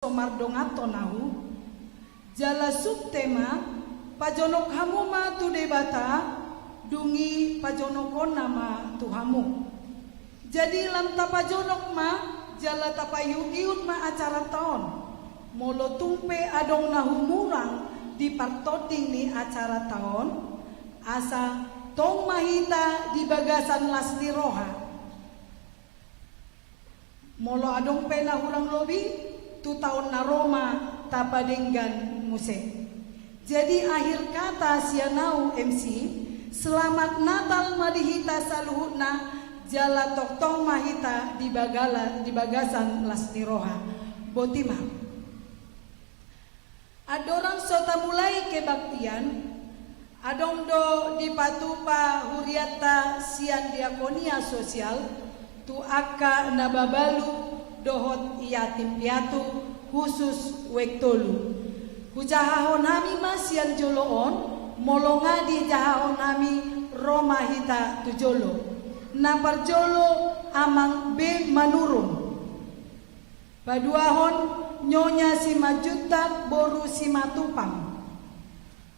Somardongato nahu jala subtema pajonok hamuma tu debata dungi pajonokon nama tuhamu. Jadi lam tapajonok ma jala tapayugiut ma acara tahun molo tumpe adong nahumurang di partoding ni acara tahun asa tong mahita di bagasan lasti roha molo adong pe nahurang lobi tu tahun na Roma tapadenggan muse. Jadi akhir kata sianau MC selamat Natal madihita saluhutna jala toktong mahita di bagasan lasni roha botima. Adorang sota mulai kebaktian adong do di patupa huriata sian diakonia sosial tu akka nababalu dohot yatim piatu khusus wektolu hujahahon nami masian joloon molonga di jahahon nami Roma hita tujolo napar jolo amang be manurung paduahon nyonya si majutak boru si matupang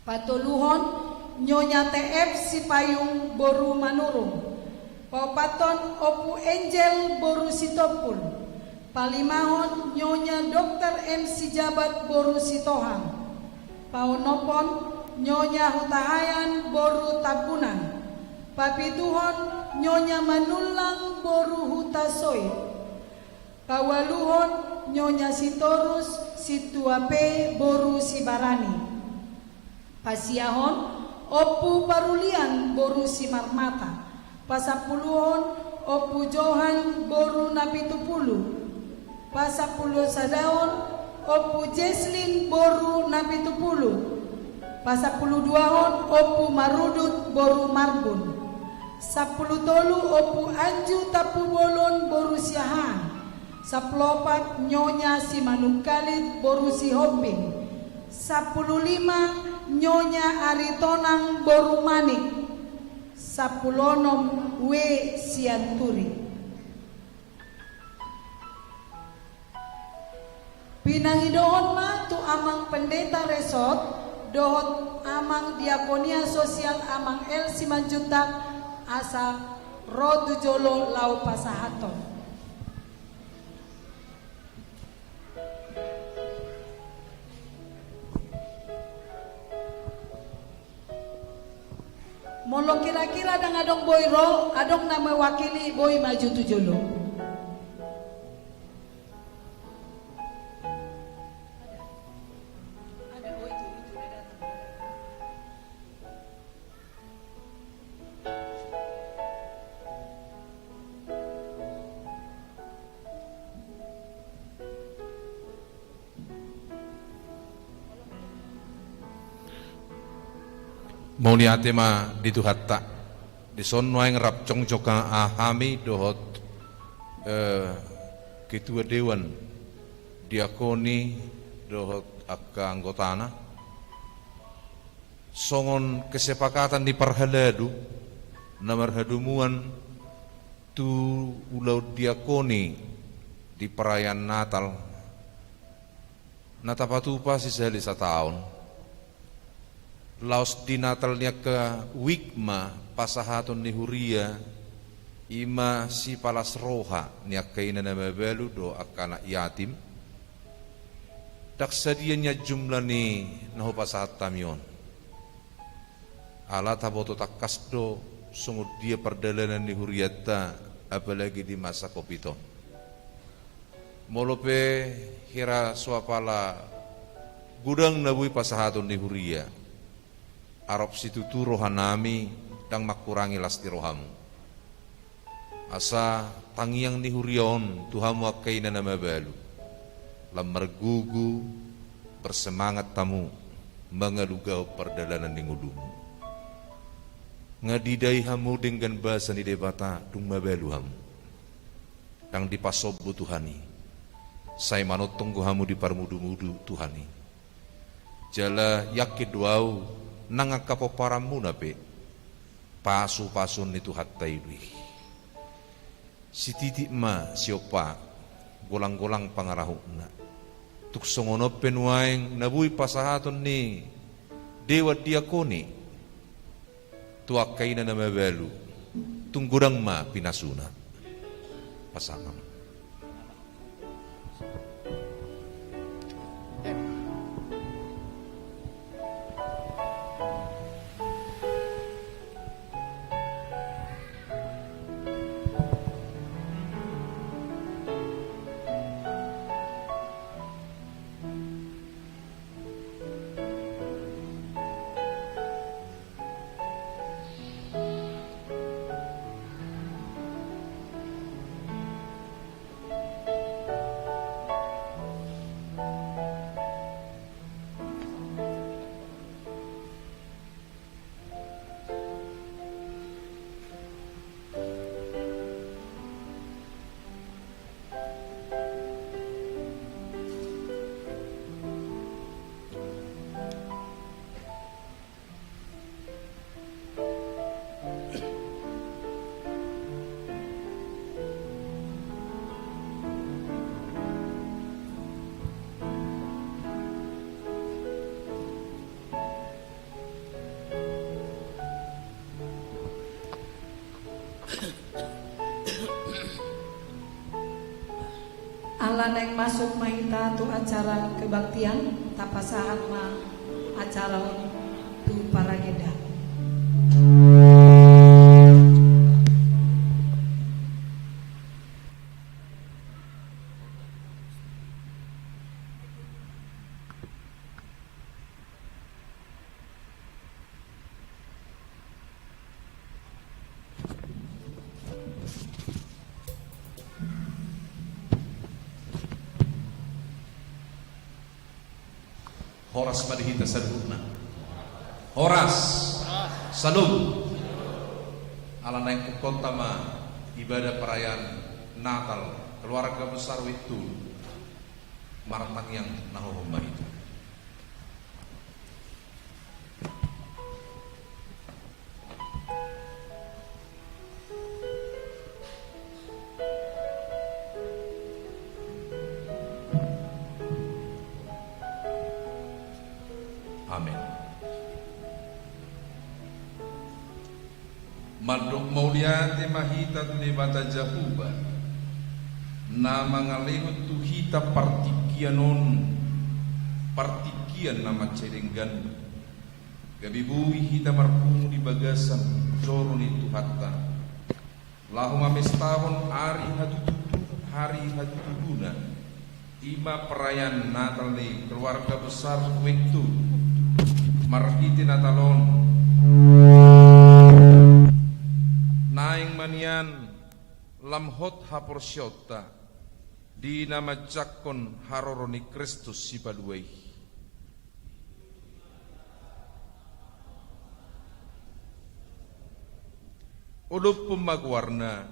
patoluhon nyonya TF si payung boru manurung papaton opu angel boru si topul palimahon nyonya Dr. MC Jabat boru sitohang paunopon nyonya hutahayan boru tabunan papituhon nyonya manulang boru hutasoy pawaluhon nyonya sitorus situape boru sibarani pasiahon opu parulian boru simarmata pasapuluhon opu johan boru napitupulu pasapuluh sadaon opu Jesslyn boru napitupulu pasapuluh duahon opu marudut boru marbun sapuluh tolu opu anju tapu bolon boru siahan saplopat nyonya si manungkalit boru si hobbing sapuluh lima nyonya aritonang boru manik sapulonom we sianturi. Pinangidohon ma tu amang pendeta resort dohot amang diakonia sosial amang El Simanjutak asa rodu jolo lau pasahaton. Molo kira-kira dang adong boy ro adong nama wakili boy maju tu jolo. Maulia tema dituhatta di sonno yang rapcong joka ahami dohot ketua dewan diakoni dohot akka anggotana songon kesepakatan di parhaladu namar hadumuan tu ulau diakoni di perayaan Natal natapatupa sisali setahun laos di Natalnya ke wikma pasahaton ni huria ima si palas roha ni akaina na mabalu do akana yatim daksadianya jumlah ni naho pasahat tamion ala taboto takas do sungguh dia perdalanan ni huriata apalagi di masa kopito molope hira suapala gudang nabui pasahaton ni huria Arab situ tu rohanami dang makurangi lasti rohamu asa tangiang ni hurion tuhamu akaina nama balu lam mergugu bersemangat tamu mengalugau perdalanan di ngudumu ngadidai hamu dengan bahasa ni debata dung mabalu hamu dang dipasobu Tuhani saya manot tunggu hamu di parmudu-mudu Tuhani jala yakid duau nangakapo paramu nape pasu-pasun itu hattaiwi si titik ma siopa golang-golang pangarahuna tuk songono penuaing nabui pasahaton ni dewa diakoni tuakaina nama belu tunggurang ma pinasuna pasangan. Allah neng masuk mahita tu acara kebaktian tapasahan ma acara tu parageda. Horas madihita sadhuna. Horas salum. Ala naik kontama ibadah perayaan Natal keluarga besar itu maratang yang nahohoma itu. Amin. Maduk mauliati mahita tu debata jahuba nama ngalehut tu hita partikianon partikian nama cerenggan gabibui hita marpung di bagasan coroni tu hatta lahuma mestahon hari hatutuduna ima perayaan Natal ni keluarga besar waktu marhiti Natalon naing manian lamhot haporsyota di nama jakon haroroni Kristus sipaduai udup pemagwarna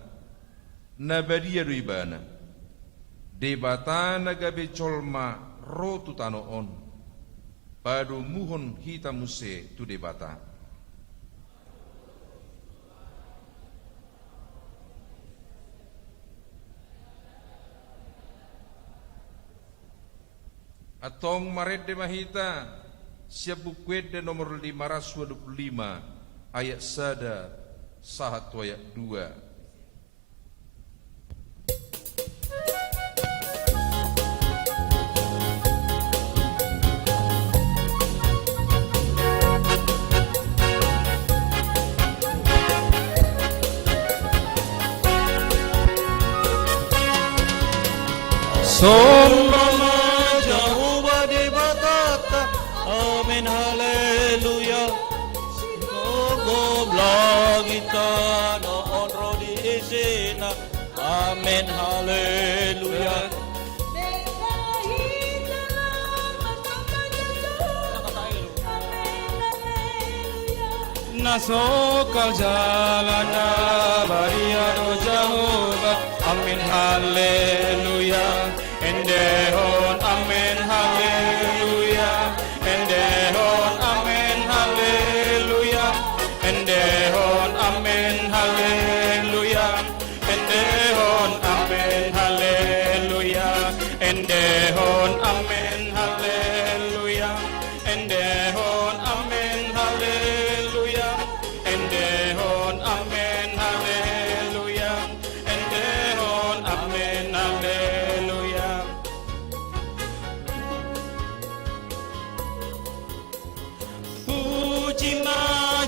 nabadia duibana debata nagabe colma rotu tanoon padu muhon hita muse tu debata atong maret de mahita siap bukuet de nomor 525 ayat sada sahat ayat 2 Sombama Jehovah debatata, amin haleluya. Gogom langita no onro di esena, amin haleluya. Nasokal jalana bariado Jehovah, amin haleluya. Endehon amen haleluya, endehon amen haleluya, endehon amen haleluya, endehon amen haleluya, endehon amen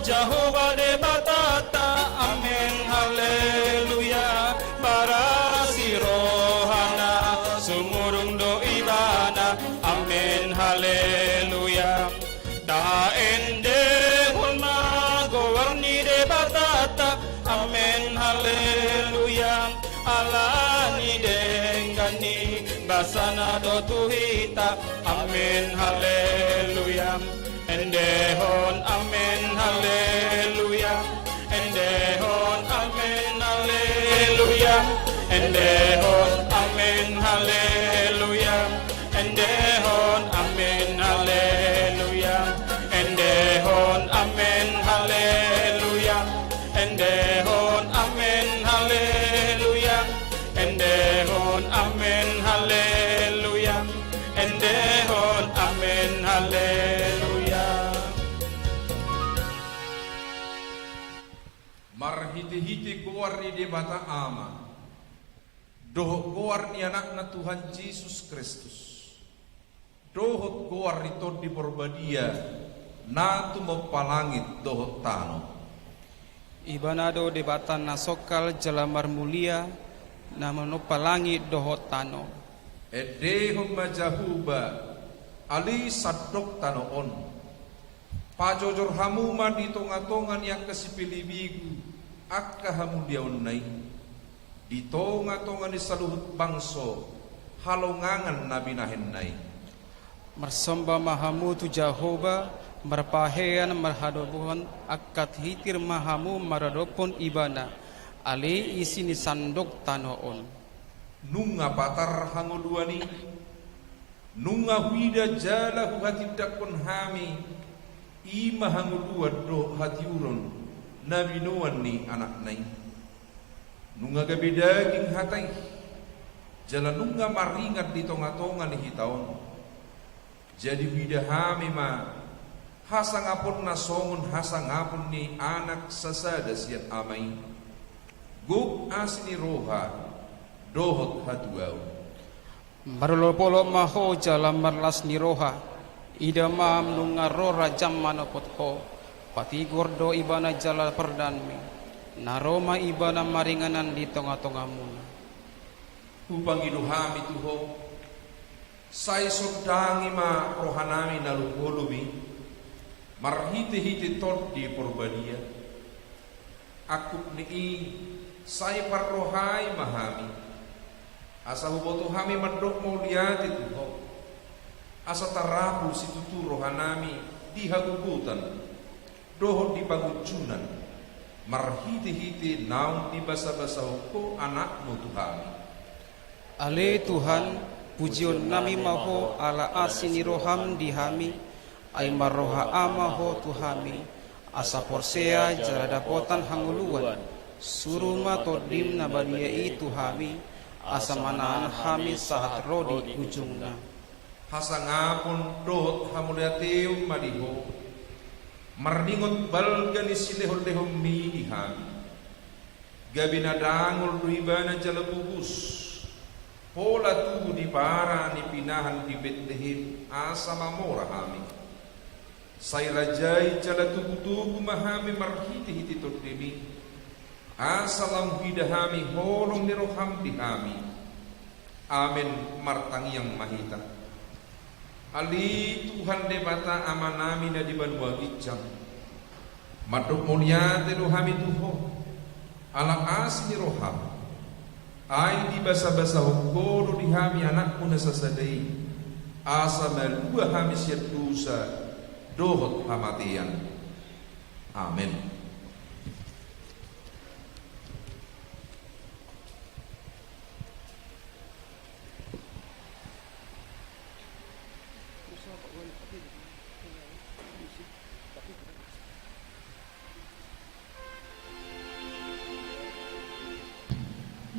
Jehovah de batata, amin, haleluya. Barasi rohana, sumurung do ibana, amin, haleluya. Da ende hulma gowarni de batata, amin, haleluya. Alani dengani basana do tuhita, amin, haleluya. Endehon, amen, haleluya. Endehon, amen, haleluya. Endehon, amen, haleluya. Endehon, amen, haleluya. Endehon, amen, haleluya. Endehon, amen, haleluya. Endehon, amen, haleluya. Endehon, amen, haleluya. Marhiti-hiti kuar ni de bata ama. Dohot kuar ni anak na Tuhan Yesus Kristus. Dohot kuar itu di porbadia. Na tu mapalangit dohot tano. Ibanado de batan nasokal jalamar mulia na manupalangi dohot tano. Edehom majahuba ali sadok tanoon. Pajojor hamuma di tonga-tongan yang kesipilibigu akka hamu diaon nai. Di tonga-tongan di saluhut bangso halongangan nabi nahen nai. Mersembah mahamu tu Jehovah, merpahean merhadobuhan akat hitir mahamu maradopon ibana. Ali isini sandok tanoon. Nunga patar hangoduani nunga huida jala hati dakon hami ima hangudua do hati uron nabi nuan ni anak nai nunga gabe daging hatai jala nunga maringat di tonga-tonga ni hitaon jadi huida hami ma hasangapun nasongun hasangapun ni anak sasada siat amai guk asini roha dohot hatuau. Marulopolo maho jalam marlas niroha. Ida mam nungarora jam manopot ho. Pati gordo ibana jala perdanmi. Naroma ibana maringanan di tonga-tonga muna. Upang iduhami tuho. Sai sodangi ma rohanami nalukolubi. Marhiti-hiti tot di porbadia. Aku ni sai parrohai mahami. Asa huboto hami mandok mauliati tuho. Asa tarapu situtu rohanami dihagugutan. Dohot di pagucunan. Marhiti-hiti naun di basa-basa hukum anakmu tuhami. Ale Tuhan, pujion nami maho ala asini roham dihami. Ay maroha amaho tuhami. Asa porsea jaradapotan hanguluan. Suruma todim nabadia itu hami. Asamanaan hami saat rodi ujungna. Hasangapun dot hamuliateum madiho. Mardingot balgani silehol-lehom midihan. Gabinadangol duibana jalabubus. Pola tu di para ni pinahan di Bethlehem asa mamora hami. Say rajai jalatubu-tubu mahami marhiti-hiti todemi. Asalam hidahami holong niroham dihami. Amin martangi yang mahita. Ali Tuhan debata amanami na di banua gijam. Madok mulia terohami tuho. Ala asni roham. Ay di basa-basa hukoro dihami anakmu nasasadai. Asa malua hami siat dosa. Dohot hamatian. Amin.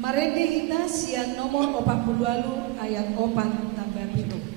Marende hita sian nomor 48 ayat 4 tambah 7.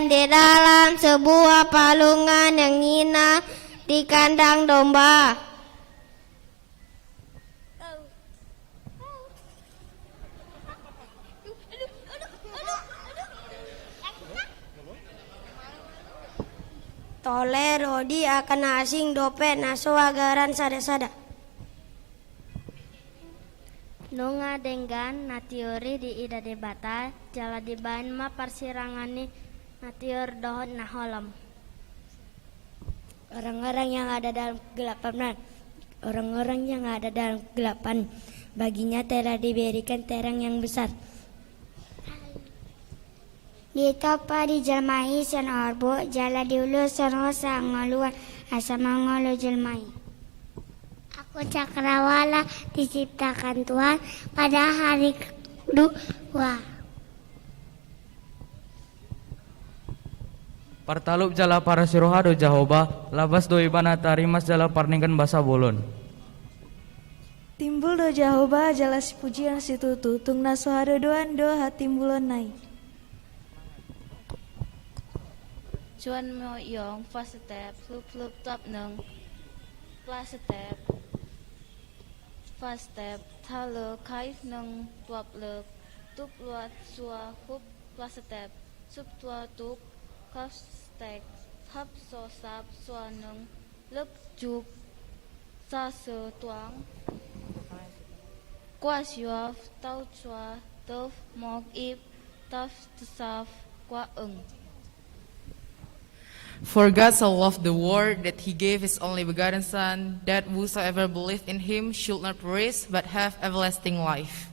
ayam di dalam sebuah palungan yang hina di kandang domba. Tole Rodi akan asing dope naso agaran sada-sada. Nunga denggan na teori di ida debata jala di bahan ma persirangani na teori dohon na holam. Orang-orang yang ada dalam kegelapan baginya telah diberikan terang yang besar. Dito pa di jalmai san orbo jala diulo sarwa sa ngaluan asa mangolo jalmai. Aku cakrawala diciptakan Tuhan pada hari kedua. Partalup jala para sirohado Jahoba labas do ibana tarimas jala parningkan basa bolon. Timbul do Jahoba jala si pujian si tutu tung nasohado doan do hatimbulon nai. Chuan mo yong first step flup top nung last step thalo kaif nung tuap lek tup luat sua hup last step sup tua tuk kaf stek hap so sap sua nung lek juk sa se tuang qua syuaf tau chua tof mok ip taf tsaf qua For God so loved the world that he gave his only begotten Son, that whosoever believed in him should not perish but have everlasting life.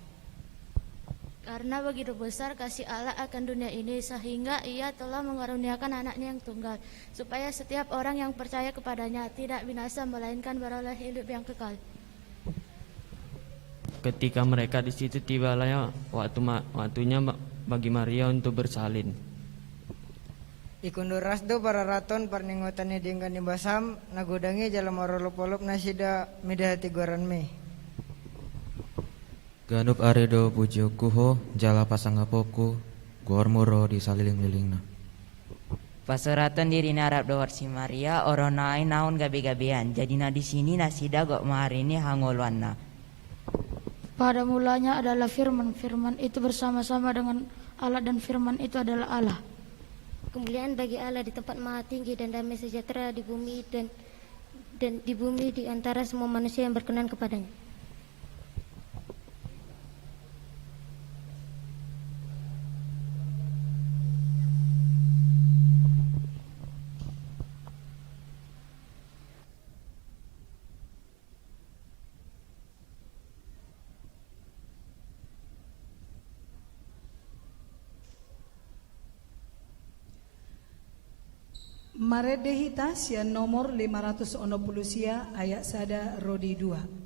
Karena begitu besar kasih Allah akan dunia ini sehingga ia telah mengaruniakan anaknya yang tunggal supaya setiap orang yang percaya kepadanya tidak binasa melainkan beroleh hidup yang kekal. Ketika mereka di situ tibalah waktunya bagi Maria untuk bersalin. Ikundur rasdo para raton parningotannya dingkan di basam nagodangi jalan marolop-olop nasida midahati goran me. Ganup aredo pujo kuho jala pasangapoku gormuro di saliling-lilingna. Pasuratan diri narap doar si Maria oronai naon gabi-gabian. Jadi di sini nasida gok maharini hangolwanna. Pada mulanya adalah firman. Firman itu bersama-sama dengan Allah dan firman itu adalah Allah. Kemuliaan bagi Allah di tempat maha tinggi dan damai sejahtera di bumi dan di bumi di antara semua manusia yang berkenan kepadanya. Maredehita sia nomor 560 sia ayat sada rodi 2.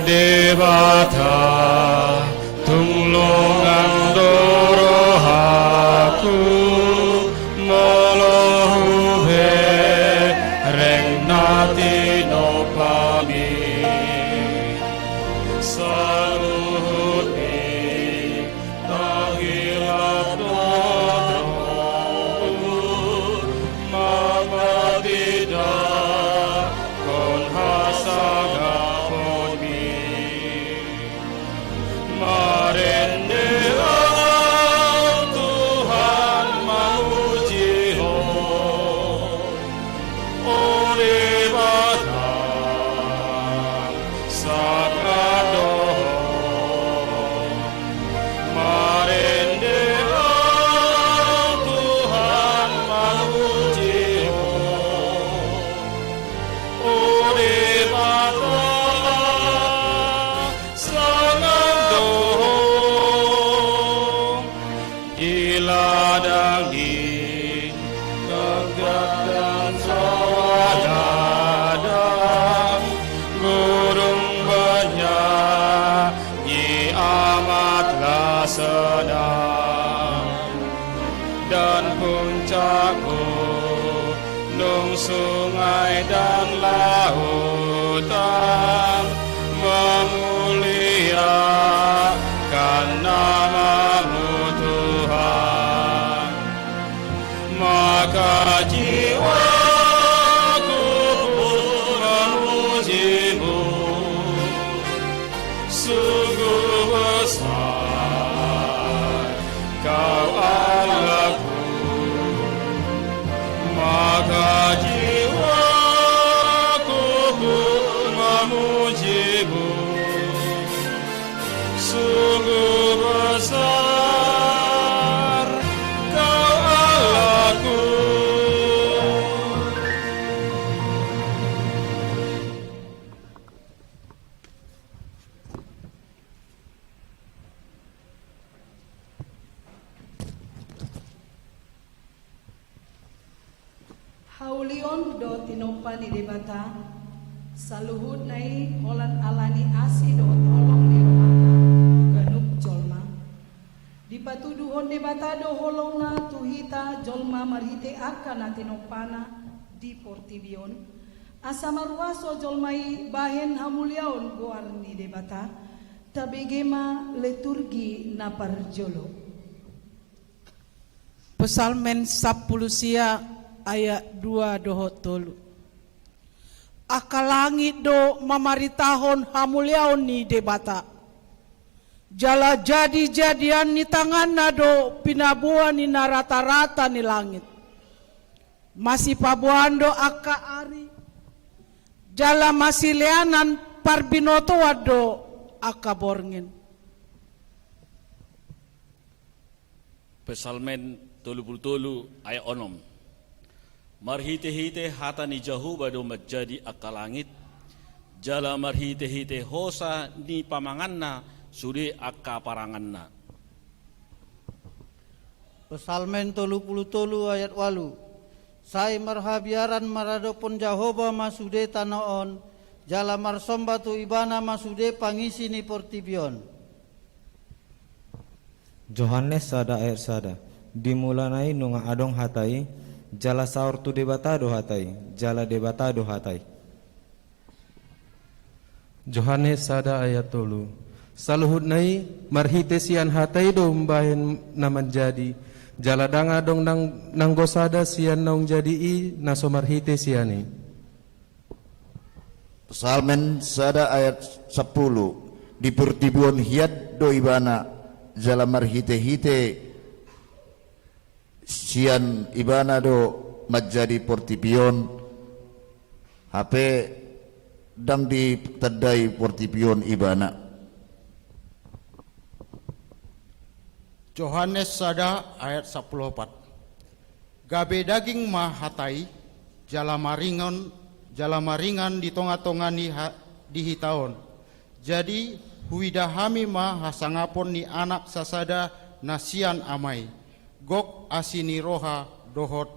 Debata tunglongan dorohaku molohu be rengnati no pami saluhut ni tahilat dodro mamadida kon hasaga Sagrado memujimu, sungguh besar Kau Allahku. Haulion do tinopa ni debata saluhud nai holan alani asi do tolong ni ganup jolma dipatuduhon debata do holongna tuhita jolma marhite akana tinopana di Portibion asa maruaso jolmai bahen hamuliaon goar ni debata tabegema liturgi na parjolo. Pesalmen 10 ayat 2 dohot tolu. Akalangit do mamaritahon hamuliaon ni debata. Jala jadi-jadian ni tangan na do pinabuan ni na rata-rata ni langit. Masih pabuan do aka ari. Jala masih leanan parbinoto wado aka borngin. Pesalmen 33 ayat 6. Marhite-hite hata ni Jahuba do menjadi akalangit, jala marhite-hite hosa ni pamanganna sude akka paranganna. Pesalmen 33 ayat 8. Sai marhabiaran maradopon Jahoba masude tanaon, jala marsomba tu ibana masude pangisi ni Portibion. Johannes sada ayat sada. Dimulanai nunga adong hatai, jala saur tu debata do hatai, jala debata do hatai. Johannes sada ayat 3. Saluhud nai marhite sian hatai do mbahen naman jadi, jala danga dong nang gosada sian naung jadi i naso marhite siani. Pesalmen sada ayat 10. Di Portibion hiat do ibana, jala marhite-hite sian ibana do menjadi Portibion, HP dang di tedai Portibion ibana. Yohanes sada ayat 14. Gabe daging mah hatai, jala maringan di tonga-tonga di hitaon. Jadi huidahami mah hasangapon ni anak sasada nasian amai. Gok asini roha dohot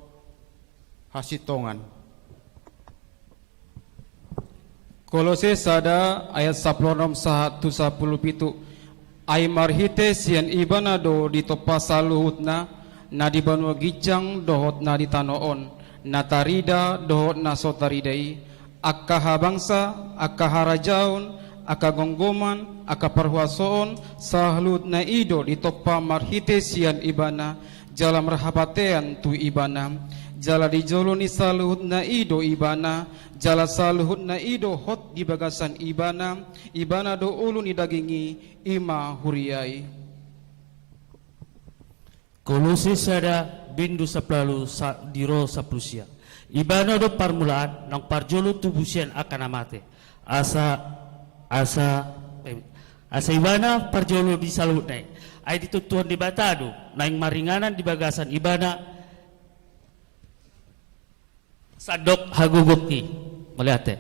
hasitongan. Kolose sada ayat 16 sahatu 17. Ai marhite sian ibana do di topa saluhutna na di banua gijang dohot na di tanoon na tarida dohot na sotaridai akka habangsa akka harajaon akka gonggoman akka parhuasoon sahlut na ido di topa marhite sian ibana jala merhabatean tu ibana jala di jolo ni saluhut na ido ibana jala saluhut na ido hot di bagasan ibana do ulu ni dagingi ima huriai. Kolose sada bindu saplalu diro saplusia ibana do parmulaan nang parjolo tubusian akan amate asa ibana parjolo di saluhut nai ay ditutuan di batado naing maringanan di bagasan ibana sadok hagugukti melihat.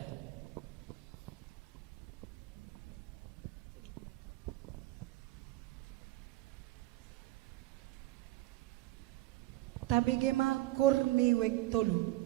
Tabigema kurmi wek tolu.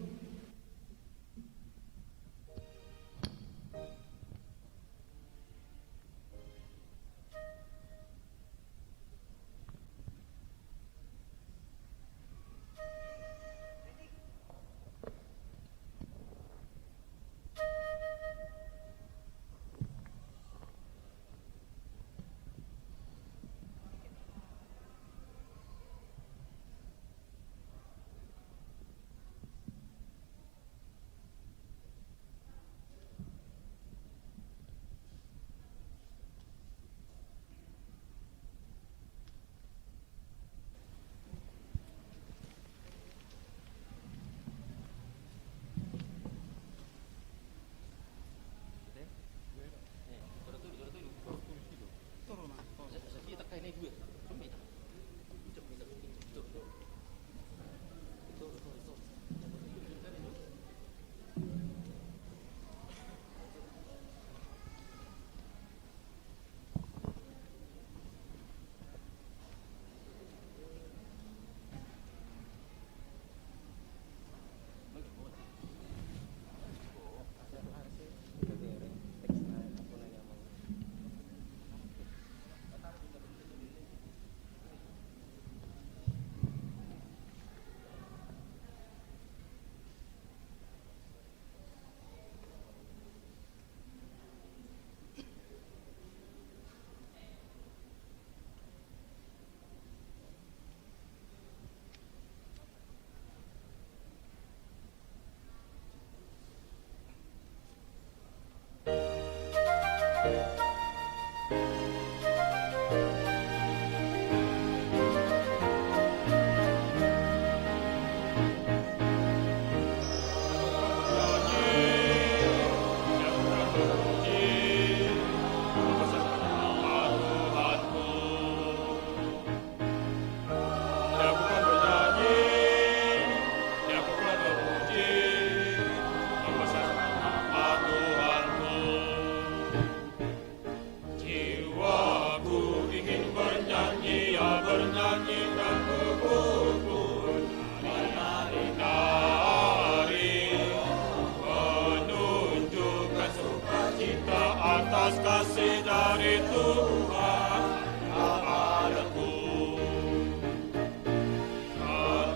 belas kasih dari Tuhan kepadaku.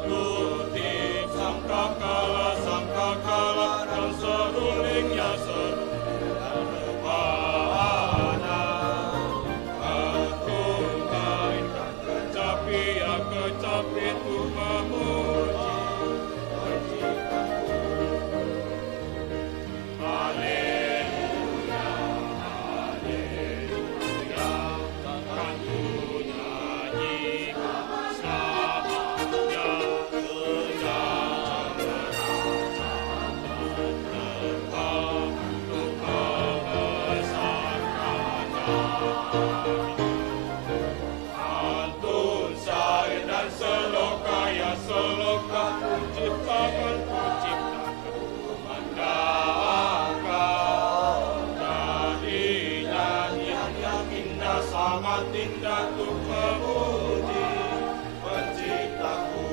Kutip sangkakala dan serulingnya dan rebana. Aku mainkan kecapi untuk memuji penciptaku. Haleluya, haleluya, kan ku nyanyikan selamanya kejaran menerpa untuk membesarkannya. Antun saya dan seloka ya seloka kuciptakan memandangkan jadi nyanyian yang indah sangat indah untuk memuji penciptaku.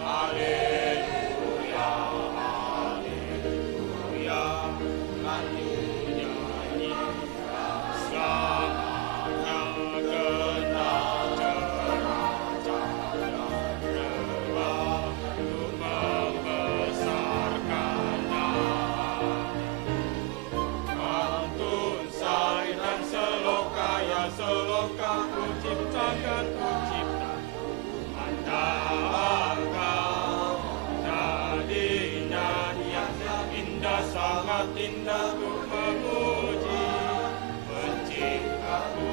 Haleluya, haleluya, kan ku nyanyi selamanya genap cerah cahaya rebah untuk membesarkannya. Antun sari dan seloka ya seloka kuciptakan mandangkan jadi nyanyian yang indah sangat indah untuk memuji penciptaku.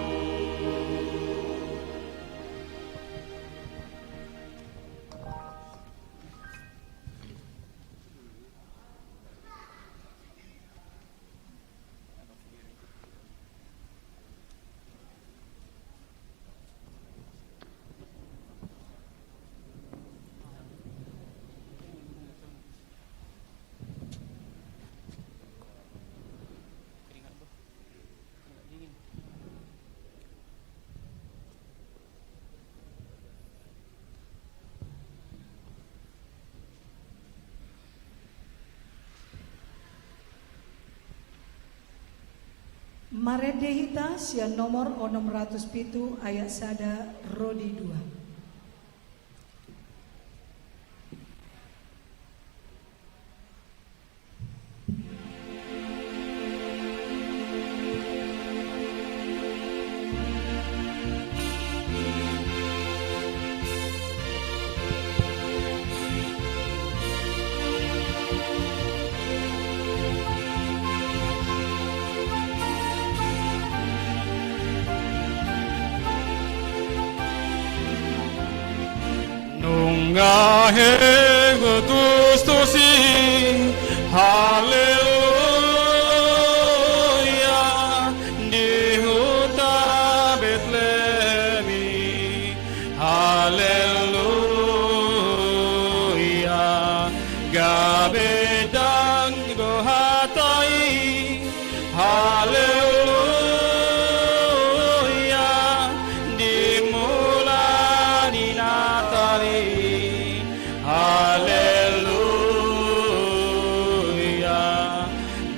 Maret dehita sian nomor 607 ayat sada rodi 2. Ngahe Gustusi, haleluya, di huta Betlemi, haleluya, gabedang gohatai, haleluya, dimulai di Natali. Haleluya,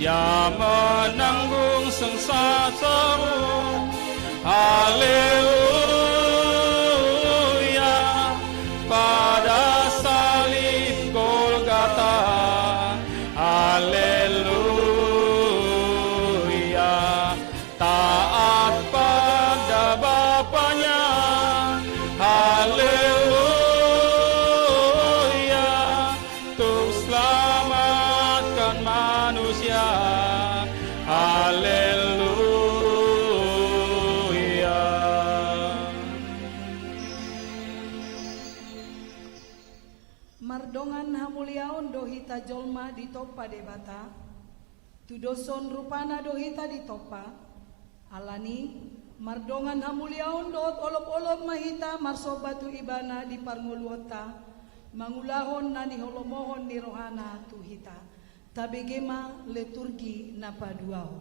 Dia menanggung sengsara. Haleluya, pada salib Golgota. Haleluya, taat pada Bapaknya. Haleluya, selamatkan manusia. Haleluya. Mardongan hamuliaon dohita jolma di topa debata, tudoson rupana dohita di topa, alani mardongan hamuliaon dohot olop-olop mahita marsobatu ibana di parnguluota, mangulahon nani holomohon ni rohana tuhita, tabegema liturgi napaduao.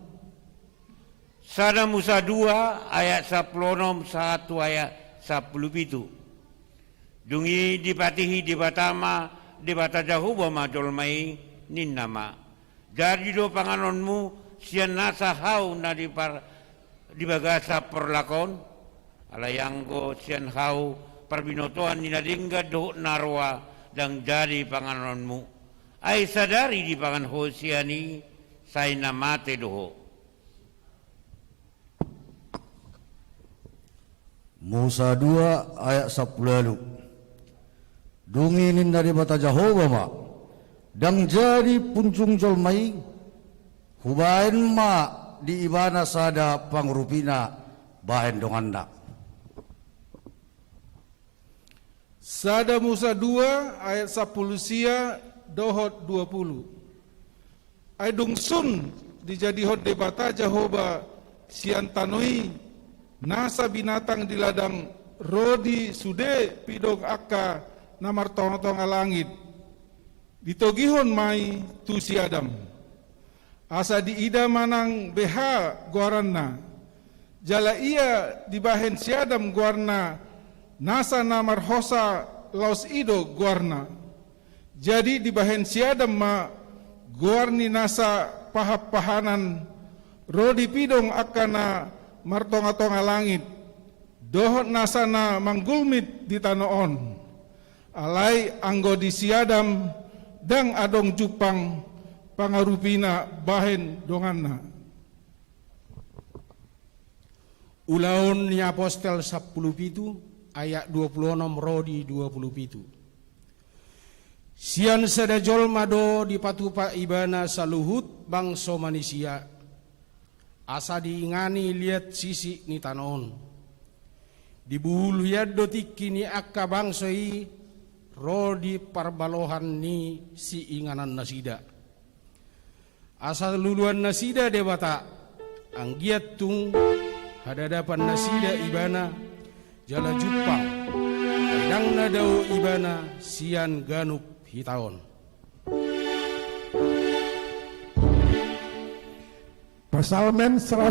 Sada Musa 2 ayat 10 1 ayat 17. Dungi dipatihi dibatama dibata jahu bama dolmai ninnama. Dari do panganonmu sian nasa hau na di bagasa perlakon alayanggo sian hau perbinotoan ni nadingga do narwa dan jadi panganonmu ay sadari di pangan hosiani say namate doho. Musa 2 ayat 10. Dunginin dari bata Jehovah ma dan jadi punjung jolmai hubain ma di ibana sada pangrupina bahen donganda. Sada Musa 2 ayat 10 sia dohot 20. Ay dungsun dijadi hot debata Jehovah sian tanoi nasa binatang di ladang rodi sude pidog akka namar tong-tong langit ditogihon mai tu si Adam asa diida manang beha guaranna jala ia dibahen si Adam guarna nasa namar hosa laus ido guarna jadi dibahen si Adam ma guarni nasa pahap-pahanan rodi pidong akana martonga-tonga langit dohot nasana manggulmit di tanoon alai anggo di siadam dang adong jupang pangarupina bahen donganna. Ulaon ni apostel 10 ayat 26 rodi 27. Sian sada jolmado di patupa ibana saluhut bangso manusia asa diingani lihat sisi ni tanon dibulu yaddo tikki ni akka bangsoi rodi parbalohan ni si inganan nasida asa luluan nasida debata anggiat tung hadadapan nasida ibana jala jupang dang nadau ibana sian ganup hitaon. Pasalmen 145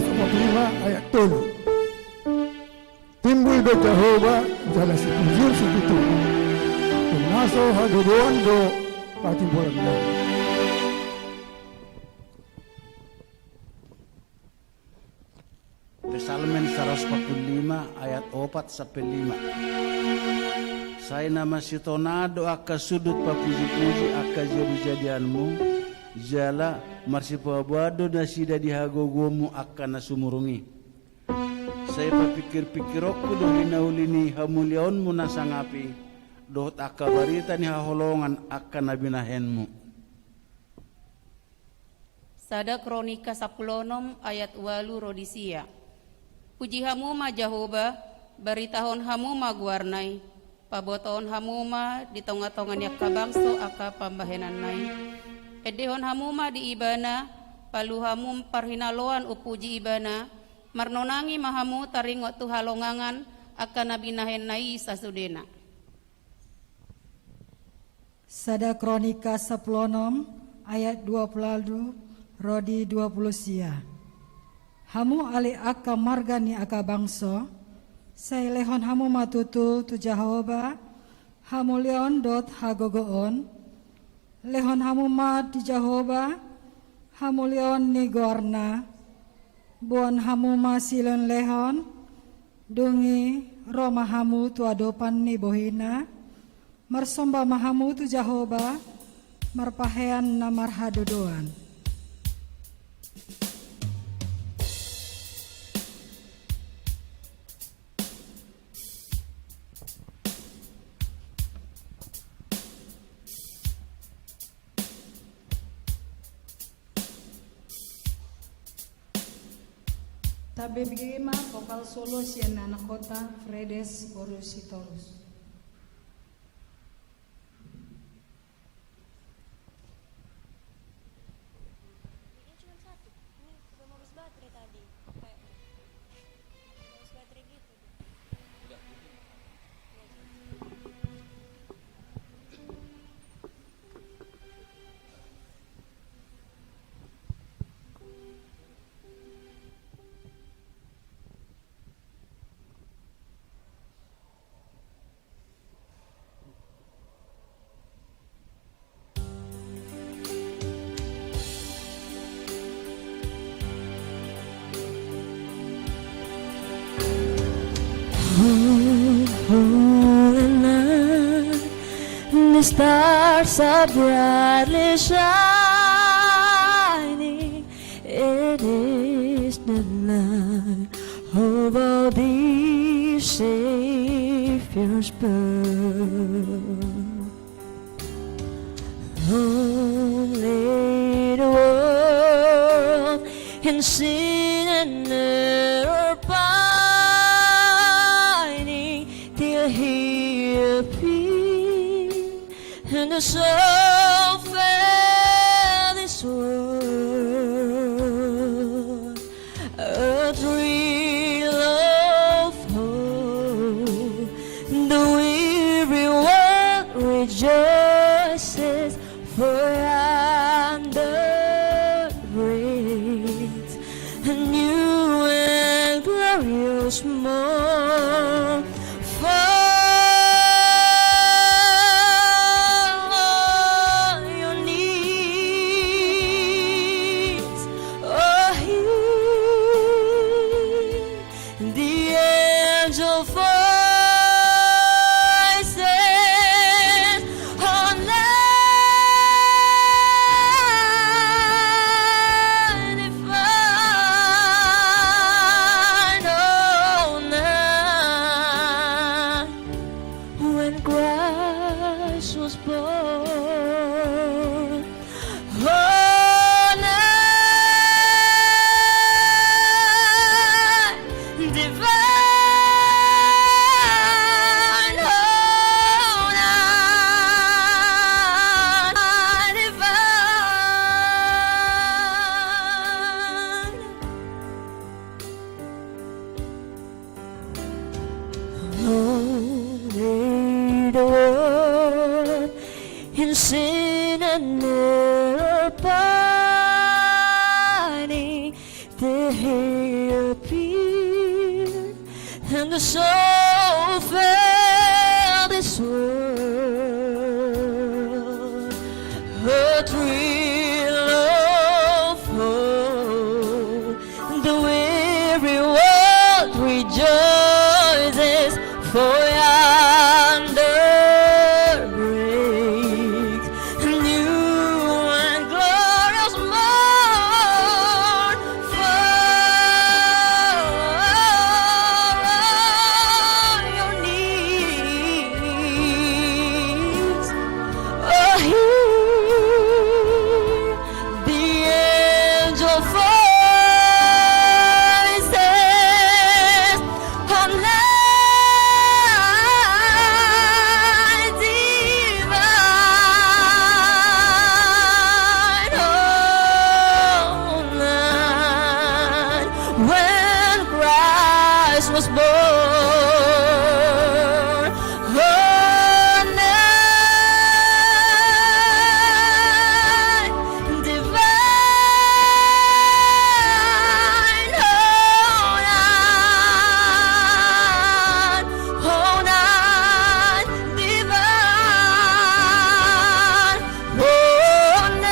ayat 7. Timbul do Jehovah jala si punjul si itu. Naso haduduan do patimbulan do. Pasalmen 145 ayat 4 sampai 5. Saya nama si tonado akka sudut papuji-puji akka jadi-jadianmu jala marsi pabado na sida dihagogomu akan nasumurungi. Saya papikir-pikir aku do hinaulini hamuliaonmu nasangapi dohot akka barita ni haholongan akan nabinahenmu. Sada Kronika 10 ayat 8 rodisia. Puji hamu ma Jehovah, baritahon hamu ma guarnai, pabotoon hamu ma di tonga-tongan yak kabangso aka pambahenan nai. Edehon hamuma di ibana, palu hamum parhinaloan upuji ibana, marnonangi mahamu taringot tu halongangan akan nabinahen nai sasudena. Sada Kronika 10 ayat 20 rodi 20 sia. Hamu ali aka margani aka bangso, say lehon hamu matutu tu Jehovah, hamu leon dot hagogoon, lehon hamu ma di Jehovah, hamu leon ni gorna, buan hamu ma silon lehon, dungi roma hamu tu adopan ni bohina, marsomba mahamu tu Jehovah, marpahean na marhadodoan. Tabe bigima vokal solo sian anak kota Fredes Borusitorus. stars are brightly shining. It is the night of our dear Savior's birth. Only the world in sin and error pining till He appeared, and the soul felt this world a thrill of hope. The weary world rejoices, for yonder breaks a new and glorious morn. Fall on your knees, oh, hear the angel voices on when Christ was born. Oh, night divine, oh, night divine. Only the world in sin and error pining, till He appeared, and the soul felt this world a thrill of hope. The weary world rejoices, for yonder breaks a new and glorious morn. Fall on your knees, oh, hear the angel voices on night divine, oh, night when Christ was born. Oh, night divine, oh, night divine, oh, night divine, oh, night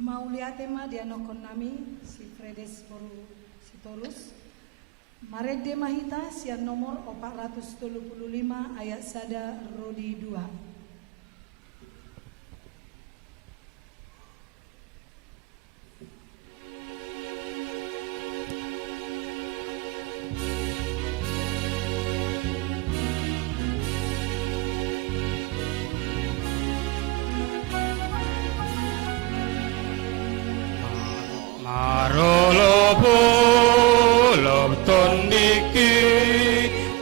Maulia tema dianokon nami si Fredes Boru Sitolus. Marede Mahita sian nomor 435 ayat sada Rodi 2. Marolo pulop tondiki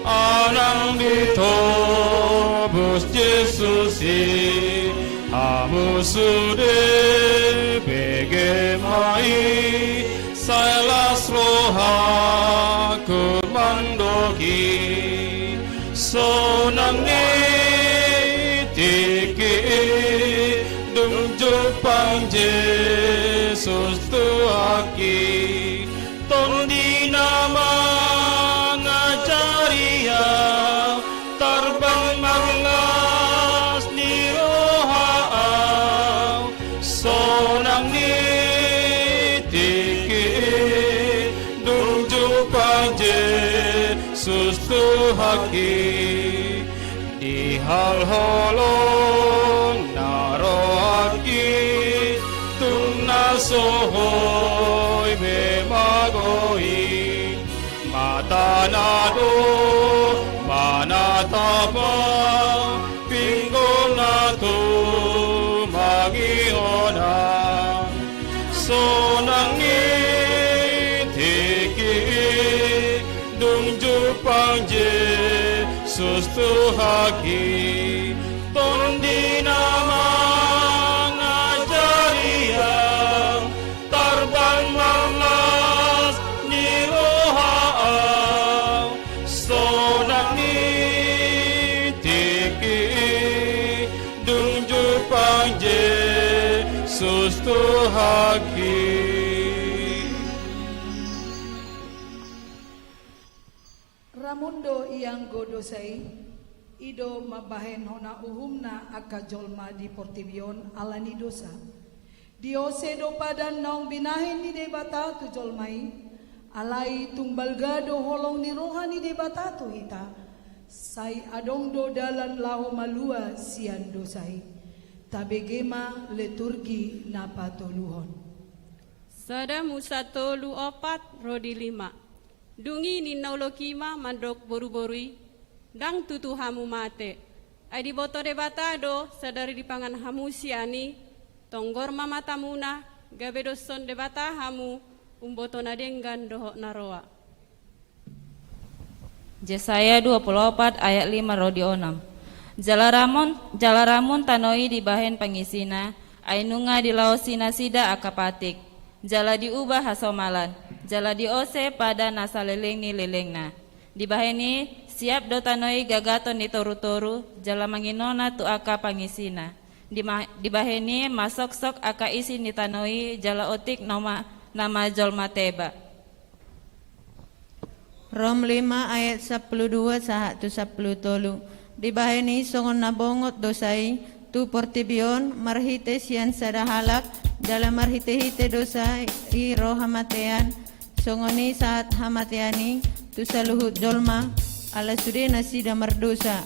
anang ditobu sustu haki di hal holong naro haki tungna sohoy bemagoi mata nado manatapa pinggol nato magiona sonangi tiki dungju pangje sustu haki tondi nama ngajariang tarbang malas nirohaang sonangi tiki dungju pangje sustu haki. Ramundo iyang godosai ido mabahen hona uhumna aka jolma di portibion alani dosa diose do padan naung binahin ni debata tu jolmai alai tumbal gado holong ni rohani debata tu hita sai adong do dalan lao malua sian dosai tabegema liturgi napa toluhon Sada Musa tolu opat rodi lima dungi ni naulokima mandok boru-borui dang tutu hamu mate ai di boto debatado sadari di pangan hamu siani tonggor mama tamuna gabedo son debata hamu umboto nadenggan dohok naroa. Yesaya 24 ayat 5 rodi 6. Jalaramun tanoi di bahen pangisina ainunga di laosina sida akapatik jala diubah hasomalan jala diose pada nasaleleng ni lelengna di baheni siap do tanoi gagaton di toru-toru jala manginona tu aka pangisina di baheni masok sok aka isi ni tanoi jala otik nama jolma teba. Rom 5 ayat 12 sahat tu 13 di baheni songon nabongot dosai tu portibion marhite sian sadahalak dalam marhite-hite dosai i roh hamatean songoni saat hamateani tu saluhut jolma ala sude nasida merdosa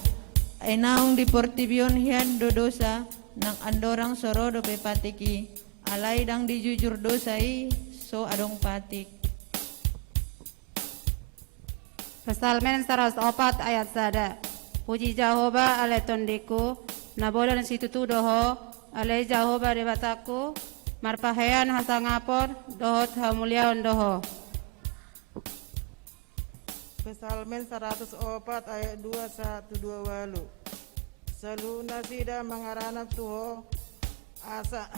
enaung di portibion hian do dosa nang andorang soro do pepatiki alai dang dijujur dosai so adong patik. Psalmen 104 ayat sada. Puji Jehovah ale tondiku, nabolan situtu doho, ale Jehovah debataku, marpahean hasangapor, dohot hamuliaon doho. Psalmen 104 ayat 212 walu. Selu nasida mangaranak tuho, asa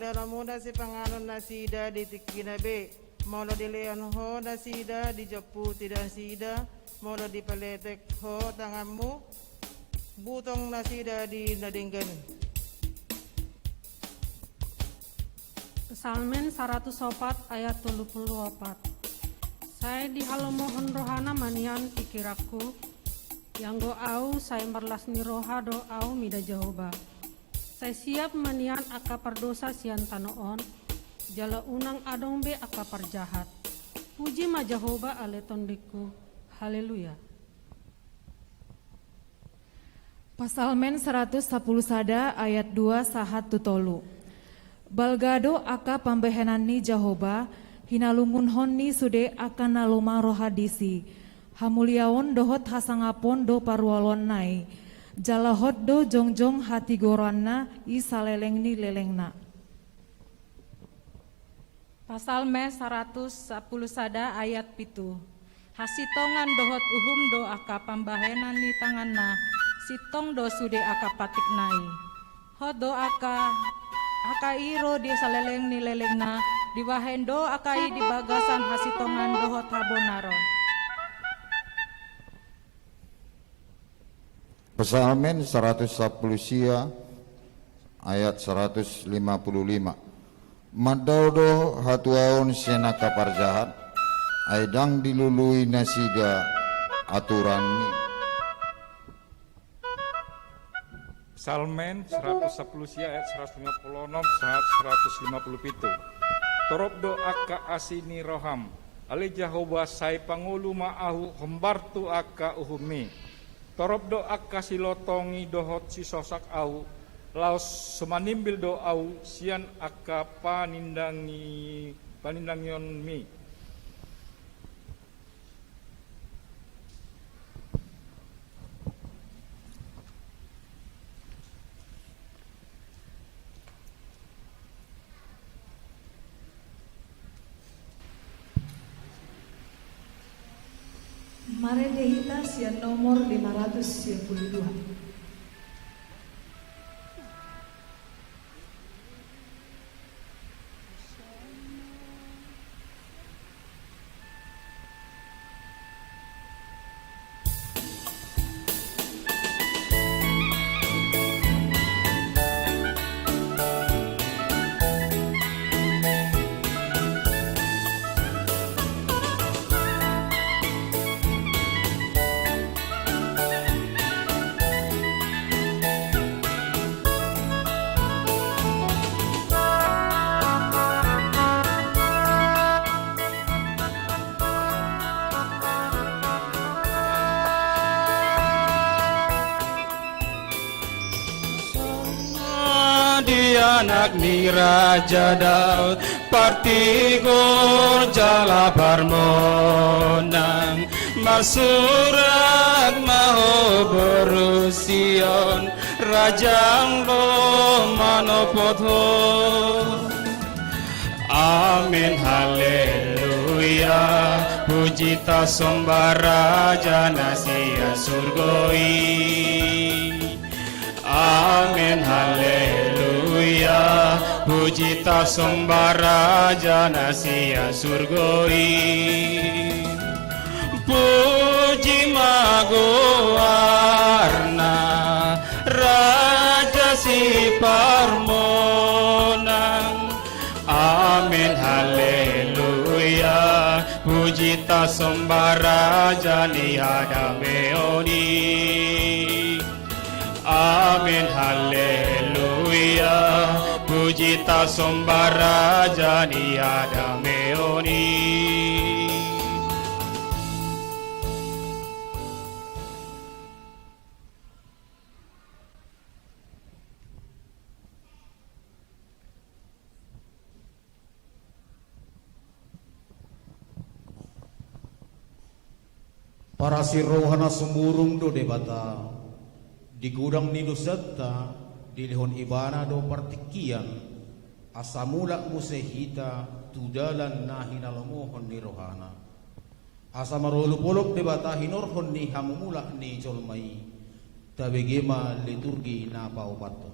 leon muda si panganon nasida di tikinabe. Molo di leon ho nasida di japu tidak sida molo di paletek ho tanganmu butong nasida di nadinggan. Psalmen 104 ayat 34. Saya di halomohon rohana manian pikiraku yang go au saya merlas ni roha do au mida Jehovah. Saya siap manian aka perdosa sian tanoon jala unang adong be aka parjahat. Puji ma Jehovah ale tondiku. Haleluya. Psalmen 110 sada ayat 2 sahat tutolu. Balgado aka pambehenani Jehovah hinalungun honni sude akan naloma rohadisi. Hamuliaon dohot hasangapon do parwalon nai. Jalahot do jongjong hati goranna i salelengni lelengna. Psalmen 110 sada ayat pitu. Hasitongan dohot uhum do aka pambahenan ni tanganna, sitong do sude aka patik nai. Hot do aka iro di saleleng ni lelengna, dibahen do akai di bagasan hasitongan dohot habonaron. Psalmen 110 sia ayat 155. Madaudo hatuaon senaka parjahat aidang dilului nasida aturan ni. Psalmen 110 sia ayat 156 saat 157. Torop do aka asini roham Ali Jehovah sai pangulu maahu hembartu aka uhumi. Torop do aka silotongi dohot si sosak au. Laos semanimbil do au sian aka panindangion mi. Mare dehita sian nomor 522. Anak ni Raja Daud Partigor jala barmonang Masurat maho berusion Rajang lo manopotho Amin haleluya Puji ta sembah Raja Nasia surgoi Amin haleluya Puji ta sembah Raja Nasia surgoi Puji magoarna Raja si parmonang Amin haleluya Puji ta sembah Raja niada meoni Amin haleluya Puji ta sembah Raja niada meoni Para sirohana semurung do debata di gudang nido serta di lehon ibana do partikian asamula musehita tudalan nahina lomohon ni rohana asa marolu polok debata hinorhon ni hamumula ni jolmai tabegema liturgi na paupato.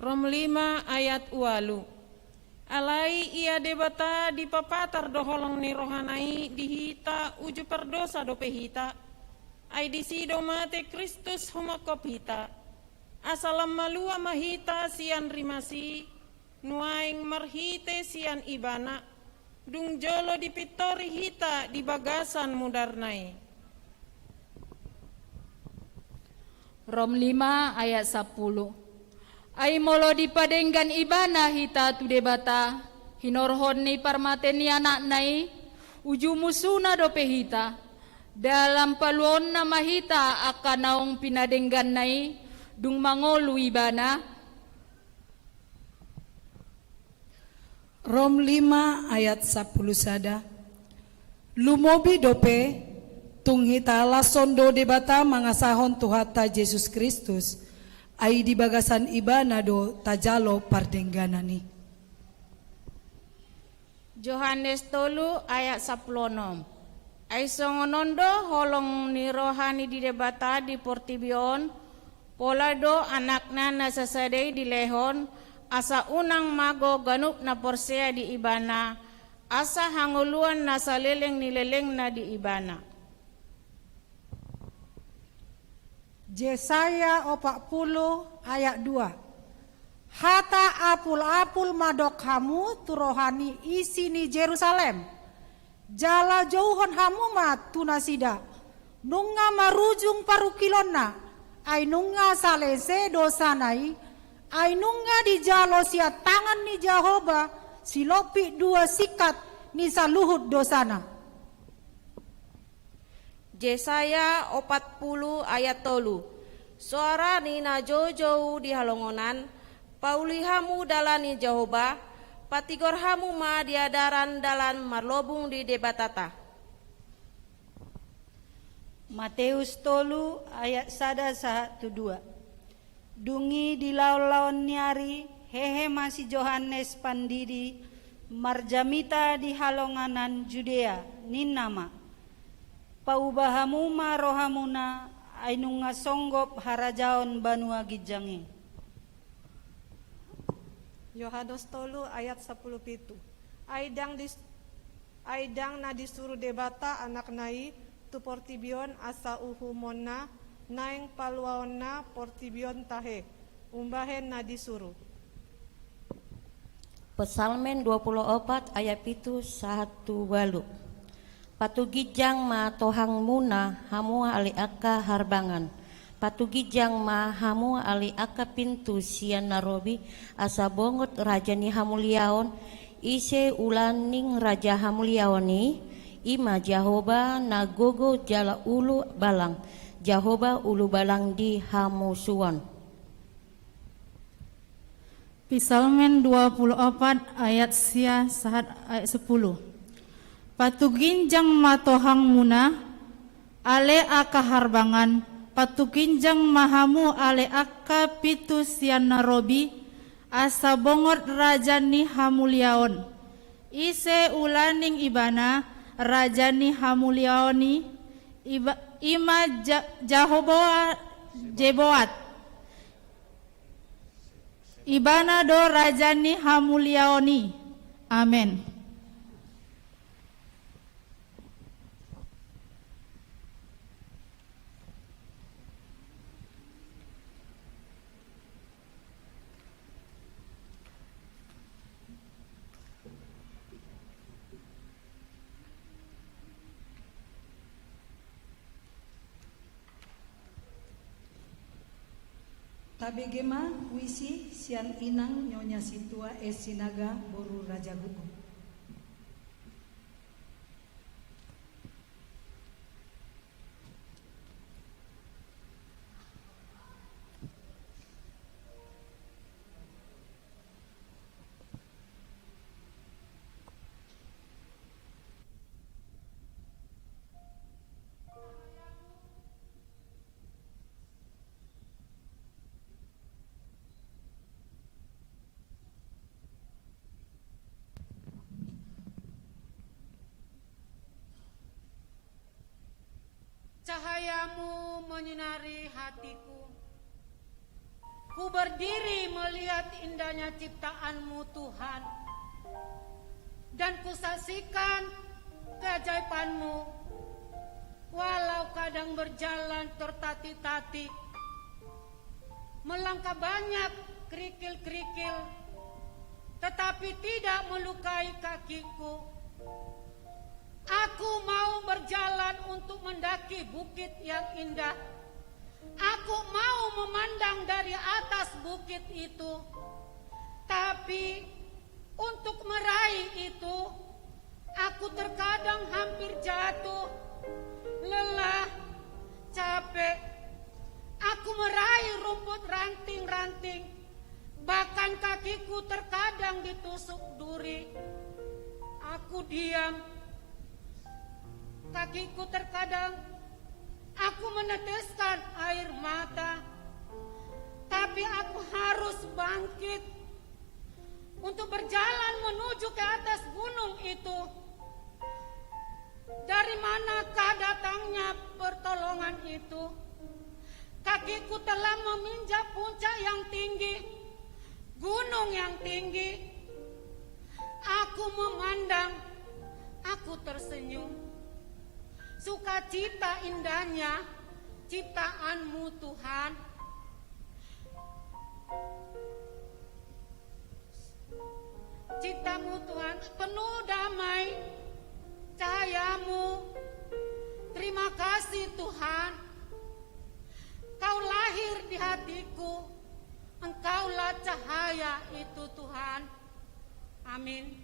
Rom 5 ayat 8. Alai ia debata di papatar doholong ni rohanai dihita uju perdosa do pehita. Ai disido mate Kristus homakop hita. Asalam malua mahita sian rimasi. Nuaing marhite sian ibana. Dung jolo dipitori hita di bagasan mudarnai. Rom 5 ayat 10. Ai molo dipadenggan ibana hita tu debata hinorhon ni parmateni anak nai uju musuna dope hita dalam paluon nama hita akan naong pinadenggan nai dung mangolu ibana. Rom 5 ayat 10 sada. Lumobi dope tung hita lasondo debata mangasahon tuhata Yesus Kristus. Ai di bagasan ibana do tajalo pardengganani. Yohanes 3 ayat 16. Ai songonondo holong ni rohani di debata di portibion polado anakna nasasadei di lehon asa unang mago ganup na porsea di ibana asa hanguluan nasa leleng ni leleng na di ibana. Yesaya 40 ayat 2. Hata apul-apul madok hamu tu rohani isi ni Jerusalem. Jala jauhon hamu mat tunasida. Nunga marujung parukilonna. Ai nunga salese dosanai. Ai nunga di jalo sia tangan ni Jehovah silopi dua sikat nisa luhut dosana. Yesaya 40 ayat 3. Suara nina jauh-jauh di halongonan, paulihamu dalani Jehovah, patigorhamu ma diadaran dalan marlobung di debatata. Matius 3 ayat 1-2. Dungi di laon-laon nyari, hehe masih Yohanes pandidi, marjamita di halonganan Judea, ninama. Paubahamu ma rohamuna, ainunga songgop harajaon banua gijangi. Yohanes 3 ayat 10. Aidang na disuruh debata anak nai tu portibion asa uhumona naeng paluaona portibion tahe umbahen na disuruh. Pesalmen 24 ayat 7-1. Patugijang ma tohang muna hamu ali aka harbangan. Patugijang ma hamu ali aka pintu sian narobi asa bongot raja ni hamuliaon ise ulaning raja hamuliaoni ima Jehovah nagogo jala ulu balang. Jehovah ulu balang di hamusuan. Psalmen 24 ayat sia sahat ayat 10. Patuginjang matohang muna ale aka harbangan, patuginjang mahamu ale aka pitu sian narobi asa bongot raja ni hamuliaon ise ulaning ibana raja ni hamuliaoni ima Jeboat ibana do raja ni hamuliaoni. Amin. Tabegema wisi sian inang nyonya situa sinaga boru raja gugu. Cahayamu menyinari hatiku. Ku berdiri melihat indahnya ciptaanmu Tuhan. Dan ku saksikan keajaibanmu. Walau kadang berjalan tertatih-tatih. Melangkah banyak kerikil-kerikil. Tetapi tidak melukai kakiku. Aku mau berjalan untuk mendaki bukit yang indah. Aku mau memandang dari atas bukit itu. Tapi untuk meraih itu, aku terkadang hampir jatuh, lelah, capek. Aku meraih rumput ranting-ranting. Bahkan kakiku terkadang ditusuk duri. Aku diam. Kakiku terkadang aku meneteskan air mata. Tapi aku harus bangkit untuk berjalan menuju ke atas gunung itu. Dari manakah datangnya pertolongan itu? Kakiku telah meminjak puncak yang tinggi, gunung yang tinggi. Aku memandang, aku tersenyum. Sukacita indahnya ciptaanmu Tuhan. Ciptamu Tuhan penuh damai, cahayamu. Terima kasih Tuhan. Kau lahir di hatiku. Engkaulah cahaya itu Tuhan. Amin.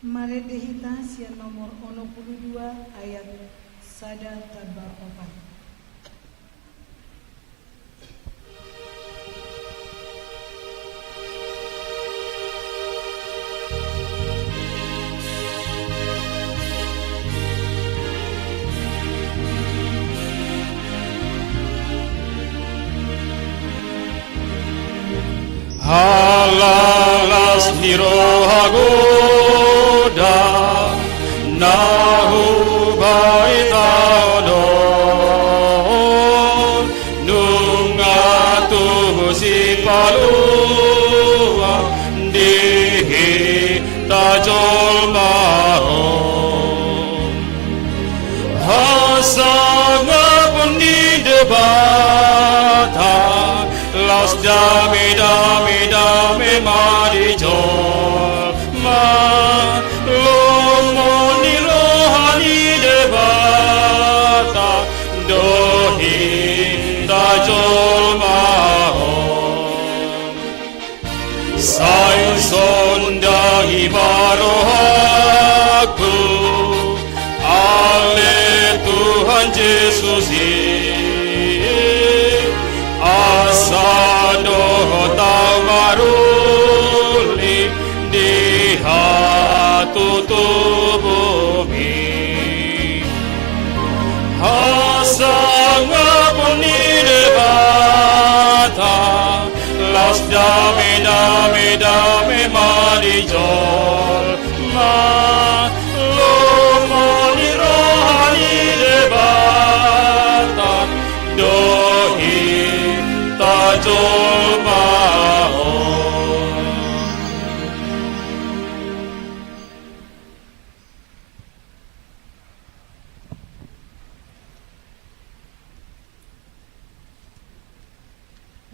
Mari dihita sian nomor 22 ayat sada tabar 4. Halalas nirohagoda nahu baitadon nungatu si palua dihi tajol mahon hasanga pun di debata las dami mari jol ma lomoni lohani debata dohi tajol mahon sai sondahi barohaku ale Tuhan Yesus asado tawaruli di hatu tubuhi hasanga puni debata las dame marijol ma lomoni rohani debata dohi tajol mahon.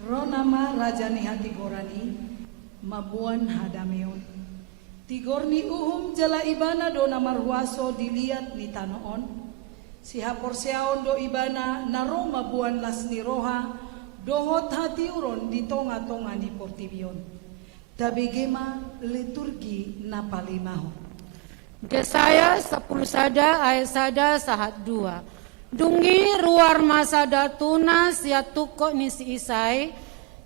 Ronama Rajani hati gorani mabuan hadameon tigorni uhum jala ibana do namarhuaso dilihat ni tanoon siha porseaon do ibana naro mabuan lasni roha dohot hati uron di tonga-tonga ni portibion tabegema liturgi napalimaho. Yesaya 10 sada ayat sada sahat 2. Dungi ruar masada tuna sia tuko ni si isai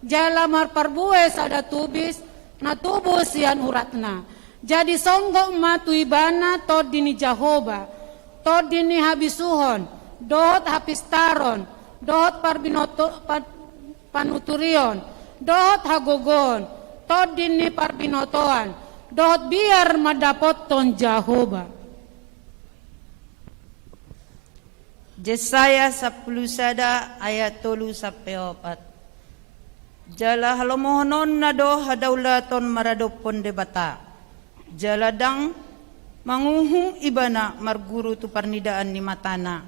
jala marparbue sada tubis na tubuh sian uratna. Jadi songgok matu ibana tod dini Jahoba tod dini habisuhon dohot hapistaron dohot panuturion dohot hagogon tod dini parbinotoan dohot biar madapot ton Jahoba. Yesaya 10 sada ayat 3 sampai 4. Jala halomohonon na do hadaulaton maradopon debata. Jaladang manguhum ibana marguru tu parnidaan ni matana.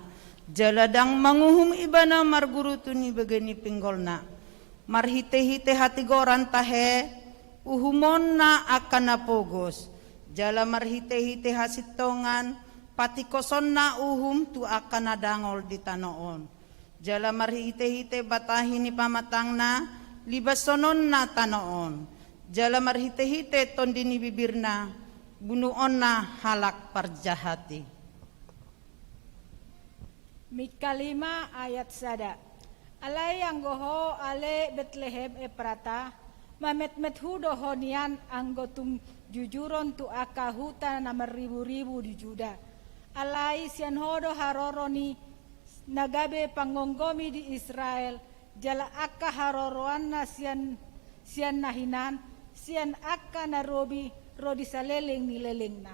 Jaladang manguhum ibana marguru tu ni begeni pinggolna. Marhite-hite hati goran tahe uhumon na akan napogos. Jala marhite-hite hasitongan pati koson na uhum tu akan nadangol di tanoon. Jala marhite-hite batahi ni pamatang na libasonon na tanoon. Jala marhite-hite tondini bibirna bunuon na halak parjahati. Mika 5 ayat sada. Alay anggoho ale Betlehem Eprata mamet-met hudo honian anggotum jujuron tu akahuta na ribu-ribu di Juda. Alai sian hodo haroroni nagabe pangonggomi di Israel jala akka haroroan na sian nahinan sian akka na rodi saleleng nileleng na.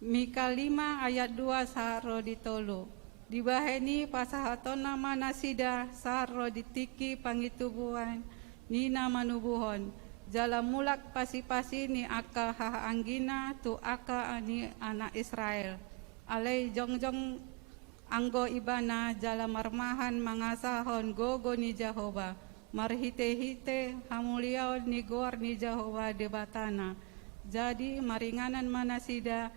Mika 5 ayat 2 saharo ditolo dibaheni pasahaton nama nasida saharo ditiki pangitubuhan ni nama nubuhon jala mulak pasi-pasi ni aka haanggina tu aka ani anak Israel alay jongjong anggo ibana jala marmahan mangasahon gogo ni Jahoba marhite-hite hamuliaon ni gor ni Jahoba debatana jadi maringanan manasida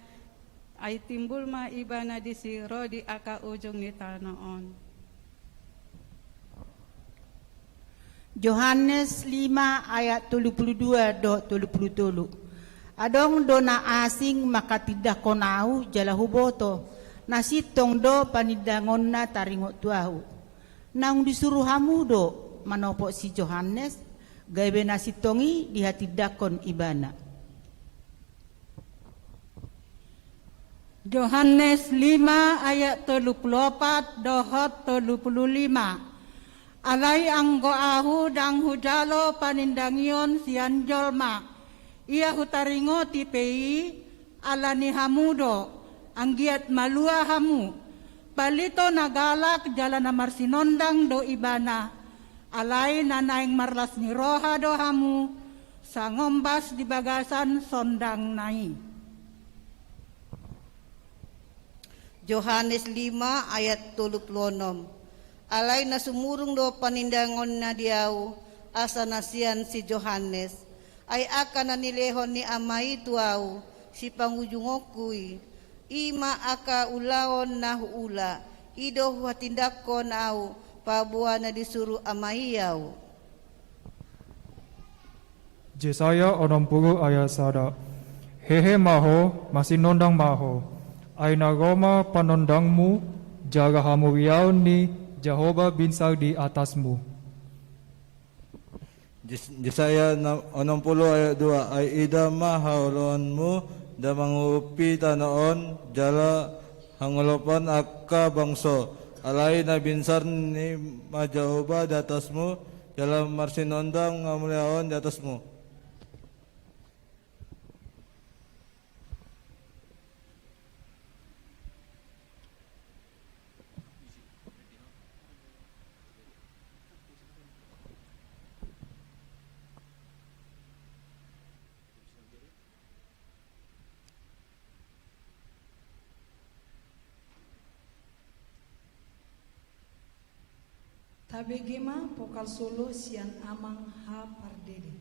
ai timbul ma ibana di siro di aka ujung ni tanoon. Yohanes 5 ayat 32 do 33. Adong do na asing maka tidak konau jala huboto nasitong do panidangon na taringo tuahu. Nang disuruh hamu do manopo si Yohanes gawe nasitongi di hati dakon ibana. Yohanes 5 ayat 34 dohot 35. Alai anggo ahu dang hujalo panindangion sian jolma. Ia hutaringo tipei alani hamudo anggiat malua hamu. Palito nagalak jalan marsinondang do ibana. Alai nanaing marlas ni roha do hamu. Sangombas di bagasan sondang nai. Yohanes 5 ayat 36. Alai na sumurung do panindangon na diau asa nasian si Yohanes ay aka nanilehon ni amai tuau si pangujungokui ima aka ulaon na huula ido hatindakon au pabuana na disuruh amaiau. Yesaya 60 ayat 1. Hehe maho masih nondang maho ay nagoma panondangmu jaga hamu wiau ni Jehovah binsang di atasmu. Yesaya 60 ayat 2. Ay idama haulonmu da mangupi tanoon jala hangolopan akka bangso. Alay na binsar ni ma Jehovah di atasmu jala marsinondang ngamuliaon di atasmu. Tabegema Pokal Solo sian amang ha pardede.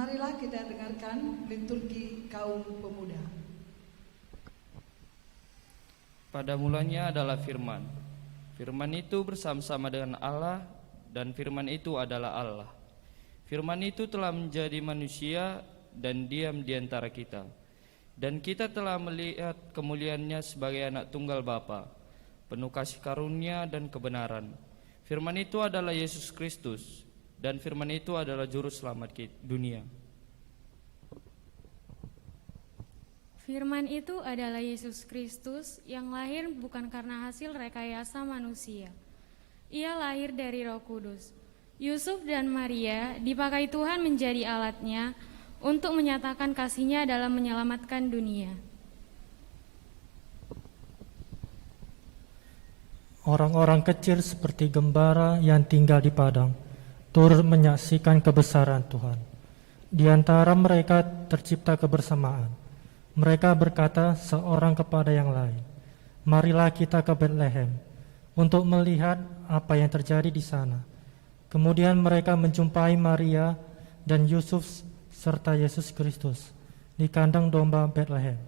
Marilah kita dengarkan liturgi kaum pemuda. Pada mulanya adalah firman. Firman itu bersama-sama dengan Allah dan firman itu adalah Allah. Firman itu telah menjadi manusia dan diam di antara kita. Dan kita telah melihat kemuliaannya sebagai anak tunggal Bapa, penuh kasih karunia dan kebenaran. Firman itu adalah Yesus Kristus dan firman itu adalah juru selamat dunia. Firman itu adalah Yesus Kristus yang lahir bukan karena hasil rekayasa manusia. Ia lahir dari Roh Kudus. Yusuf dan Maria dipakai Tuhan menjadi alatnya untuk menyatakan kasih-Nya dalam menyelamatkan dunia. Orang-orang kecil seperti gembala yang tinggal di padang turut menyaksikan kebesaran Tuhan. Di antara mereka tercipta kebersamaan. Mereka berkata seorang kepada yang lain, "Marilah kita ke Betlehem untuk melihat apa yang terjadi di sana." Kemudian mereka menjumpai Maria dan Yusuf serta Yesus Kristus di kandang domba Betlehem.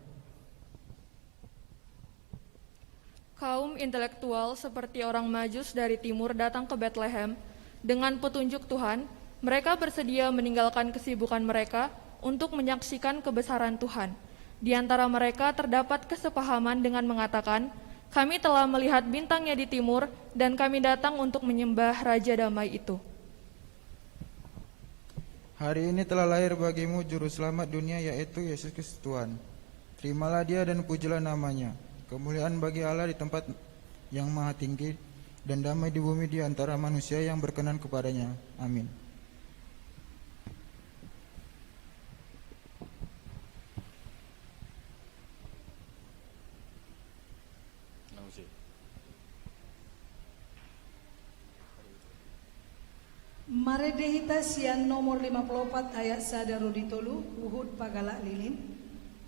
Kaum intelektual seperti orang Majus dari timur datang ke Betlehem dengan petunjuk Tuhan. Mereka bersedia meninggalkan kesibukan mereka untuk menyaksikan kebesaran Tuhan. Di antara mereka terdapat kesepahaman dengan mengatakan, "Kami telah melihat bintangnya di timur dan kami datang untuk menyembah Raja Damai itu." Hari ini telah lahir bagimu Juru Selamat dunia, yaitu Yesus Kristus Tuhan. Terimalah Dia dan pujilah namanya. Kemuliaan bagi Allah di tempat yang maha tinggi dan damai di bumi di antara manusia yang berkenan kepadanya. Amin. Maredehita sian nomor 54 ayat sadaro ditolu Uhud pagalak lilin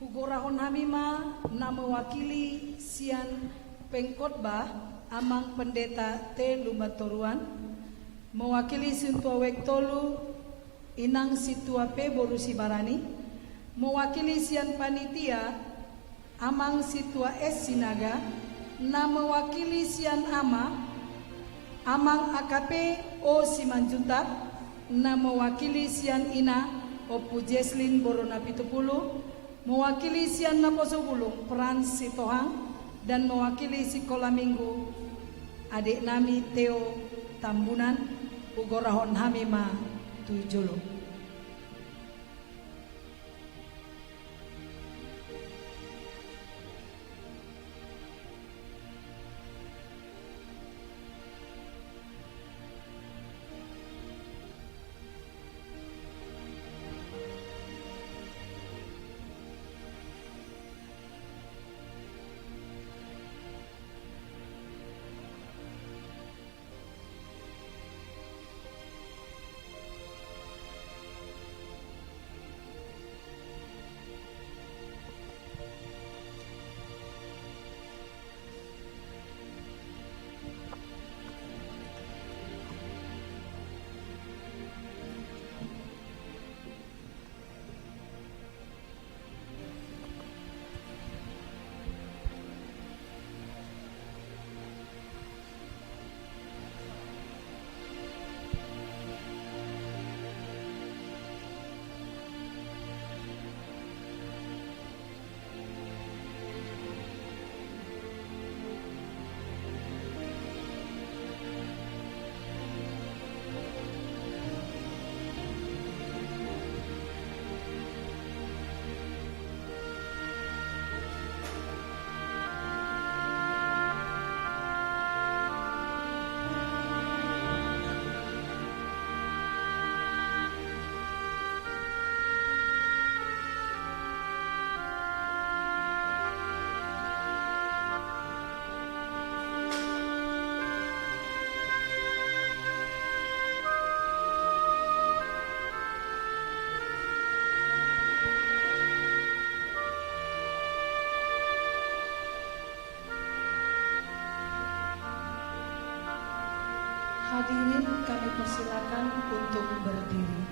Hugorahon hamima na mewakili sian pengkhotbah amang pendeta T. Lumbatoruan mewakili sintua wek tolu inang situa P. Borusi Barani mewakili sian panitia amang situa S. Sinaga na mewakili sian amang AKP O Simanjuntak na mewakili sian ina Opu Jeslin Borona Pitupulu mewakili sian Naposo Bulung Peran Sitohang dan mewakili Sekolah Minggu adik nami Theo Tambunan Ugorahon Hamima Tujulu. Hadirin kami persilakan untuk berdiri.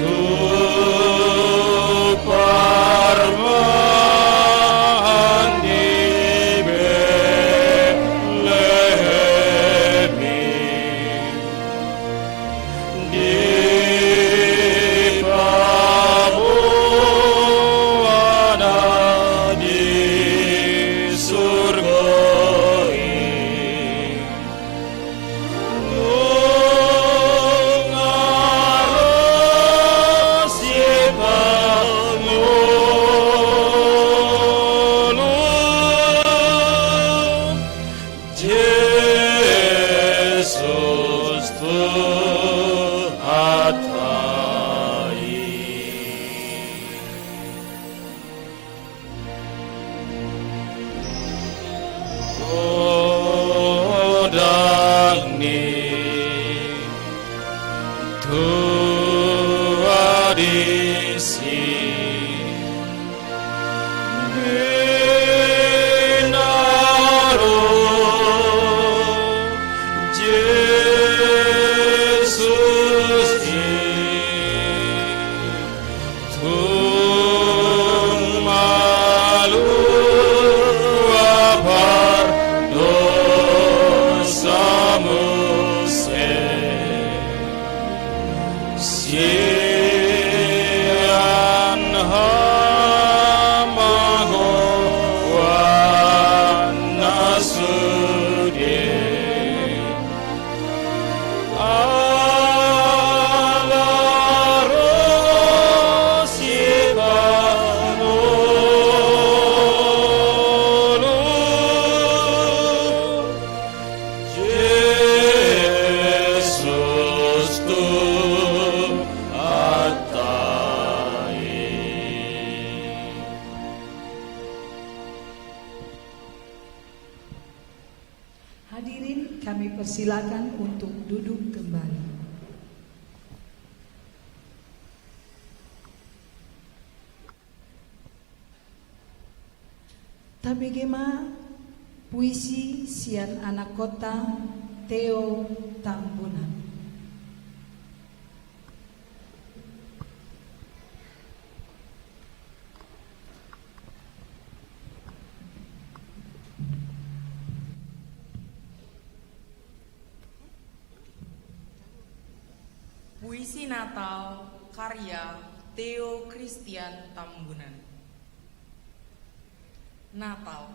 Tu parva Tua disi Hadirin, kami persilakan untuk duduk kembali. Tabegema puisi sian anak kota Theo Tambunan. Puisi Natal karya Theo Christian Tambunan. Natal,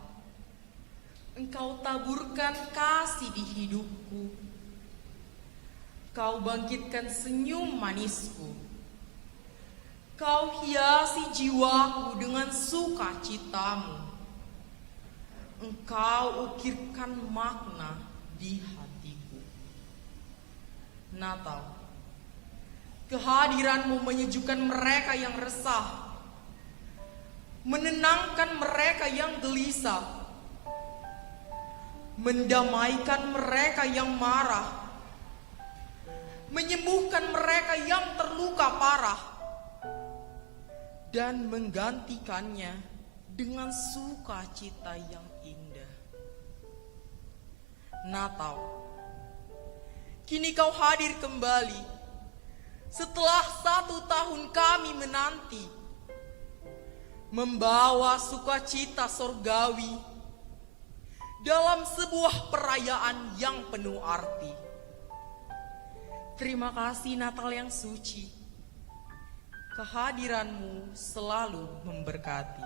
Engkau taburkan kasih di hidupku, Kau bangkitkan senyum manisku, Kau hiasi jiwaku dengan sukacitamu, Engkau ukirkan makna di hatiku. Natal, kehadiranmu menyejukkan mereka yang resah, menenangkan mereka yang gelisah, mendamaikan mereka yang marah, menyembuhkan mereka yang terluka parah, dan menggantikannya dengan sukacita yang indah. Natal, kini Kau hadir kembali setelah 1 tahun kami menanti, membawa sukacita sorgawi dalam sebuah perayaan yang penuh arti. Terima kasih Natal yang suci, kehadiranmu selalu memberkati.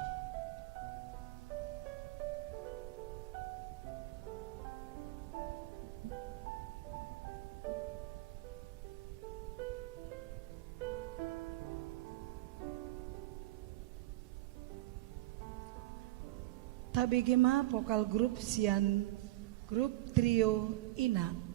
Tabegema vokal grup sian grup trio Ina.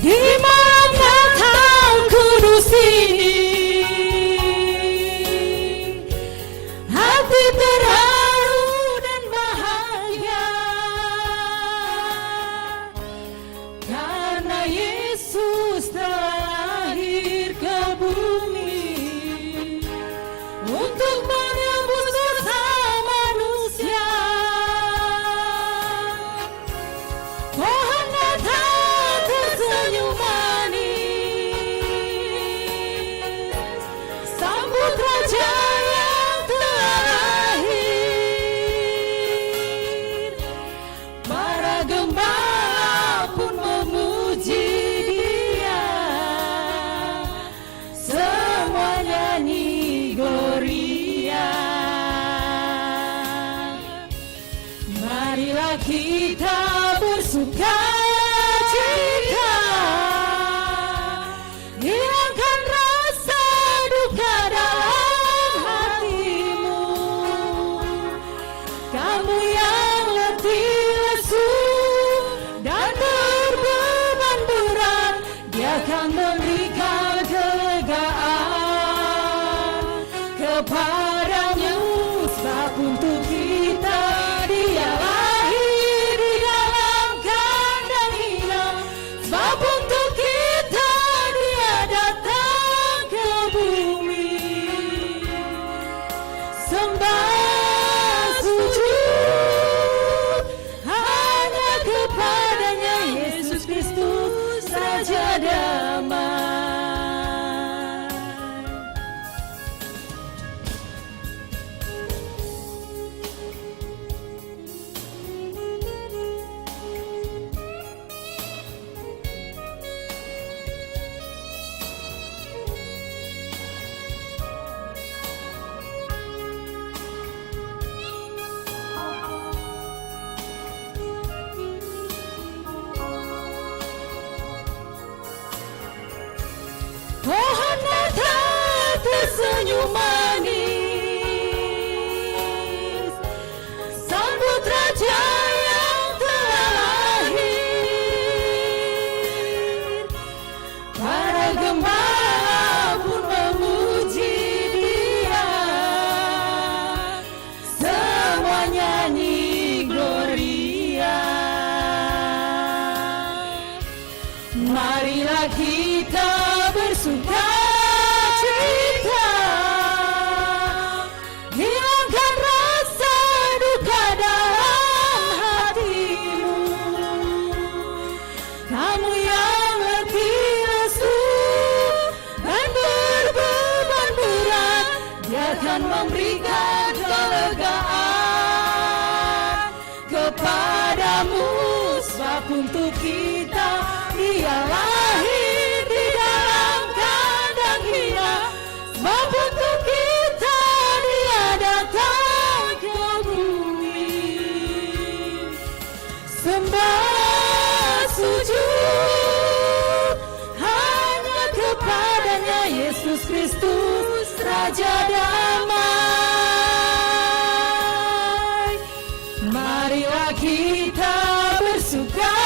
Di malam Natal kudus ini, hati terharu dan bahagia. Yesus lahir ke bumi untuk menebus dosa manusia. Pohon Natal tersenyum manis, sambut Raja yang telah lahir. Para gembala pun memuji Dia, semua nyanyi Gloria. Marilah kita bersuka cita, hilangkan rasa duka dalam hatimu. Kamu yang letih lesu dan berbeban berat, Dia akan memberikan kelegaan kepadamu. Sebab untuk kita Dia lahir di dalam kandang hina. Sebab untuk kita Dia datang ke bumi. Sembah sujud hanya kepadanya, Yesus Kristus Raja Damai. Pohon Natal tersenyum manis, sambut Raja yang telah lahir. Para gembala pun memuji Dia, semua nyanyi Gloria. Marilah kita bersuka cita, hilangkan rasa duka dalam hatimu. Kamu yang letih lesu dan berbeban berat, Dia akan memberikan kelegaan kepadamu. Sebab untuk kita Dia lahir di dalam kandang hina. Sebab untuk kita Dia datang ke bumi. Sembah sujud hanya kepadanya, Yesus Kristus Raja Damai. Marilah kita bersuka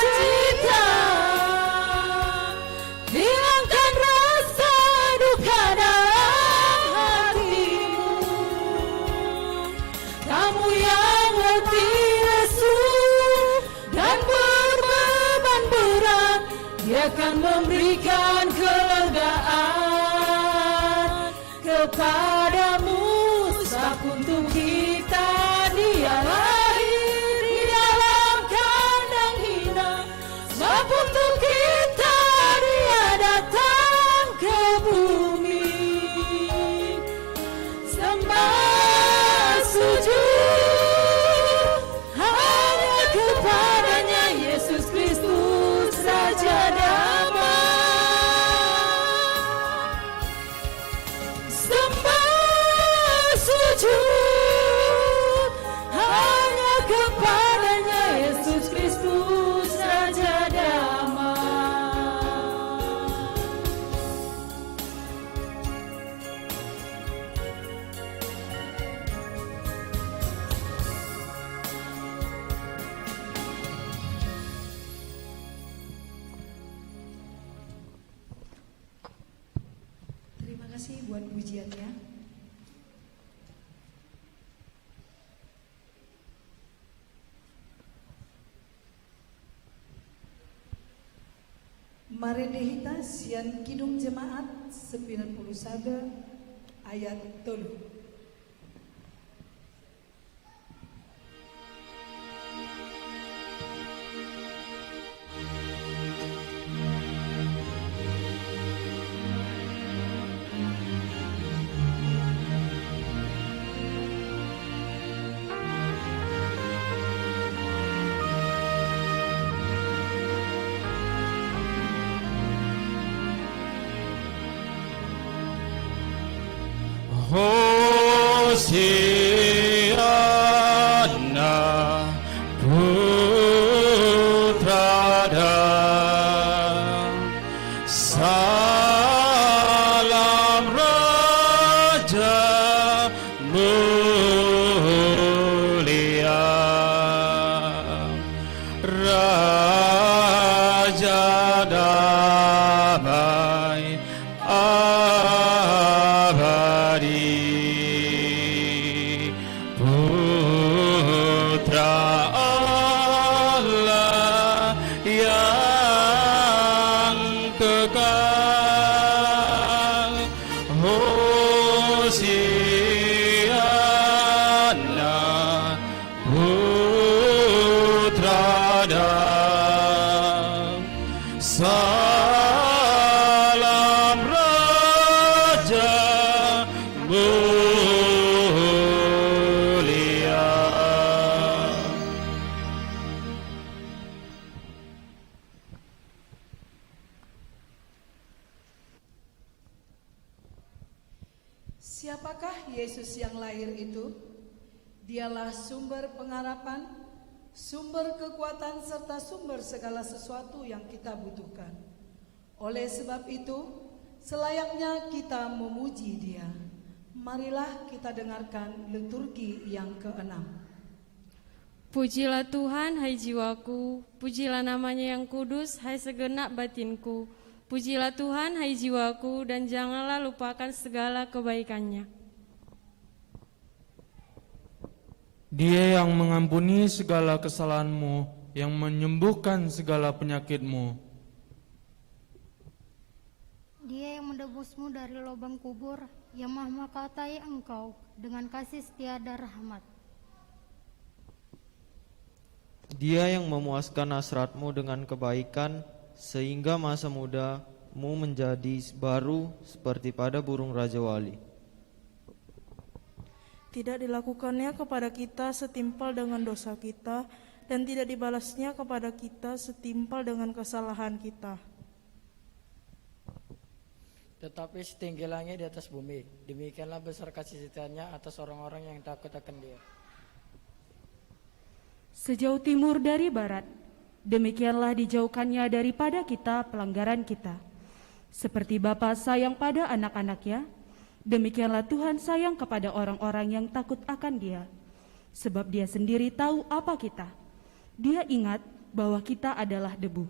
cita, hilangkan rasa duka dalam hatimu. Kamu yang letih lesu dan berbeban berat, Dia akan memberikan kelegaan kepadamu. Sebab untuk kita Dia lahir di dalam kandang hina. Sebab untuk kita Dia datang ke bumi. Sembah sujud hanya kepadanya, Yesus Kristus Raja Damai. Sembah sujud hanya kepadanya, Yesus Kristus Raja Damai. Terima kasih buat pujiannya. Maredehita sian kidung jemaat 91 ayat 3. Hosiana Putrada Salam Raja mulia Raja damai abadi Putra Allah yang kekal Hosiana Putrada Salam Raja mulia. Siapakah Yesus yang lahir itu? Dialah sumber pengharapan, sumber kekuatan serta sumber segala sesuatu yang kita butuhkan. Oleh sebab itu, selayaknya kita memuji Dia. Marilah kita dengarkan liturgi yang ke-6. Pujilah Tuhan, hai jiwaku, pujilah namanya yang kudus, hai segenap batinku. Pujilah Tuhan, hai jiwaku, dan janganlah lupakan segala kebaikannya. Dia yang mengampuni segala kesalahanmu, yang menyembuhkan segala penyakitmu. Dia yang mendebusmu dari lubang kubur, yang memahkatai engkau dengan kasih setia dan rahmat. Dia yang memuaskan hasratmu dengan kebaikan, sehingga masa mudamu menjadi baru seperti pada burung Raja Wali. Tidak dilakukannya kepada kita setimpal dengan dosa kita, dan tidak dibalasnya kepada kita setimpal dengan kesalahan kita. Tetapi setinggi langit di atas bumi, demikianlah besar kasih setianya atas orang-orang yang takut akan Dia. Sejauh timur dari barat, demikianlah dijauhkannya daripada kita pelanggaran kita. Seperti Bapa sayang pada anak-anaknya, demikianlah Tuhan sayang kepada orang-orang yang takut akan Dia. Sebab Dia sendiri tahu apa kita. Dia ingat bahwa kita adalah debu.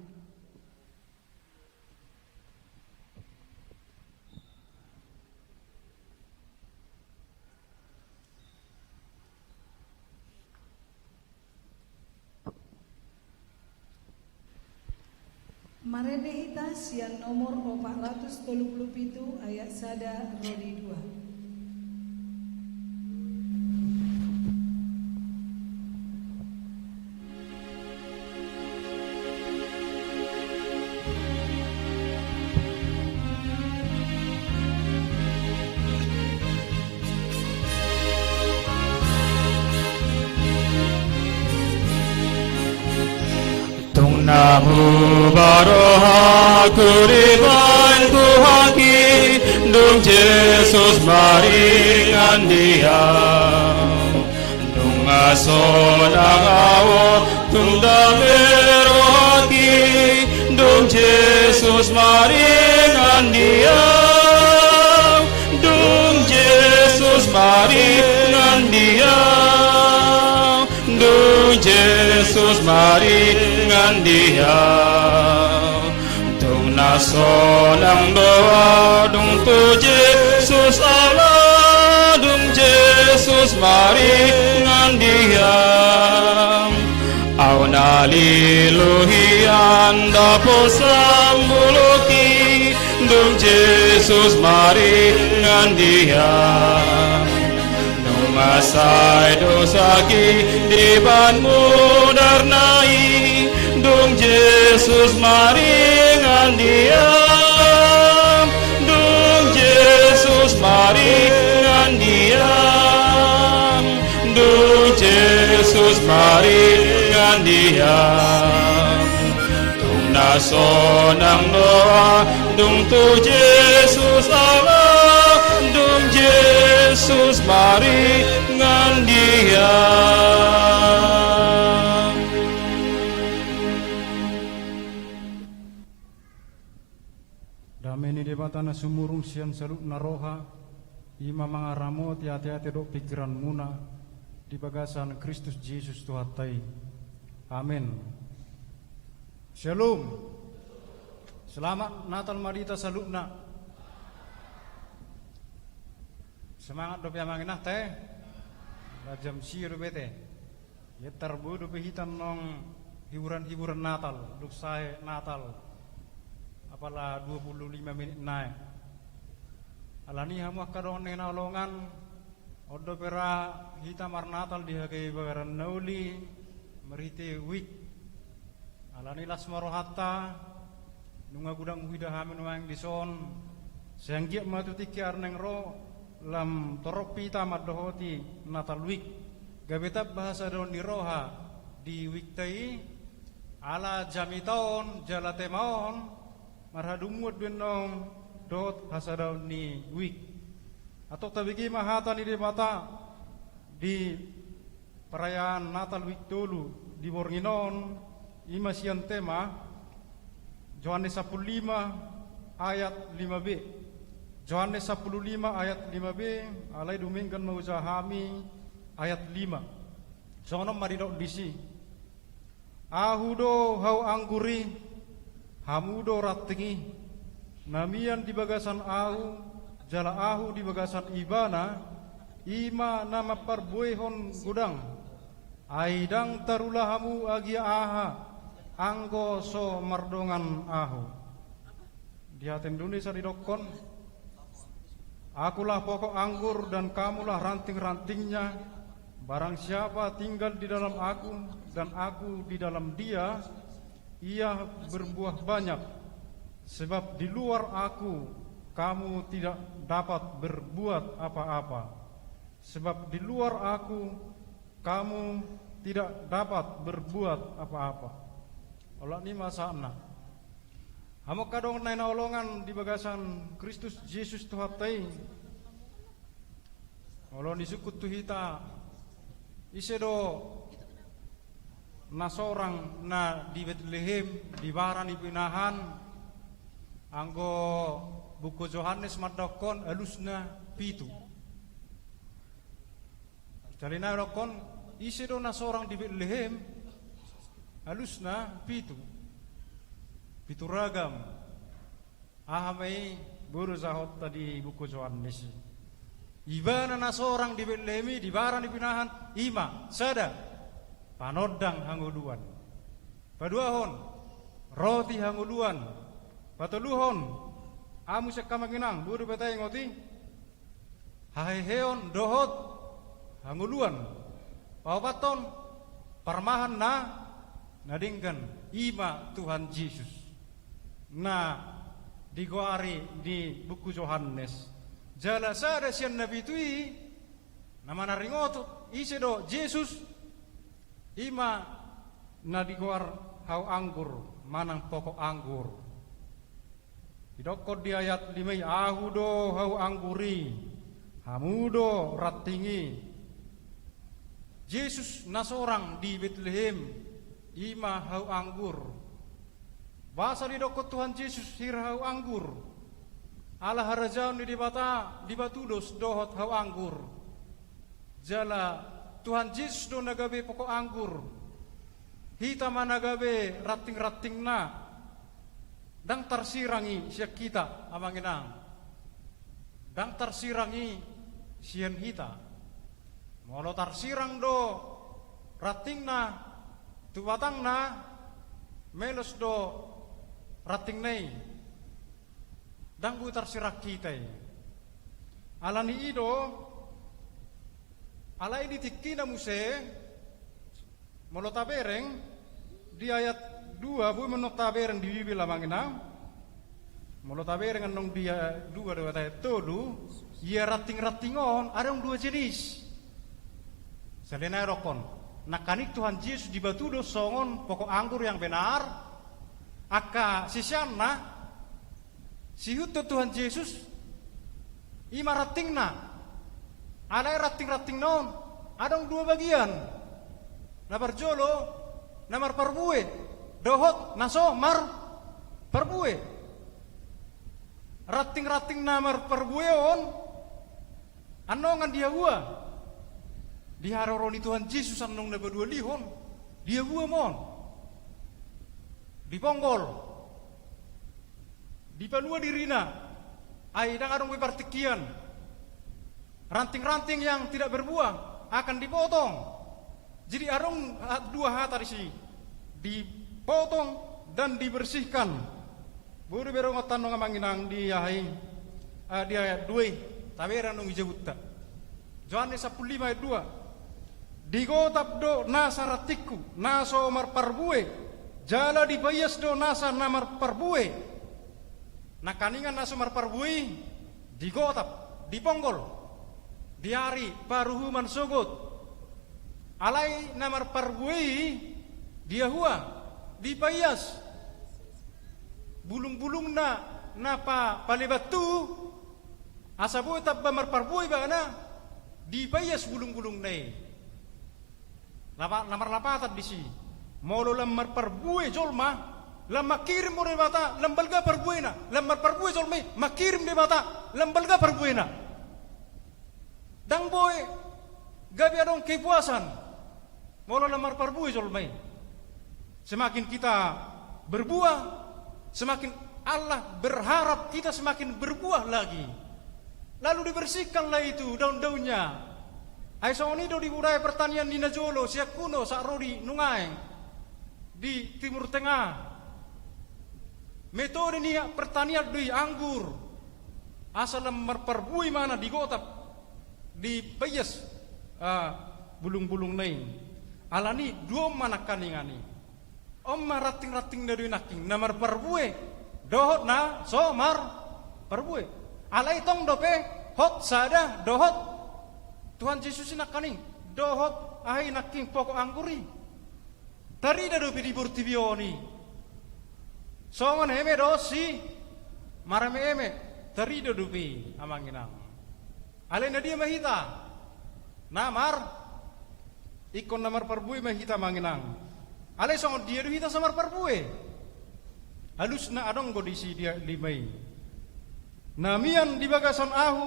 Maredehita sian nomor 437 ayat 1 rodi 2. Namu baroha kuriban kuhaki Dung Jesus maringan Dia Dung ason ang awo Dung damerohaki Dung Jesus maringan Dia Dung Jesus maringan Dia Dung Jesus maringan Dia Dung nason ang doa Dung tu Jesus Allah Dung Jesus maringan Dia Au naliluhian anda posambuluki dung Jesus mari ngandia dung asai dosaki dibanmu darnai dung Jesus mari ngandia dung Jesus mari ngandia dung Jesus mari ngandia nasonang doa dung tu Jesus Allah dung Jesus mari ngandia. Dameni debatana sumurung sian seluk naroha ima mangaramo hati-hati dok pikiran muna di bagasan Kristus Yesus Tuhatai. Amin. Shalom. Selamat Natal Marita Salukna. Semangat dope amanginah teh. Rajam siru bete. Ya terbu dope hitam nong hiburan-hiburan Natal, luksai Natal. Apalah 25 menit naik. Alani hamu kadong nena olongan odo pera hitam ar Natal dihagai bagaran nauli merite week. Alani lasmaro hatta nunga gudang huida hamin wang dison sanggiak matu tiki arneng ro lam torok pita madohoti Natal week gabetab bahasa don di roha di week tai ala jamitaon jalate maon marhadumut benong dot hasadaun ni week atau tabigi mahata ni mata di perayaan Natal week dulu di Bornginon ima sian tema Yohanes 15 ayat 5b. Yohanes 15 ayat 5b alai dumingkan mauzahami ayat 5. Sono maridok disi. Ahudo hau angguri hamudo ratingi namian di bagasan ahu jala ahu di bagasan ibana ima nama parbuehon gudang aidang tarulahamu agia aha anggo so mardongan ahu di haten Indonesia di dokon akulah pokok anggur dan kamulah ranting-rantingnya barang siapa tinggal di dalam aku dan aku di dalam dia ia berbuah banyak sebab di luar aku kamu tidak dapat berbuat apa-apa sebab di luar aku kamu tidak dapat berbuat apa-apa. Allah ni masana. Hamu kadong naina olongan di bagasan Kristus Yesus Tuhatai. Allah ni sukut tuhita isedo nasorang na di Bethlehem di baran ipinahan anggo buku Yohanes madokon alusna pitu. Jalina dokon isedo nasorang di Bethlehem alusna pitu ragam ahamai guru zahot tadi buku Yohanes ibana nasorang di Bethlehem di baran dipinahan ima sada panodang hanguluan paduahon roti hanguluan patuluhon amu sekamanginang buru betai ngoti haheheon dohot hanguluan pawaton parmahan na nadingkan ima Tuhan Yesus. Nah digoari di buku Yohanes jala sada sian nabi tui nama naringotu isedo Yesus ima na digoar hau anggur manang pokok anggur didokot di ayat 5 ahudo hau angguri hamudo ratingi Yesus nasorang di Bethlehem ima hau anggur bahasa di dokot Tuhan Yesus hir hau anggur ala harajaun di bata di batudos dohot hau anggur jala Tuhan Yesus do nagabe pokok anggur hita managabe rating-rating na dang tarsirangi siak kita amanginang dang tarsirangi sian hita molo tarsirang do rating na tu batang na melos do rating nei danggu tarsirak kita alani ido alai ditikina muse molotabereng di ayat 2 bu menotabereng di bibila mangina molotabereng anong dia 2 do ayat tolu ia rating-ratingon ada dua jenis selena rokon nakanik Tuhan Yesus di batu do songon pokok anggur yang benar aka sisyana sihut Tuhan Yesus ima ratingna ada rating-rating non ada dua bagian nabar jolo namar parbue dohot naso mar parbue rating-rating namar parbue on anongan dia gua diharoroni Tuhan Yesus anong na berdua lihon dia gua mon diponggol dipanua dirina ai dang adong partikian ranting-ranting yang tidak berbuah akan dipotong jadi adong dua hata di sini dipotong dan dibersihkan buru berongotan nong manginang di ayat 2 taberan nong ijabutta Yohanes 15 ayat 2 digotap do nasa ratiku naso mar parbue jala dibayas do nasa namar parbue nakaningan naso mar parbue digotap diponggol diari paruhuman sogot alai namar parbue dia hua dibayas bulung-bulung napa palebatu asabu tab mar parbue bana dibayas bulung-bulung nei namar lapatan di si molo lamar parbue jolma lam makirim mo mata lambalga parbuena lamar parbue jolme makirim de mata lambalga parbuena dang boy gabi adong kepuasan molo lamar parbue jolme semakin kita berbuah semakin Allah berharap kita semakin berbuah lagi lalu dibersihkanlah itu daun-daunnya ai sonido di budaya pertanian di Najolo siak kuno sakrodi nungai di Timur Tengah metode ni pertanian di anggur asal merperbui mana digotap di payas bulung-bulung nain alani dua mana kaningani rating-rating dari naking namar perbue dohot na so mar perbue alai tong dope hot sada dohot Tuhan Yesus nak kaning dohot ahai naking pokok angguri tari da dope di burtibioni songon eme dosi marame eme tari da dope amanginang alai na dia mahita namar ikon namar perbue mahita manginang alai songon dia duhita samar perbue halus na adong godisi dia limai namian di bagasan ahu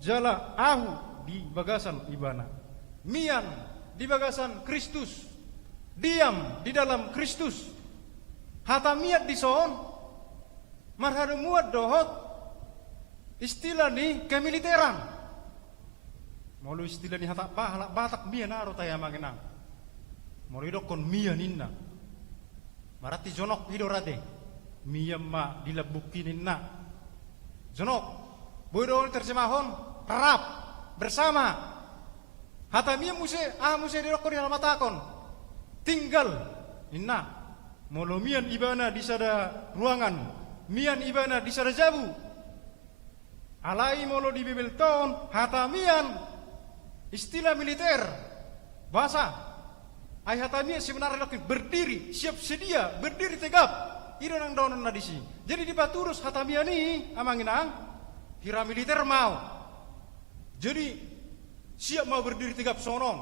jala ahu di bagasan ibana mian di bagasan Kristus diam di dalam Kristus hatamiat di son marhadu muat dohot istilah ni kemiliteran malu istilah ni hata pahala batak mian aro taya mangenang malu idokon mian inna marati jonok idorade mian ma dilabukinin na jonok bodo terjemahon rap bersama hatamia muse dirokon di dalam matakon tinggal inna molo mian ibana di sada ruangan mian ibana di sada jabu alai molo di bibelton hatamian istilah militer bahasa ai hatamia sebenarnya berdiri siap sedia berdiri tegap ida nang daunan nadisi jadi di baturus hatamia ni amanginang hira militer mau jadi siap mau berdiri tegap sonong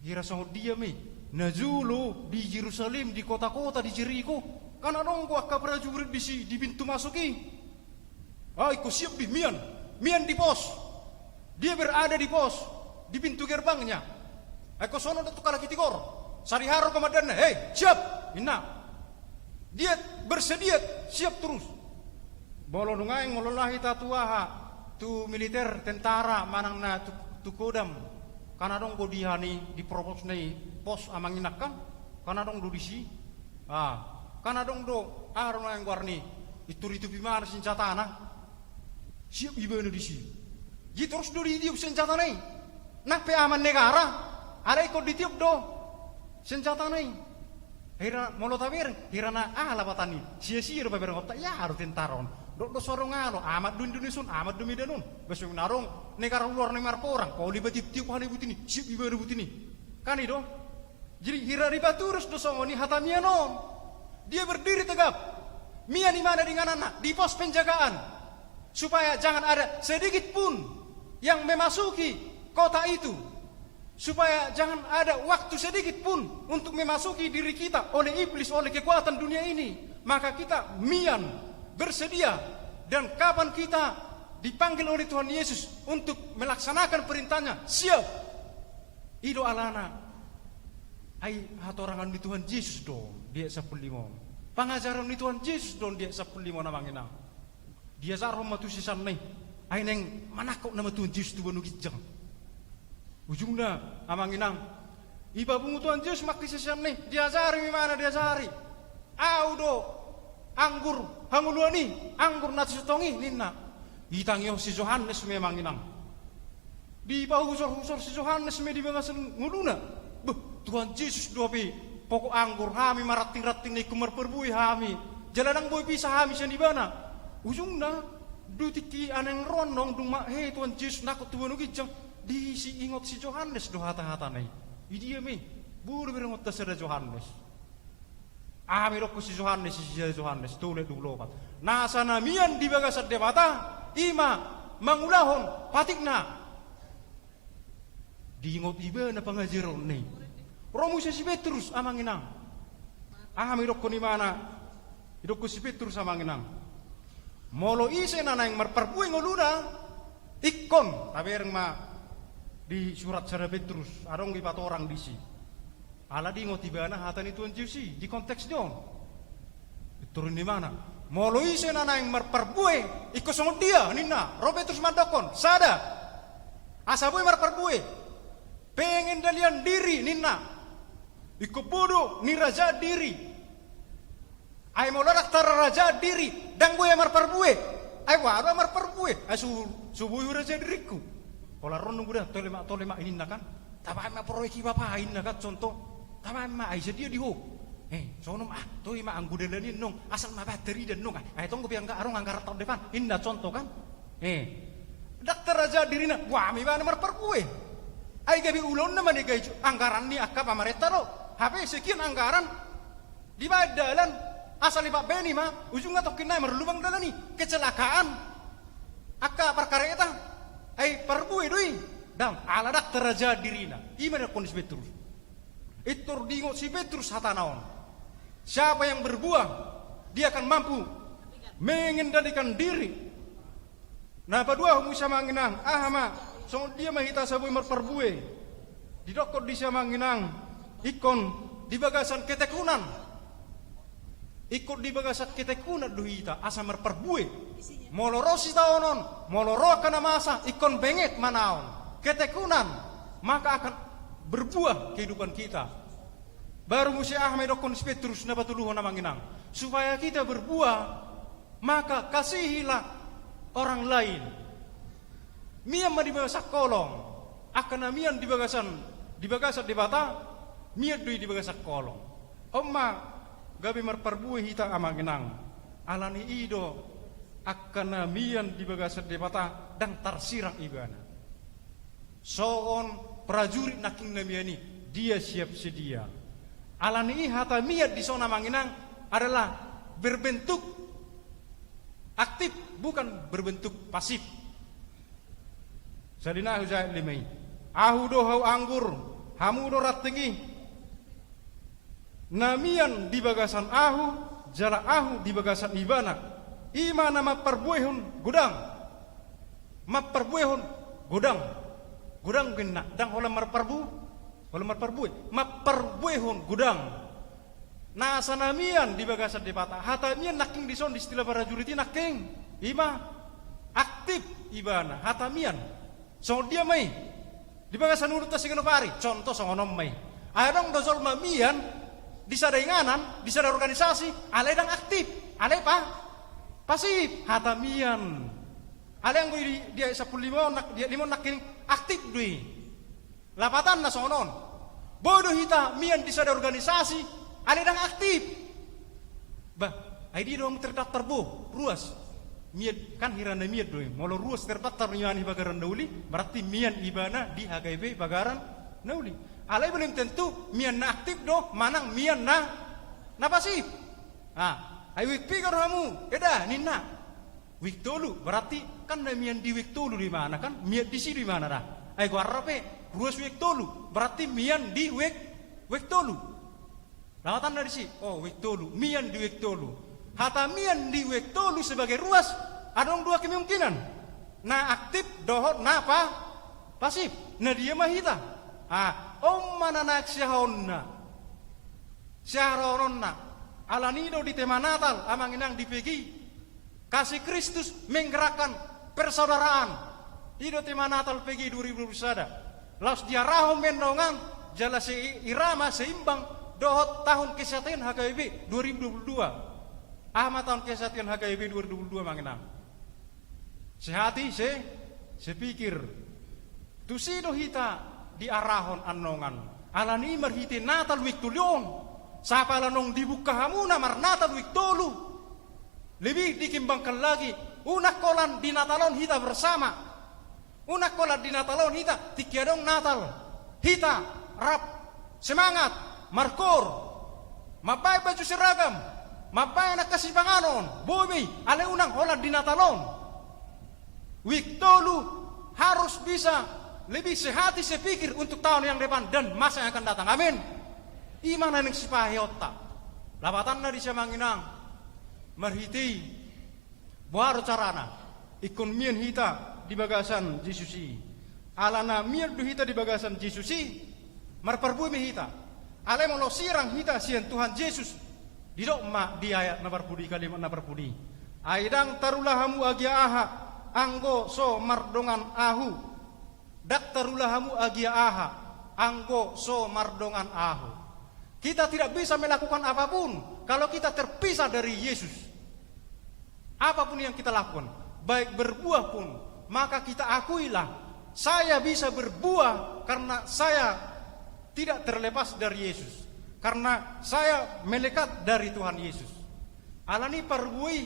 hira songo dia mi najulu di Yerusalem di kota-kota di Jericho kan adong gua prajurit di pintu masuki ko siap di mian di pos dia berada di pos di pintu gerbangnya ko sono datu kala kitikor sariharo komandan siap inna dia bersedia siap terus bolo nungai ngololahi tatuaha tu militer tentara manang na tu kodam kana dong godihani di propos nei pos amanginak kan Kana dong do disi. Kana dong do aron yang warni. Itu bimana senjata na. Siap ibana disi. Ji terus do ditiup senjata nai. Nak pe aman negara. Ada ikut ditiup do senjata nai. Hira molo tawer, hira na lapatani. Sia-sia do paber ngota ya harus tentaron. Do sorongano amat dun dunisun amat dumi danun. Besok narong negara luar nemar porang. Kau libat tiup hari butini. Siap ibana butini. Kan itu. Jadi hira ribaturus do songoni hatamianon. Dia berdiri tegap. Mia di mana dengan anak di pos penjagaan. Supaya jangan ada sedikit pun yang memasuki kota itu. Supaya jangan ada waktu sedikit pun untuk memasuki diri kita oleh iblis, oleh kekuatan dunia ini. Maka kita mian bersedia, dan kapan kita dipanggil oleh Tuhan Yesus untuk melaksanakan perintahnya, siap. Ido alana ai hatorangan di Tuhan Yesus dong, dia 15. Pangajaran di Tuhan Yesus dong, dia 15 namangina. Dia sarong matu sisan nih. Ai neng manakok nama Tuhan Yesus tu banu kijang. Ujungnya amanginang iba bungu Tuhan Yesus maki sisan nih. Diajari mana diajari. Audo anggur hanguluani, anggur nasi tongi ninna. Itangyo si Yohanes memang inang. Di bawah husor si Yohanes me di bagasan nguluna. Tuhan Yesus dopi pokok anggur hami marating-rating ni kumar perbui hami. Jalanang boy bisa hami sian di bana. Ujungna dutiki aneng ronong dung mak he Tuhan Yesus nakut tuan kijang di si ingot si Yohanes do hata-hata nai. Idia me buru berengot tasada Yohanes. Ami rokko si Yohanes si Yohanes tule dulopat. Nasana mian di bagasat debata ima mangulahon patikna. Diingot iba na pangajaron ni. Romo si Petrus amanginang. Ami rokko ni mana? Idokko si Petrus amanginang. Molo ise na yang marparpuing ngoluna ikon tabereng ma di surat Sara Petrus arong di patorang disi. Ala di ngotibana hatan itu Yesus di konteks don. Turun di mana? Molo ise na yang marparpue ikosong dia nina Robetus madokon sada. Asaboy marparpue. Pengen dalian diri nina. Iko bodoh ni raja diri. Ay molorak tara raja diri dang boy marparpue. Ay waro marparpue. Ay subuh raja diriku. Ola ronong budak tolema ini nakan. Tama ma proyek bapain nakat contoh. Tama ma ay sedia di ho. Sonom toi ma anggudelani nong asal ma bateri dan nong. Ay tong gopiang ka arong anggar tahun depan. Indah contoh kan. Daktar raja dirina wah mi bana marparpue. Ay gabi ulon naman ni gajo anggaran ni akka pamareta ro. Hape sekian anggaran di badalan asal Pak Beni mah ujungnya tokin na merlubang dalani kecelakaan akka perkara eta ay parbue doi dam ala dak teraja dirina imana kondisi Petrus itur dingo si Petrus hatanaon siapa yang berbuah dia akan mampu mengendalikan diri nah padua musa manginang ahama so dia mahita sabui merparbue didokot di manginang ikon di bagasan ketekunan ikut di bagasan ketekunan duhita asa merperbue molorosi taonon moloro kana masa ikon benget manaon ketekunan maka akan berbuah kehidupan kita baru musi Ahmed dokon Petrus na batuluhon namanginang supaya kita berbuah maka kasihilah orang lain mian di bagasan kolong akan mian di bagasan di bata mian di bagasan kolong omma gabi marparbue hita amagenang alani ido akana mian di bagasan debata dan tarsirang ibana soon prajurit naking namiani dia siap sedia alani hata mian di sona manginang adalah berbentuk aktif bukan berbentuk pasif sadina hujai limai ahudo hau anggur hamudo ratengi namian di bagasan ahu jala ahu di bagasan ibana ima nama perbuehun gudang gudang gena dang oleh marparbue maperbuehun gudang na sanamian di bagasan debata hatamian naking dison di istilah prajurit naking ima aktif ibana hatamian so dia mai di bagasan urut ta sigano pari contoh songonom mai adong dozol mamian di sada inganan, di sada organisasi, ale dang aktif, ale pasif, hatamian. Ale yang dia 15 nak dia 5 nak aktif dui. Lapatan na sonon. Bodoh hita mian di sada organisasi, ale dang aktif. Ai di dong terdaftar ruas. Mian kan hirana mian doi. Molo ruas terdaftar nyani bagaran dauli, berarti mian ibana di HKB bagaran nauli. Ale belum tentu mian na aktif do, manang mian na pasif. Ai wik pikir kamu, eda ninna. Wik tolu berarti kan na mian di wik tolu di mana kan? Mian di sini di mana dah? Ai gua arape ruas wik tolu, berarti mian di wik tolu. Lawatan dari si, oh wik tolu, mian di wik tolu. Hata mian di wik tolu sebagai ruas, ada dua kemungkinan. Na aktif dohot na pasif. Na dia mah hita. Mana nak syahoronna alanido di tema Natal amang inang dipegi kasih Kristus menggerakkan persaudaraan ido tema Natal pegi 2021 laus dia rahom mendongan jala irama seimbang dohot tahun kesehatan HKBP 2022 tahun kesehatan HKBP 2022 manginang sehati sepikir tusido hita di arahon anongan alani merhiti Natal wik tulion sapa lanong dibuka hamuna mar Natal wik tolu lebih dikimbangkan lagi unak kolan di Natalon hita bersama unak kolan di Natalon hita tikiadong Natal hita rap semangat markor mapai baju seragam mapai nak kasih panganon bobi ale unang holan di Natalon wik tolu harus bisa lebih sehati sepikir untuk tahun yang depan dan masa yang akan datang. Amin. Imana yang sipahi otak. Labatan na di Samanginang. Marhiti. Baru carana. Ikon mian hita di bagasan Jesusi. Alana mian du hita di bagasan Jesusi. Marperbu mi hita. Ale molo sirang hita sian Tuhan Yesus. Didok ma di ayat nabarpudi kalimat nabarpudi. Aidang tarulahamu agia aha. Anggo so mardongan ahu. Daktarulahamu agia aha, anggo so mardongan ahu. Kita tidak bisa melakukan apapun kalau kita terpisah dari Yesus. Apapun yang kita lakukan, baik berbuah pun, maka kita akuilah, saya bisa berbuah karena saya tidak terlepas dari Yesus. Karena saya melekat dari Tuhan Yesus. Alani perbuai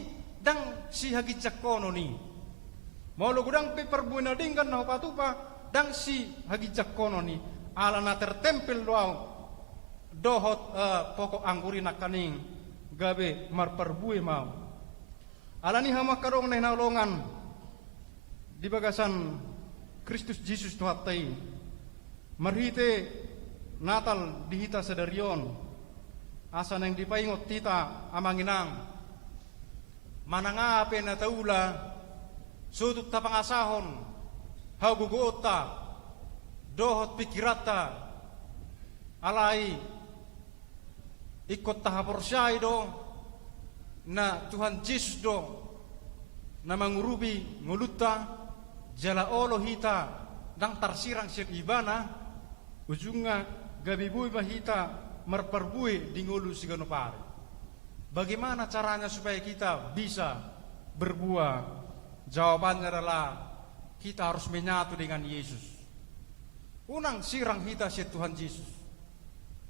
dang si hagijak kono ni. Mau lo gudang perbuai nadingkan na patupa. Dan si hagijak kono ni alana tertempel doang dohot pokok anggurin kaning gabe marperbui mau alani hama karong neh naulongan di bagasan Kristus Yesus tuhatai marhite Natal dihita sedarion asa nang dipaingot tita amanginang mananga ape na taula sudut tapangasahon hagugota dohot pikirata alai ikut tahaporsai do na Tuhan Yesus do na mangurubi nguluta jala olo hita dang tarsirang siap ibana ujunga gabibui bahita merperbui di ngulu siganopari. Bagaimana caranya supaya kita bisa berbuah? Jawabannya adalah kita harus menyatu dengan Yesus. Unang sirang hita si Tuhan Yesus.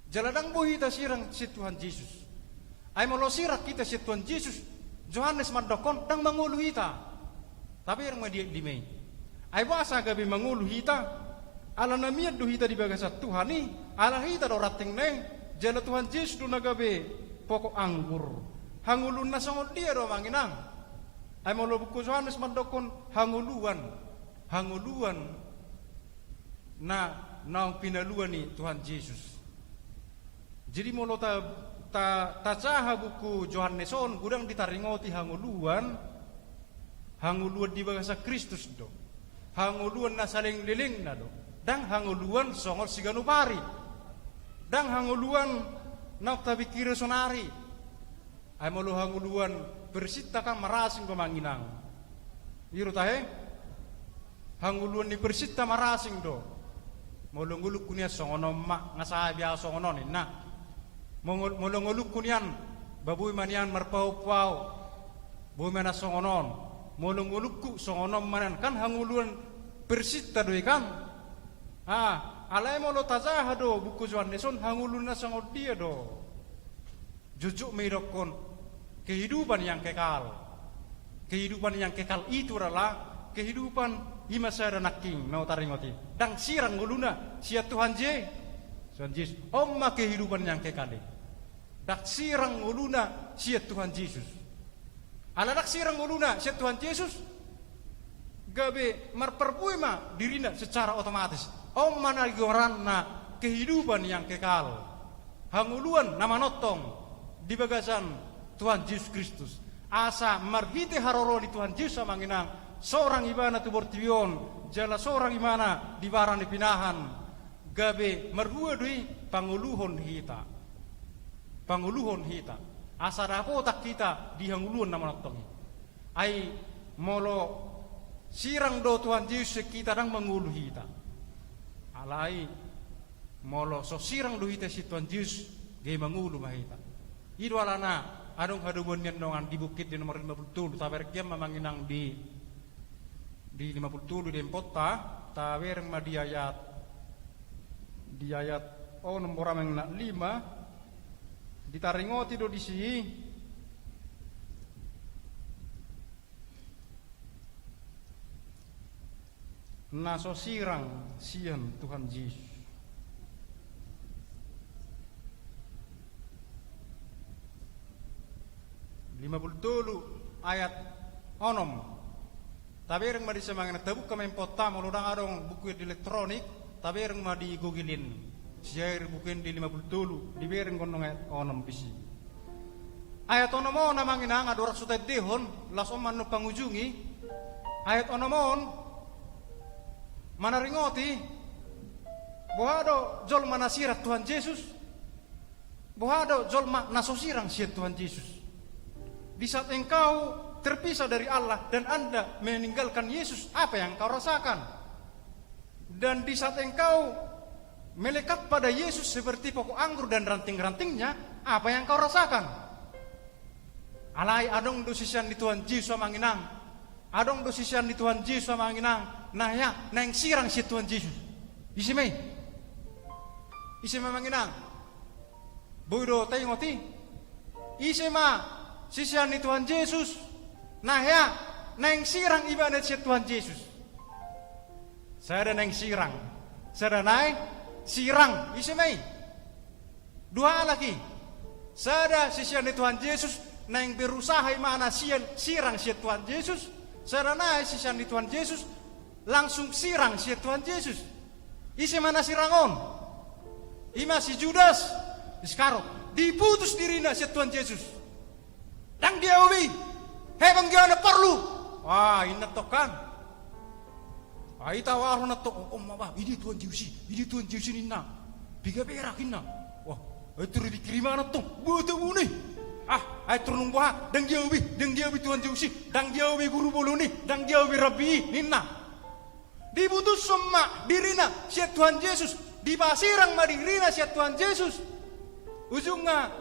Jaladang bu hita sirang si Tuhan Yesus. Ay molo sirak kita si Tuhan Yesus. Johannes mandokon dang mangulu hita. Tapi yang di mei. Ay basa gabi mangulu hita. Ala namiyad do hita di bagasat Tuhan ni. Ala hita do rating neng. Jala Tuhan Yesus do nagabe pokok anggur. Hangulun na sangod dia do manginang. Ay molo buku Johannes mandokon hanguluan na naong pinaluan ni Tuhan Yesus. Jadi molo ta caha buku Johanneson gudang ditaringoti hanguluan di bahasa Kristus do. Hanguluan na saling liling na do. Dang hanguluan songol siganupari. Dang hanguluan na tabikira sonari. Ay molo hanguluan bersita kang marasing pamanginang. Iru tahe hanguluan ni persita marasing do. Molungguluk kunia songono mak ngasaha biasa songono ni na. molongoluk kunian babui manian marpau-pau bui mana songonon molongolukku songonon manan kan hanguluan persita doi kan alai molo tazah do buku Yohaneson hanguluna sangot dia do jujuk meidokon kehidupan yang kekal itu adalah kehidupan imasa dan naking mau taringoti dang sirang guluna sia Tuhan Yesus omma kehidupan yang kekal dak sirang guluna sia Tuhan Yesus ala dak sirang guluna sia Tuhan Yesus gabe marperpuima dirina secara otomatis omma nagoranna kehidupan yang kekal hanguluan nama notong di bagasan Tuhan Yesus Kristus asa marhite haroro di Tuhan Yesus manginang seorang ibana tu bortion jala seorang ibana di barang dipinahan gabe marhua dui panguluhon hita asa dapotak kita di hanguluan nama notong ai molo sirang do Tuhan Yesus kita dang mangulu hita alai molo so sirang do hita si Tuhan Yesus ge mangulu mahita ido alana adong hadubon yan nongan di bukit di nomor 57 tawer kiam mamanginang di 57 di empota tawer ma di ayat nomor amang 5 ditaringoti do di si naso sirang sian Tuhan Yesus 57 ayat onom tabereng ma di semangana tabuk kami pota molodang adong buku di elektronik tabereng ma di gogilin siair bukuin di 57 di bereng gonong ayat onom pisi ayat onomon namangina ngadorak sutai dehon lasom manu pangujungi ayat onomon manaringoti bohado jol manasirat Tuhan Yesus bohado jol nasosirang siat Tuhan Yesus. Di saat engkau terpisah dari Allah dan Anda meninggalkan Yesus, apa yang kau rasakan? Dan di saat engkau melekat pada Yesus seperti pokok anggur dan ranting-rantingnya, apa yang kau rasakan? Alai adong dosisian di Tuhan Yesus manginang, adong dosisian di Tuhan Yesus manginang, nah ya, nang sirang si Tuhan Yesus. Isime manginang, bodo tayo ngoti, isema sisian di Tuhan Yesus nah ya neng sirang ibadat si Tuhan Yesus saya ada neng sirang saya ada naik sirang isimai dua lagi saya ada sisian di Tuhan Yesus neng berusaha mana sirang si Tuhan Yesus saya ada naik sisian di Tuhan Yesus langsung sirang si Tuhan Yesus isi mana sirangon ima si Judas Iskarot diputus dirina si Tuhan Yesus dan dia ubi, hebang dia na perlu. Wah, inatokan. Ay tawaro na to, mama, ini Tuhan Yesus nina. Biga berakin na. Wah, itu dikirima na to. Buat ini. Ay turun buah, dan dia ubi Tuhan Yesus, dan dia ubi guru boloni, dan dia ubi Rabbi nina. Dibutuh semua dirina si Tuhan Yesus, dipasirang madirina si Tuhan Yesus. Ujungnya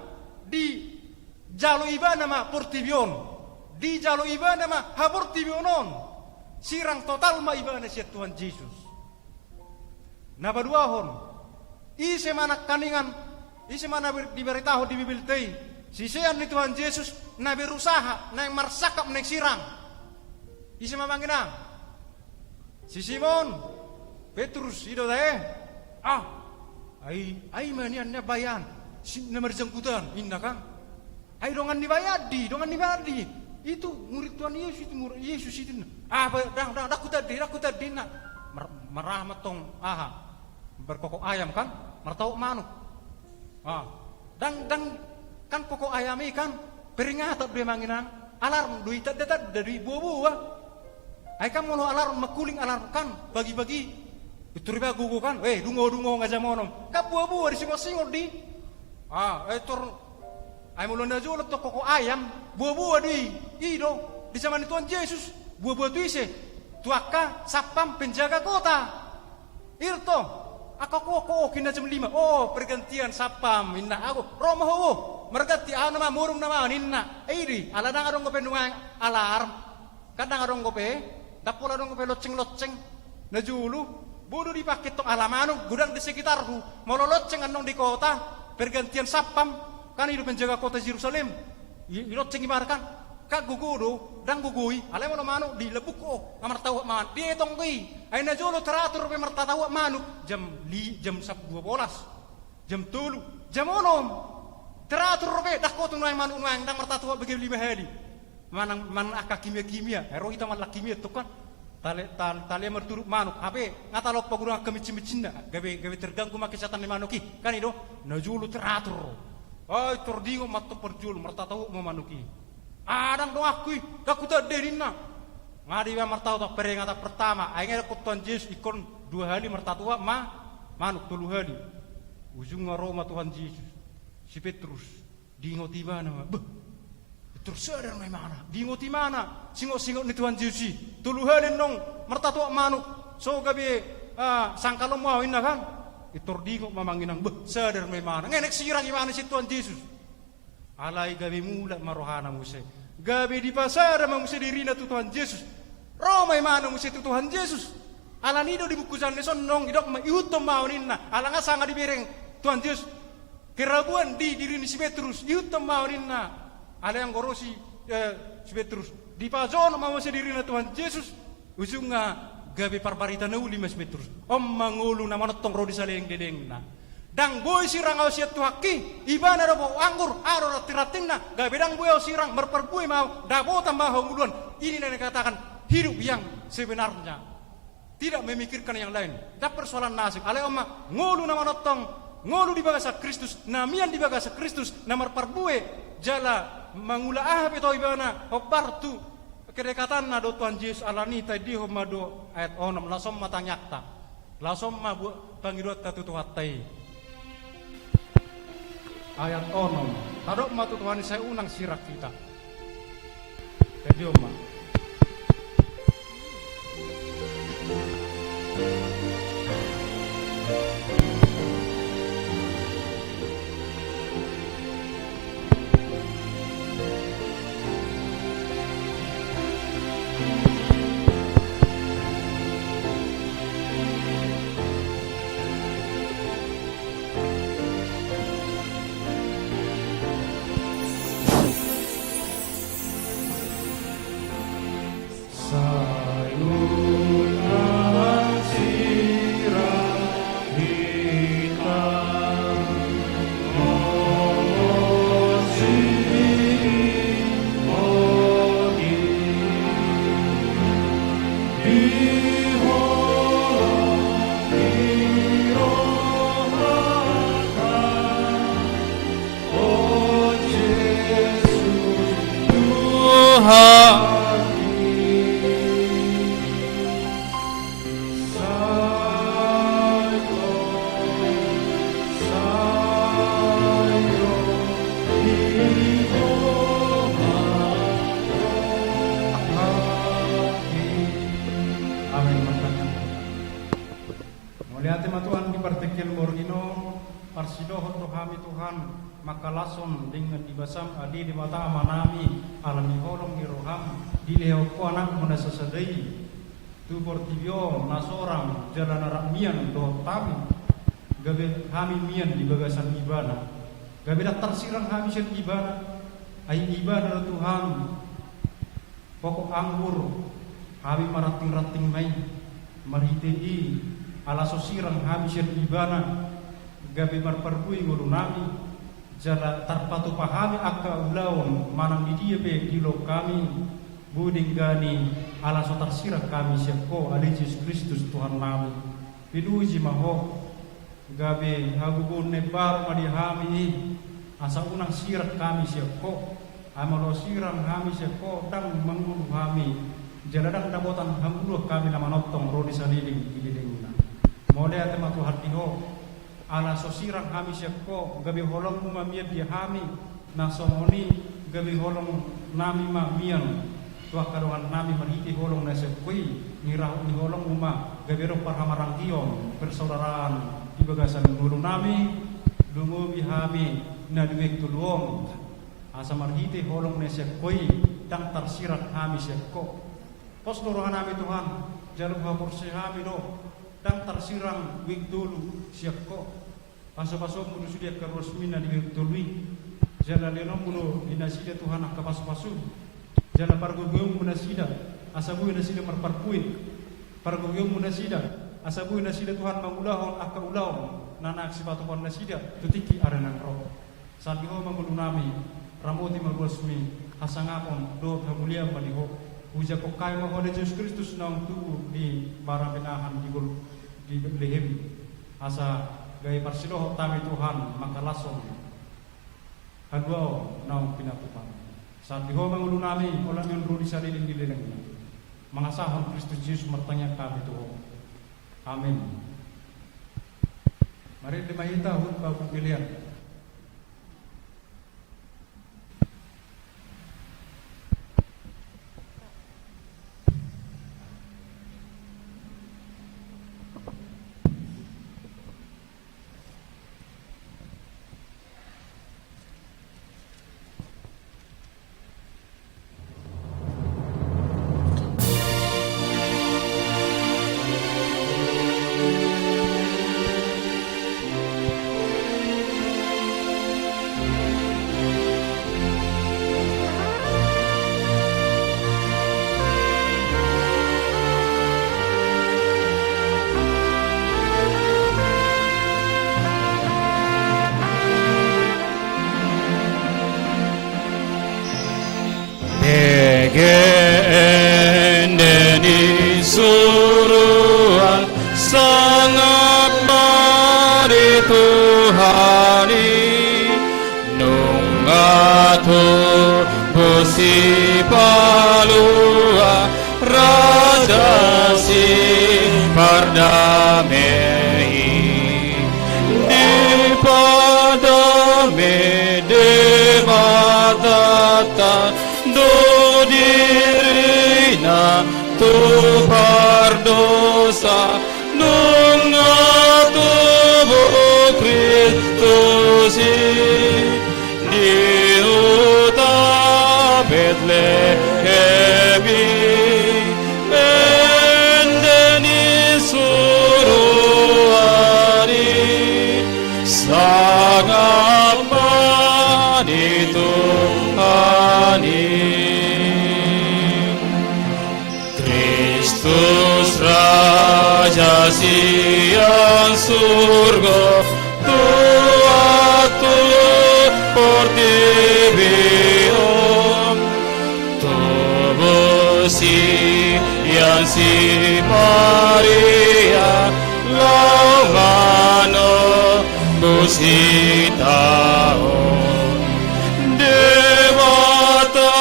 di jalo iba nama portibion di jalo iba nama haportibionon sirang total ma iba na siya Tuhan Yesus nabaduahon isi mana kaningan isi mana diberitahu di Bibil tei sisian ni Tuhan Yesus na berusaha na marsakap na sirang isi mamanginang si Simon Petrus ido dae ay manian na bayan na marjangkutan inna kan ay dongan dibayadi itu murid Tuhan Yesus itu murid Yesus itu aku tadi nak marah matong berkokok ayam kan martau manuk dan kan pokok ayam kan peringatan dia manginang alarm duit dari buah ay kan mau alarm makuling alarm kan bagi-bagi itu riba gugu kan dungo ngajamonom kan buah di singor di tur ay mulon na julot to koko ayam buah-buah di zaman Tuhan Yesus buah-buah tu ise tuaka sapam penjaga kota irto Ako kina jam 5. Oh, pergantian sapam inna aku. Roma ho. Mergati nama murung nama ninna. Iri, ala dang arong gope nuang alarm. Kadang arong gope, dapol arong gope loceng. Najulu, bodoh dipakai tong alamanu, gudang di sekitarku. Mololoceng anong di kota, pergantian sapam. Kan hidup menjaga kota Yerusalem. Loceng imarkan. Kak gugudo, dang gugui, alay mo manu di lebuk ko, ngamartawa man, di etong gay, ay najolo teratur pe martatawa manu, jam 12, jam 3, jam 6, teratur pe, dah ko tunay manu nang dang martatawa bagi 5 hari, manang aka kimia, hero kita malak kimia tu kan, tali merturuk manu, ape ngatalok pagurang kemicin-micin gawe terganggu mak kesehatan di manu ki, kan itu, najolo teratur, ay tordingo mato perjul martatawa mo manu ki. Adang dong aku tak derina. Ngadi ba martau tak perengata pertama. Aingnya aku Tuhan Yesus ikon 2 hari martatua manuk 3 hari. Ujung Roma Tuhan Yesus. Si Petrus dingoti mana? Petrus sadar mai mana? Dingoti mana? Singok ni Tuhan Yesus. 3 hari nong martatua manuk. So gabe sangkalo mau inna kan? Itor dingok mamanginang sadar mai mana? Ngenek sirang imana si Tuhan Yesus. Alai gabi mula marohana muse. Gabi di pasar muse dirina tu Tuhan Yesus. Roma imana muse tu Tuhan Yesus. Ala nido di bukusan leson nong idok ma iutom mauninna. Ala nga sanga di bereng Tuhan Yesus. Keraguan di diri si Petrus iutom mauninna. Ala yang gorosi si Petrus. Di pazono muse dirina Tuhan Yesus. Ujung nga gabi parbarita nauli mas Petrus. Om mangulu na manotong rodi saleng dedengna. Dang boy sirang au siat tuhaki ibana ro anggur aro ratiratinna ga bedang boy sirang merperbuy mau dabo tambah honguluan ini yang dikatakan hidup yang sebenarnya tidak memikirkan yang lain dak persoalan nasib ale oma ngolu nama notong ngolu di bagasa Kristus namian di bagasa Kristus namar perbuy jala mangula beto ibana hobartu kedekatan na do Tuhan Yesus alani tadi homado ayat 6 langsung matanyakta langsung mabu pangirot tatu tuhatai ayat 6 tadok matu Tuhan saya unang sirak kita jadi oma makalason dengan dibasam adi di mata amanami alami holong iroham di leoko anak menasasadai tu portibio nasorang jalan aramian do tami gabe hami mian di bagasan ibana gabe dak tersirang hami sen ibana ai ibana Tuhan pokok anggur hami marating-rating mai marhitei ala sosirang hami sen ibana gabe marperpui ngulu nami jala tarpatu pahami akka ulaun manang di dia be di lo kami buding gani ala so tarsirah kami siapko ali Yesus Kristus Tuhan nami piduji maho gabe hagugun nebar madi hami asa unang sirah kami siapko amalo sirang kami siapko dang mangulu kami jala dang dabotan hambuluh kami nama notong rodi saliling ididengna mole atema Tuhan diho ala sosirang kami siapko gabi holong umamian dia kami nasomoni gabi holong nami mamian tuah kadongan nami marhiti holong nasepkui nirah ni holong uma gabi ro parhamarang gion persaudaraan bagasan guru nami dungu bihami na duwek tuluong asa marhiti holong ne koi dang tersirat kami sekko pos nuruhan nami Tuhan jaluk hapur sehami do dang tersirang wik dulu sekko paso-paso mulu sudia kerosmina di wik tului jala lenom mulu inasida Tuhan ak pasu-pasu jala pargogyong munasida asabu inasida marparpuin pargogyong munasida asabu inasida Tuhan mangulahon ak kaulahon nanak sipatukan nasida tutiki arenan roh sabiho mangulunami ramoti marusmi hasangapon do hamulia maliho uja kokai mahode Yesus Kristus nang tubuh di barang penahan di lehem asa gaya parsidoh tami Tuhan maka lasong hadwao nang pinatupan sabiho mangulunami olang yang rudi salilin di lelengnya mangasahon Kristus Yesus mertanya kami Tuhan amin. Mari dimahita hut bapak pilihan. Endeni suruhan sangat mari Tuhani nungatu busi palua raja si pardamei di padame de matata do dirina tu pardosa nungatu bu Kristus di uta Betlehemi endeni suruhani sangat mani Tuhani Kristus Raja siang surga tuatu portibium tubuh siang si Maria laumano busitao dewata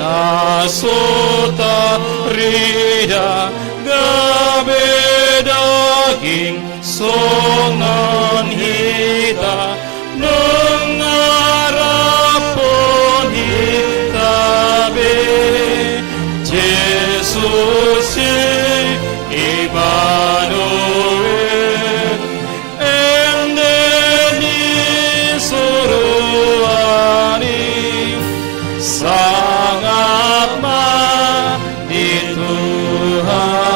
nasota rida gabe daging songan hita nengarapon hitabe Jesus Immanuel endeni suruhani sangat mani Tuhani.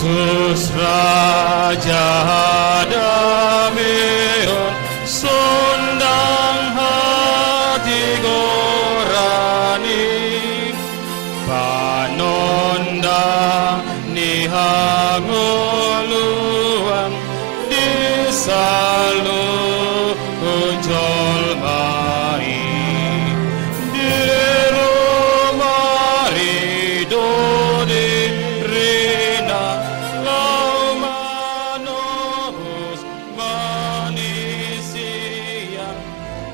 Yesus Raja Dameon sondang hati gorani panonda nihangoluan disalu ujol mai dirumari dodi rina laumanobus manisia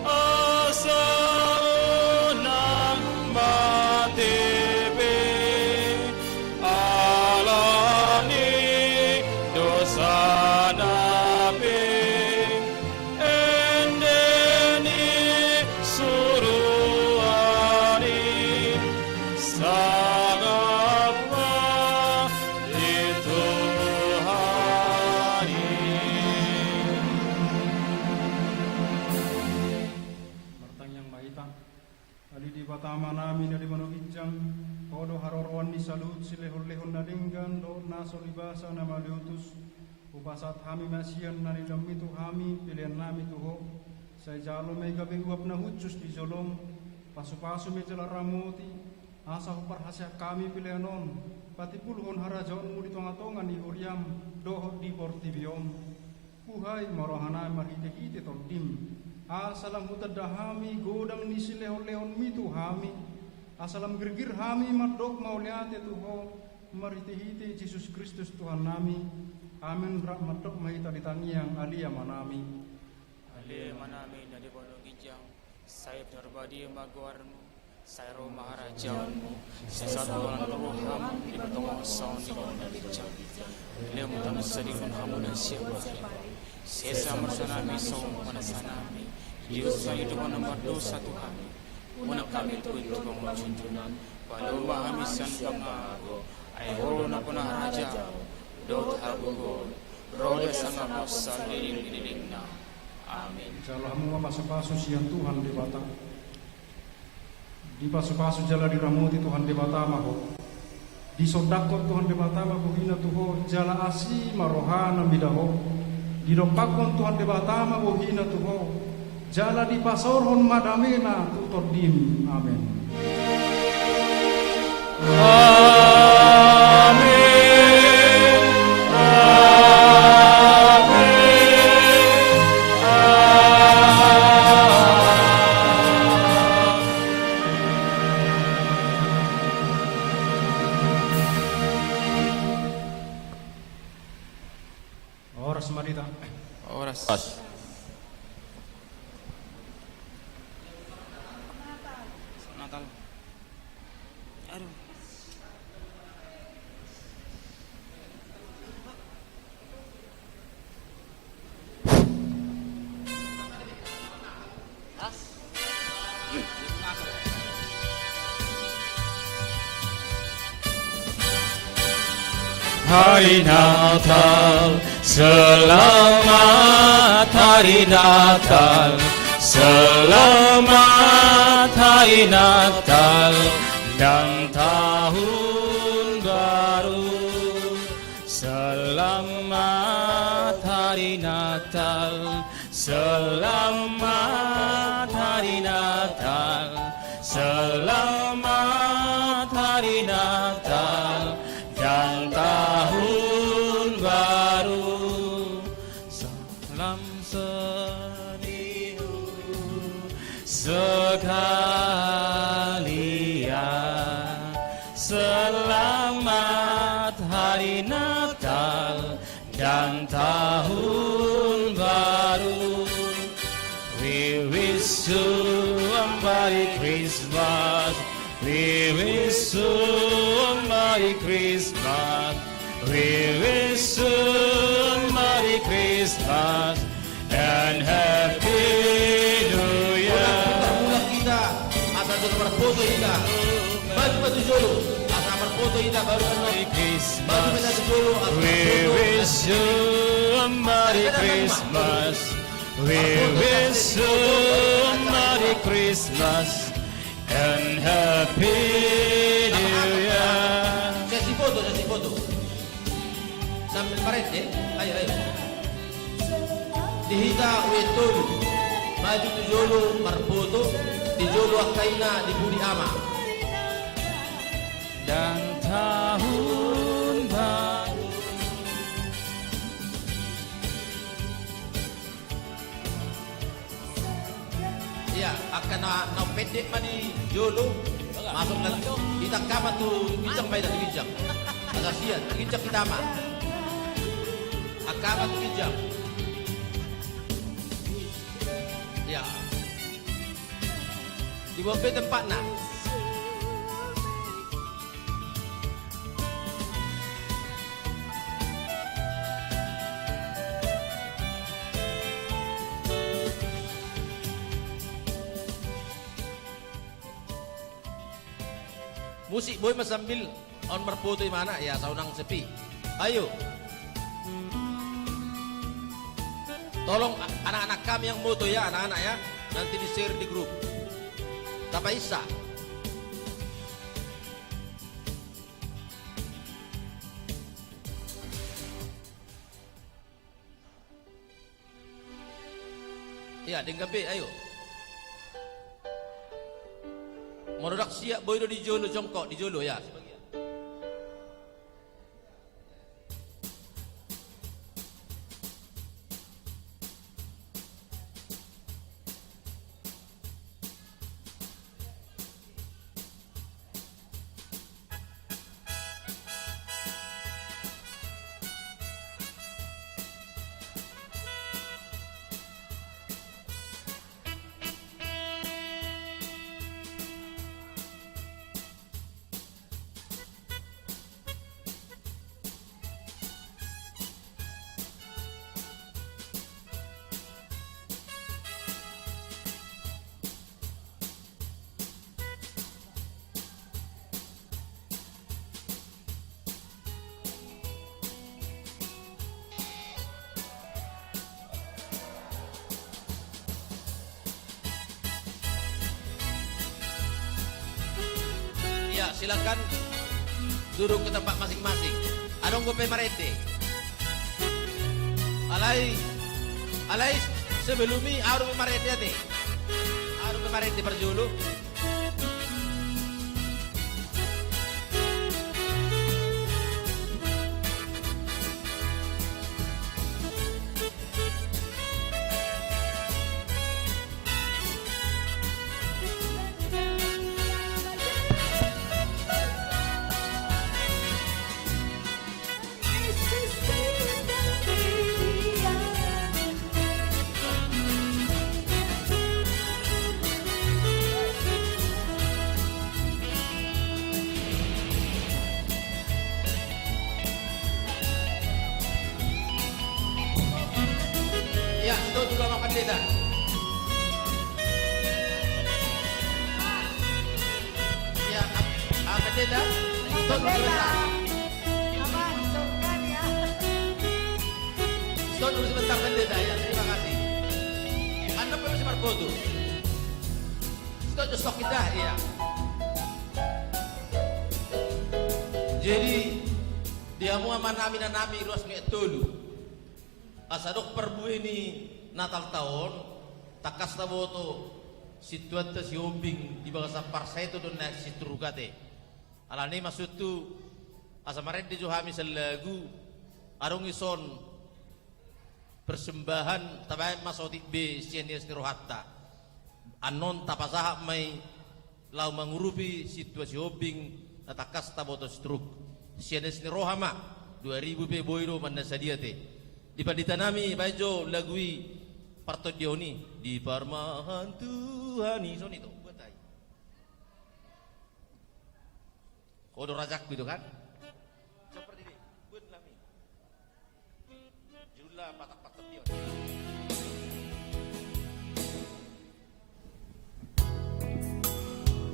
asaunang matebe alani dosa nabe endeni suruani sagapa itu hari. Martang yang maitan ali di batama nami na di manubijang kodo harorwan ni salut silehon-lehon na dinggan do naso libasa na maliutus upasat hami masian na nilam itu hami pilihan nami tuho say jalo may gabi uap na hutsus di jolong pasu-pasu may jala ramuti asa huparhasya kami pilihanon pati puluhon harajaon mo dito ngatongan di huriam doho di portibion buhay marohanay marhite-hite tordim asalam hutadahami godang ni silehon-lehon mitu hami asalam gergir hami madok mauliate tuho marhite-hite Yesus Kristus Tuhan nami amin rahmat dok mahita ditangiang alia manami alia manami dari bono gijang saya berbadi magwarmu saya Roma harajaanmu saya satu orang teruham di bertemu sound di bono gijang alia mutam sedikun hamu dan siapa sesa mersanami sound manasanami Dios ay ito nomor dosa Tuhan una kami ito pangujunjunan walau mahamisan pangago ay horo na po na raja dot habugon roda sa mga sa liling na amin. Jala hamu pasu-pasu siang Tuhan di bata di pasu-pasu jala di ramuti Tuhan di bata maho di sodakot Tuhan di bata maho hina tuho jala asi marohana bidaho di dopakon Tuhan di bata maho hina tuho jala di pasorhon madamena tutor dim amin. Oras marita. Oras. Natal. Aduh. Hari Natal, selamat hari Natal, selamat hari Natal dan tahun baru. Selamat hari Natal, selamat hari Natal, selamat hari Natal dan tahun baru. Salam senihu sekalian, selamat hari Natal dan tahun baru. We wish you a Merry Christmas. We wish you a Merry Christmas. We wish you a Merry Christmas and Happy New Year. Kita atas nomor foto kita. Baju dulu. Atas nomor foto kita baru Merry Christmas. We wish you a Merry Christmas. We wish you a Merry Christmas and Happy New Year. Sesi foto. sambil parente, ayo. Dihita wetulu, maju tujolo marpoto, dijolo akaina di budi ama. Dan tahun baru Iya, akan na pendek mani jolo masuk lagi. Kita kama tu gijang baida tu gijang. Kasihan, gijang kita mah. Akama tu gijang. Ya. Di bawah tempat nak. Musik boy mas sambil on berfoto di mana ya saunang sepi. Ayo. Tolong anak-anak kami yang moto ya anak-anak ya. Nanti di share di grup. Tapa Isa. Ya, dengan B, ayo. Monodak siap boy do di jolo jongkok di jolo ya sebagian. Ya, silakan duduk ke tempat masing-masing. Adong gope marete. Alai sebelumi aru marete ate. Aru marete berjulu. Ya, itu juga makan pendeta. Ya, pendeta. Itu sebentar. Stop dulu sebentar pendeta ya. Terima kasih. Anda perlu semar foto. Stop stok kita ya. Jadi dia mau nami dan nami ruas ngetulu. Asadok perbu ini Natal tahun takas taboto situata si obing di bawah sampar saya itu don si turugate alani maksud tu asamaret di johami selagu arung ison persembahan tabai masotik b sienias nirohatta anon tapasaha mai lau mengurupi situasi obing takas taboto struk sienias nirohama 2000 pe boiro manasadiate di paditanami bajo lagui partodioni di parmahan Tuhani son itu buat ay kodo rajak gitu kan seperti ini buat lami jula patak-patak dia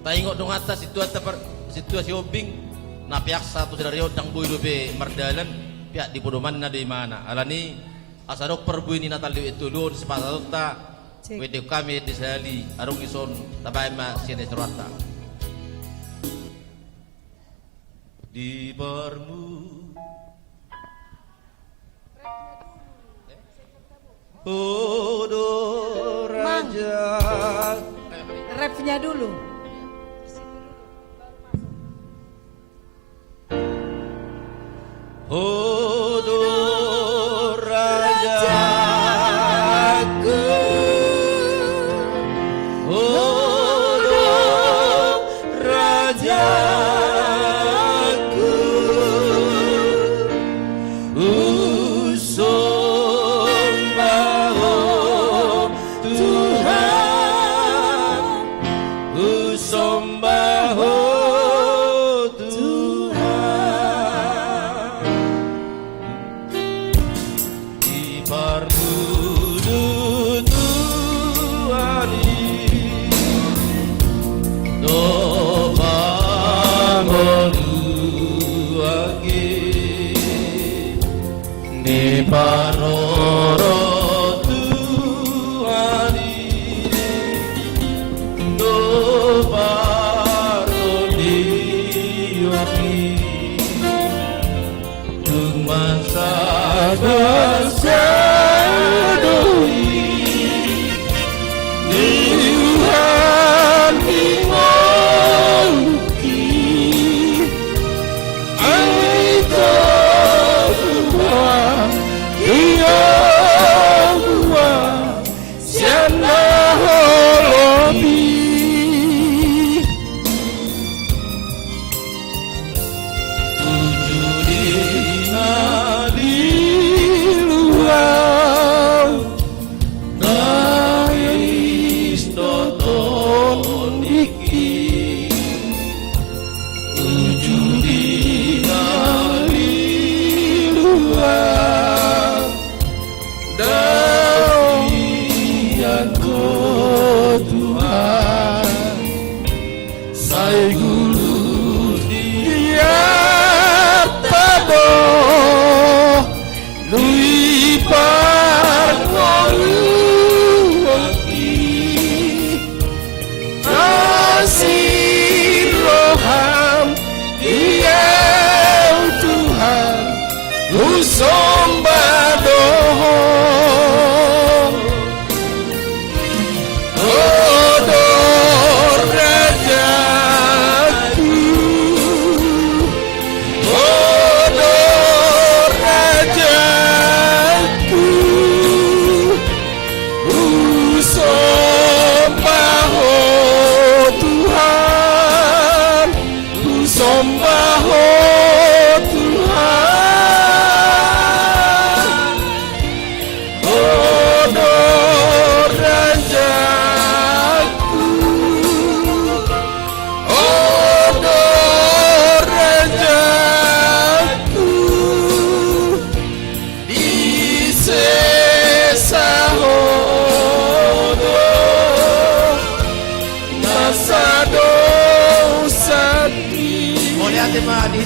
tengok dong atas situasi obing na pihak satu dari odang boy dobe mardalan pihak di podoman na di mana alani asadok perbu ini Natal di itu luon sepasal ta wede kami di sali arung ison tabay ma siene serata di barmu Odo raja. Rapnya dulu. Odo rajaku, Odo rajaku, Usombah Tuhan, Usombah Paroro Tuani do parodi yogi Tuman sadoi Tuhan dimauki Aito Tuhan Iya gua siana holobi tujuh dina di luar Nais doton iki tujuh dina di luar Darianku Tuhan Saya gulu dia tado Lui parngolu waki Kasih roham dia Tuhan Usombah doho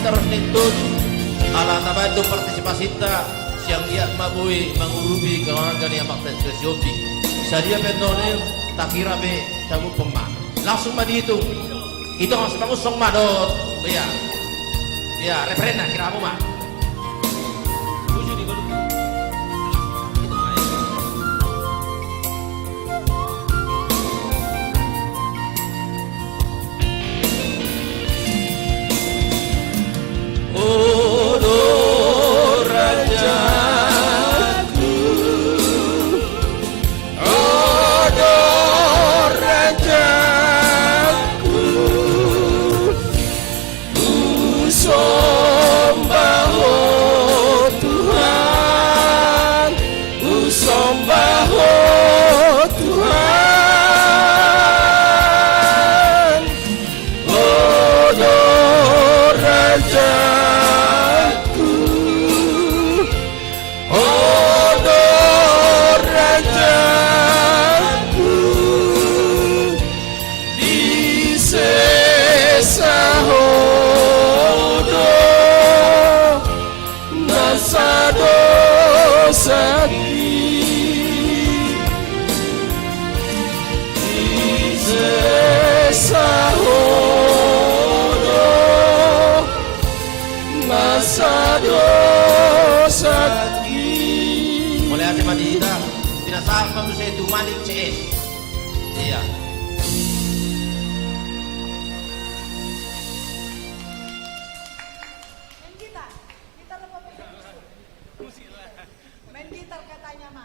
terus nitut ala tabadu partisipasita siang dia mabui mengurubi keluarga yang makta sesiopi sadia penonel takira be tamu pemah langsung mah dihitung itu harus bangun song madot ya referennya kira kamu mah pinasahan manusia itu manik CS. Iya. Main gitar katanya mah.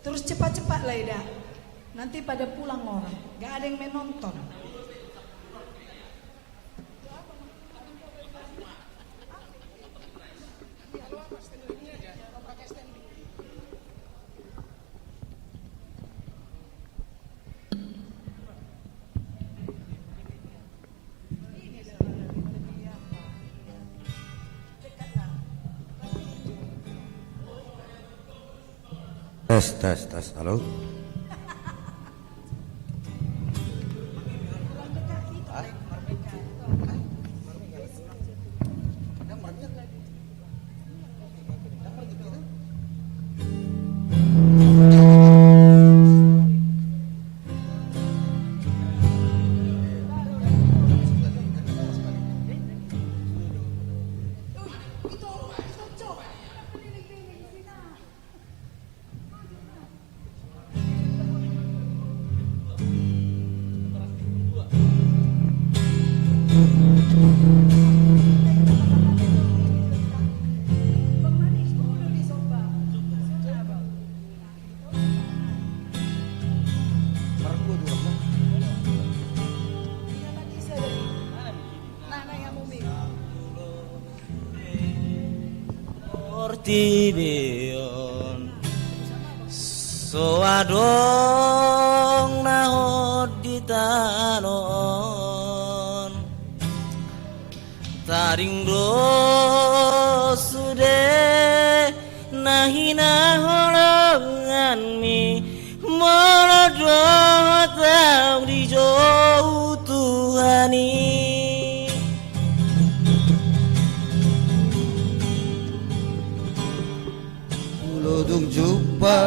Terus cepat-cepat lah Ida. Nanti pada pulang orang, gak ada yang menonton. Tes, halo. Tibion soadong nahod di tanon taring do sude nahina holongan mi monodo tau di jauh Tuhani. Lodong jumpa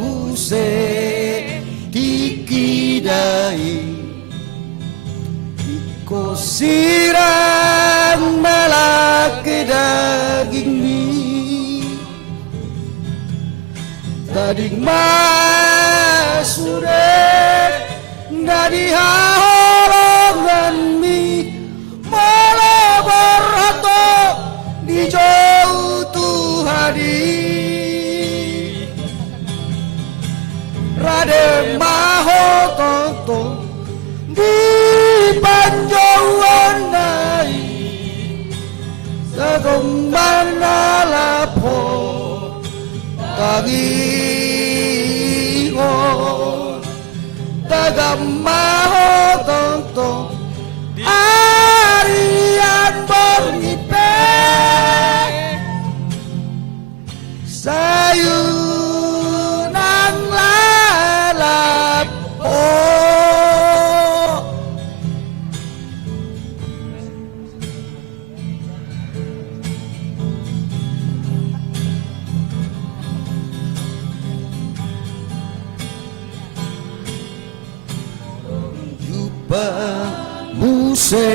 muse dikidai iko sirang malak daging mi tading masude nadi haholongan mi malah berato di jauh Tuhani. Rade maho tonto di panjauan nai Sagomban alapo kagiho Tagam maho tonto Arian borngipe Sayu muse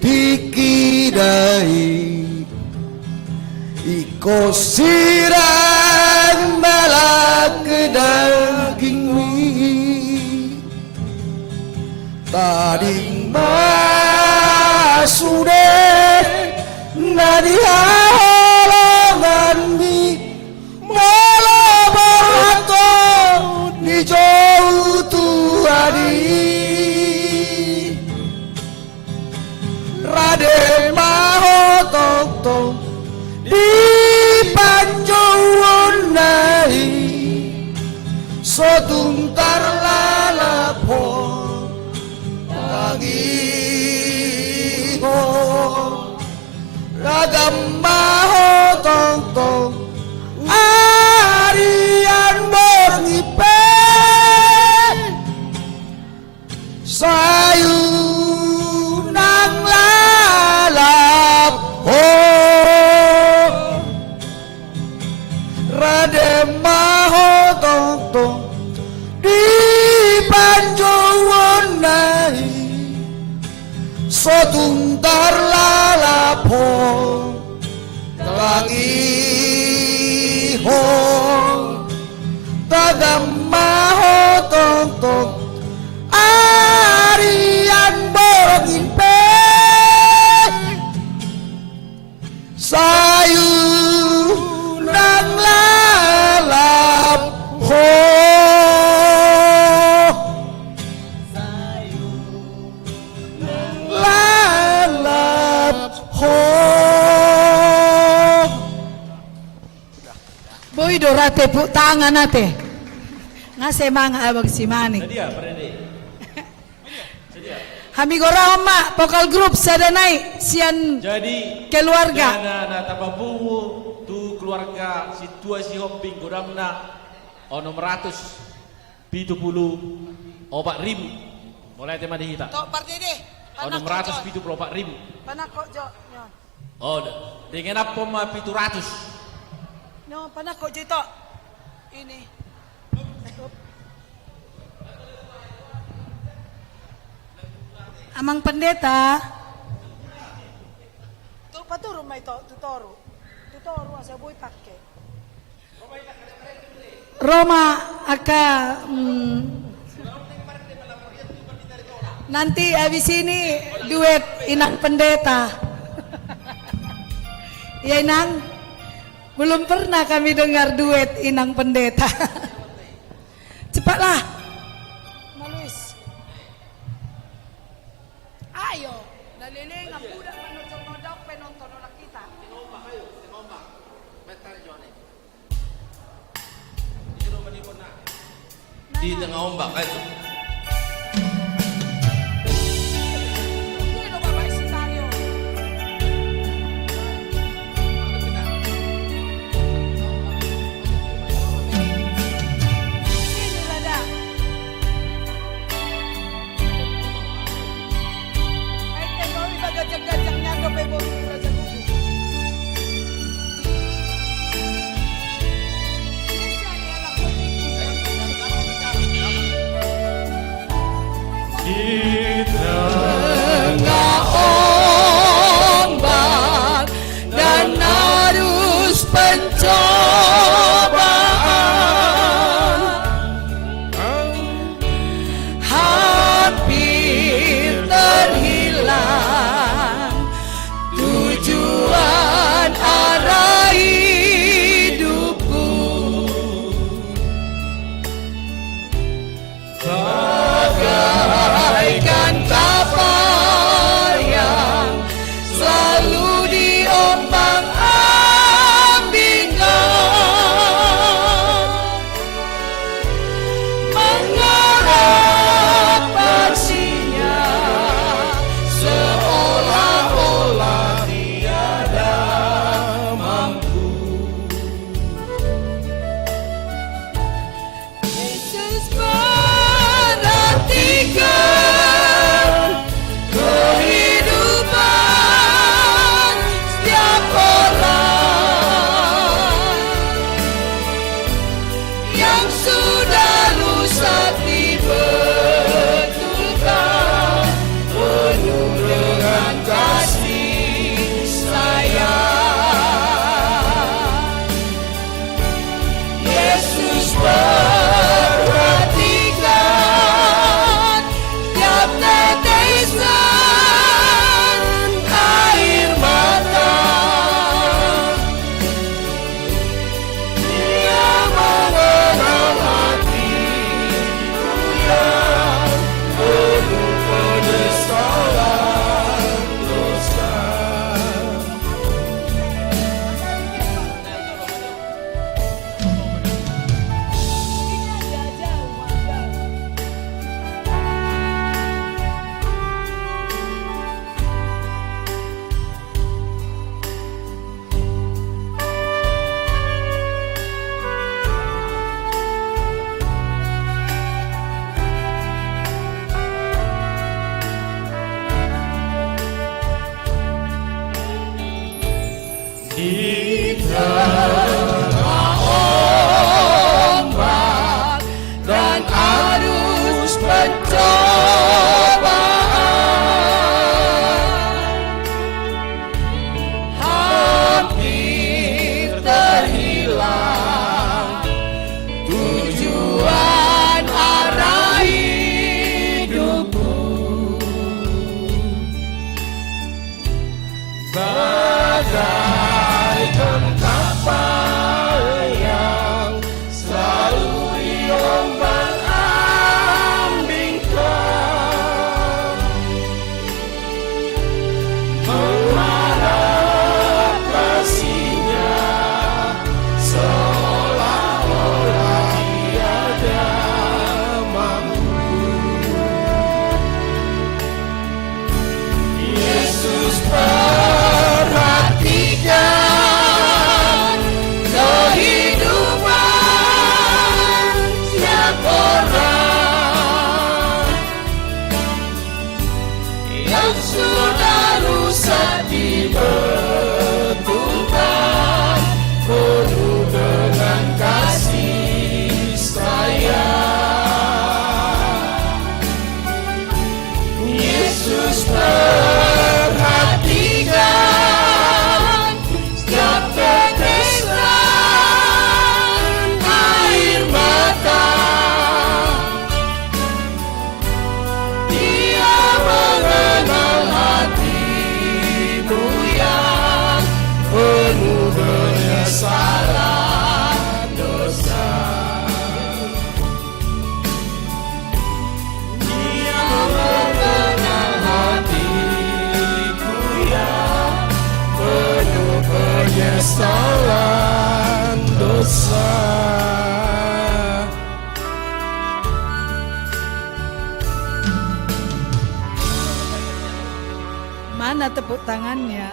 dikidai iko sirang balak daging mi tading masude nadi halongan mi malah berato di jauh Tuhani. Rade maho tong di panjauan nai sotuntar lalapo kagiho ragam maho tong arian borngipe sayu Rade maho tong di panjauan jaga maho tong tong arian borongin pe sayu nang lalap ho lalap ho Boy dorate pu tangan ate. Ngase mga abag si Mani. Sedia, Prede. Sedia. Hamigora ma vokal grup sadanai sian Jadi keluarga. Dana tababungu tu keluarga situasi hopping godamna onom 170 obat rim mulai tema dihita. Tok Pardede. Onom 174 rim. Panako jo. Oh, dengan apa mah 700. No, panako jo tok. Ini. Amang pendeta. Tuh paturo may to, tutoro. Tutoro asa boy pakke. Roma aka nanti abis ini duet Inang Pendeta. Ya Inang, belum pernah kami dengar duet Inang Pendeta. Cepatlah. Maluis. Ayo, naliling ang budak manodok penonton orang kita. Di tengah ombak ayo. tujuan arah hidupku. Bagaikan kapal yang selalu diombang-ambingkan, mengharap kasihnya seolah-olah tiada mampu. Yesus perhatikan kehidupan setiap orang yang sudah rusak dibetulkan, penuh dengan kasih sayang. Yesus perhatikan setiap tetesan air mata. Dia mengenal hatimu yang penuh penyesalan dosa. Dia mengenal hatiku yang penuh penyesalan dosa. Mana tepuk tangannya?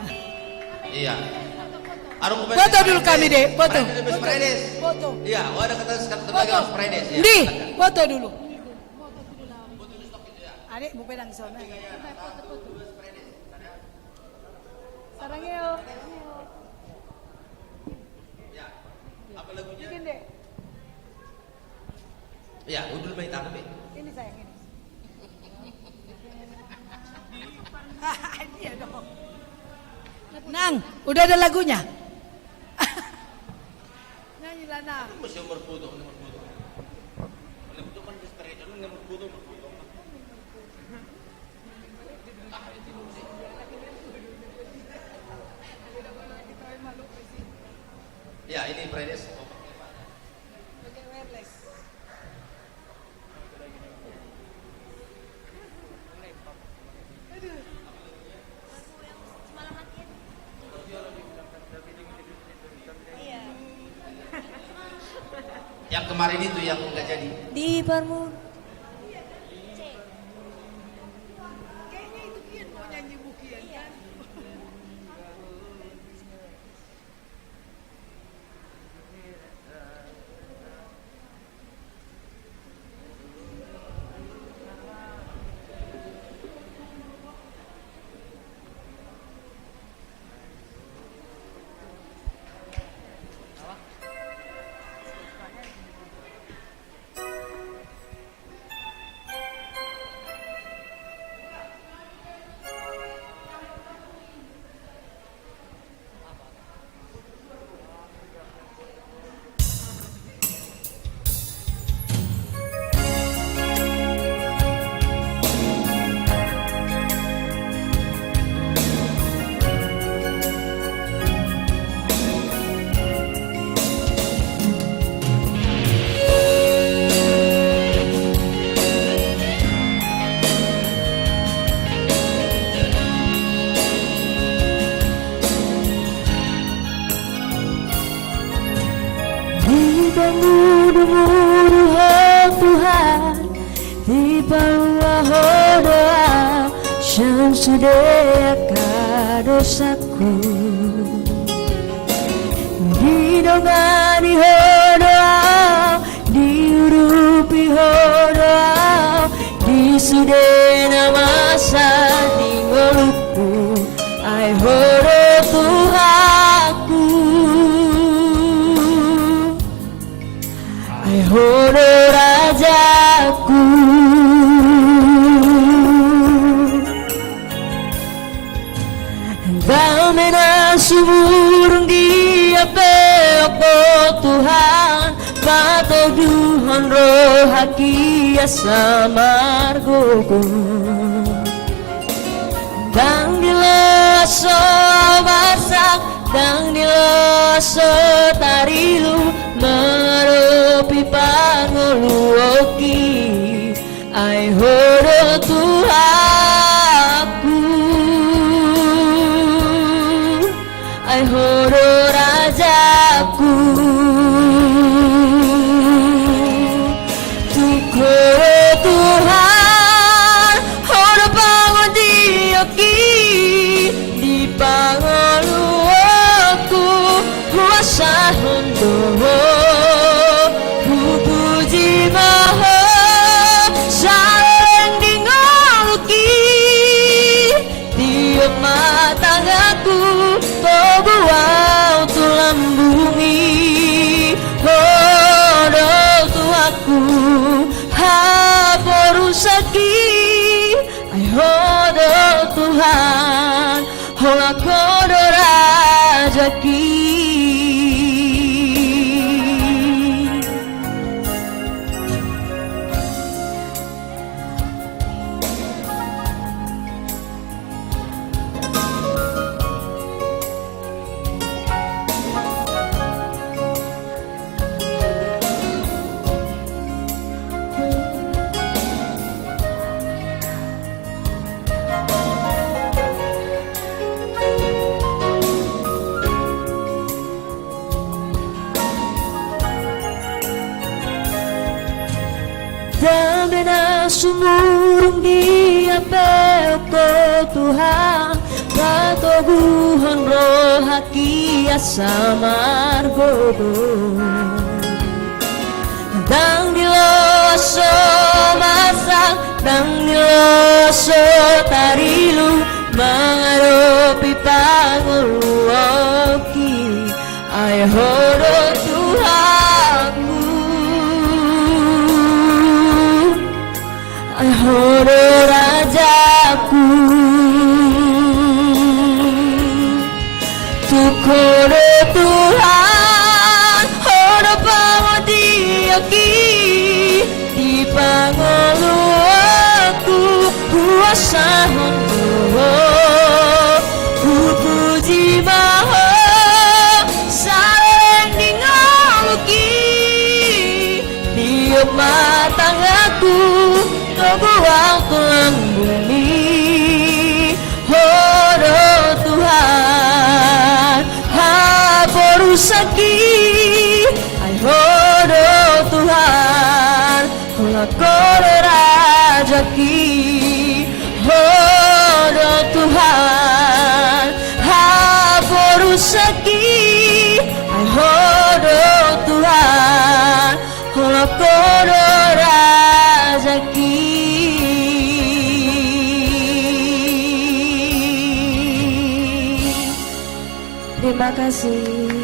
Iya. Arung Foto dulu kami deh, foto. Foto. Iya, oh ada kata lagi harus Fredes ya. Di, foto dulu. Adik, Bu Pedang sana. Sarangeo. Apa lagunya? Bikin deh. Iya, udul main tangan deh. Ini sayang ini. Iya dong. Nang, udah ada lagunya? Nyanyi lah Nang. Mesti berfoto, berfoto. Oleh itu kan Fredes lu nggak berfoto. Ya, ini Fredes. Yang kemarin itu yang nggak jadi. Di Parmu. Kayaknya itu Kian mau nyanyi Bu Kian kan? Mudah-mudahan Tuhan di bawah doa yang sediakan dosaku didongani doa diurupi doa disudena masa tinggalku ai horo Tuhanku ai horo Rajaku Engkau menasumurung dia peoko Tuhan patau duha Tuhan roh haki samar gogo Dang diloso masak Dang diloso tarilu Merupi panguluoki Ai horo Tuhanku Ai horo rajaku Tukoro Tuhan horo bangun dioki Di panguluoku Kuasa hondoho Puji maha Sareng dingoluki Tiup matangaku Tobuau tulang bumi Hodo tuaku Haporusaki Ai hodo Tuhan Hola kodo rajaki Damena sumurung dia peko Tuhan Katoguhan roh haki asamar gogo Dang diloso masak Dang diloso tarilu Mengarupi panguluoki Ai horo Tuhanku Ai horo rajaku Tukoro Tuhan horo pangudioki Di panguluoku Kuasa hondoho Puji maha Sareng dingoluki Tiup matangaku Tobuang tulang bumi Hodo Tuhan Haporusaki Ai hodo Tuhan Hola kodo rajaki Hodo Tuhan Haporusaki Ai hodo Tuhan Hola kodo rajaki Terima kasih.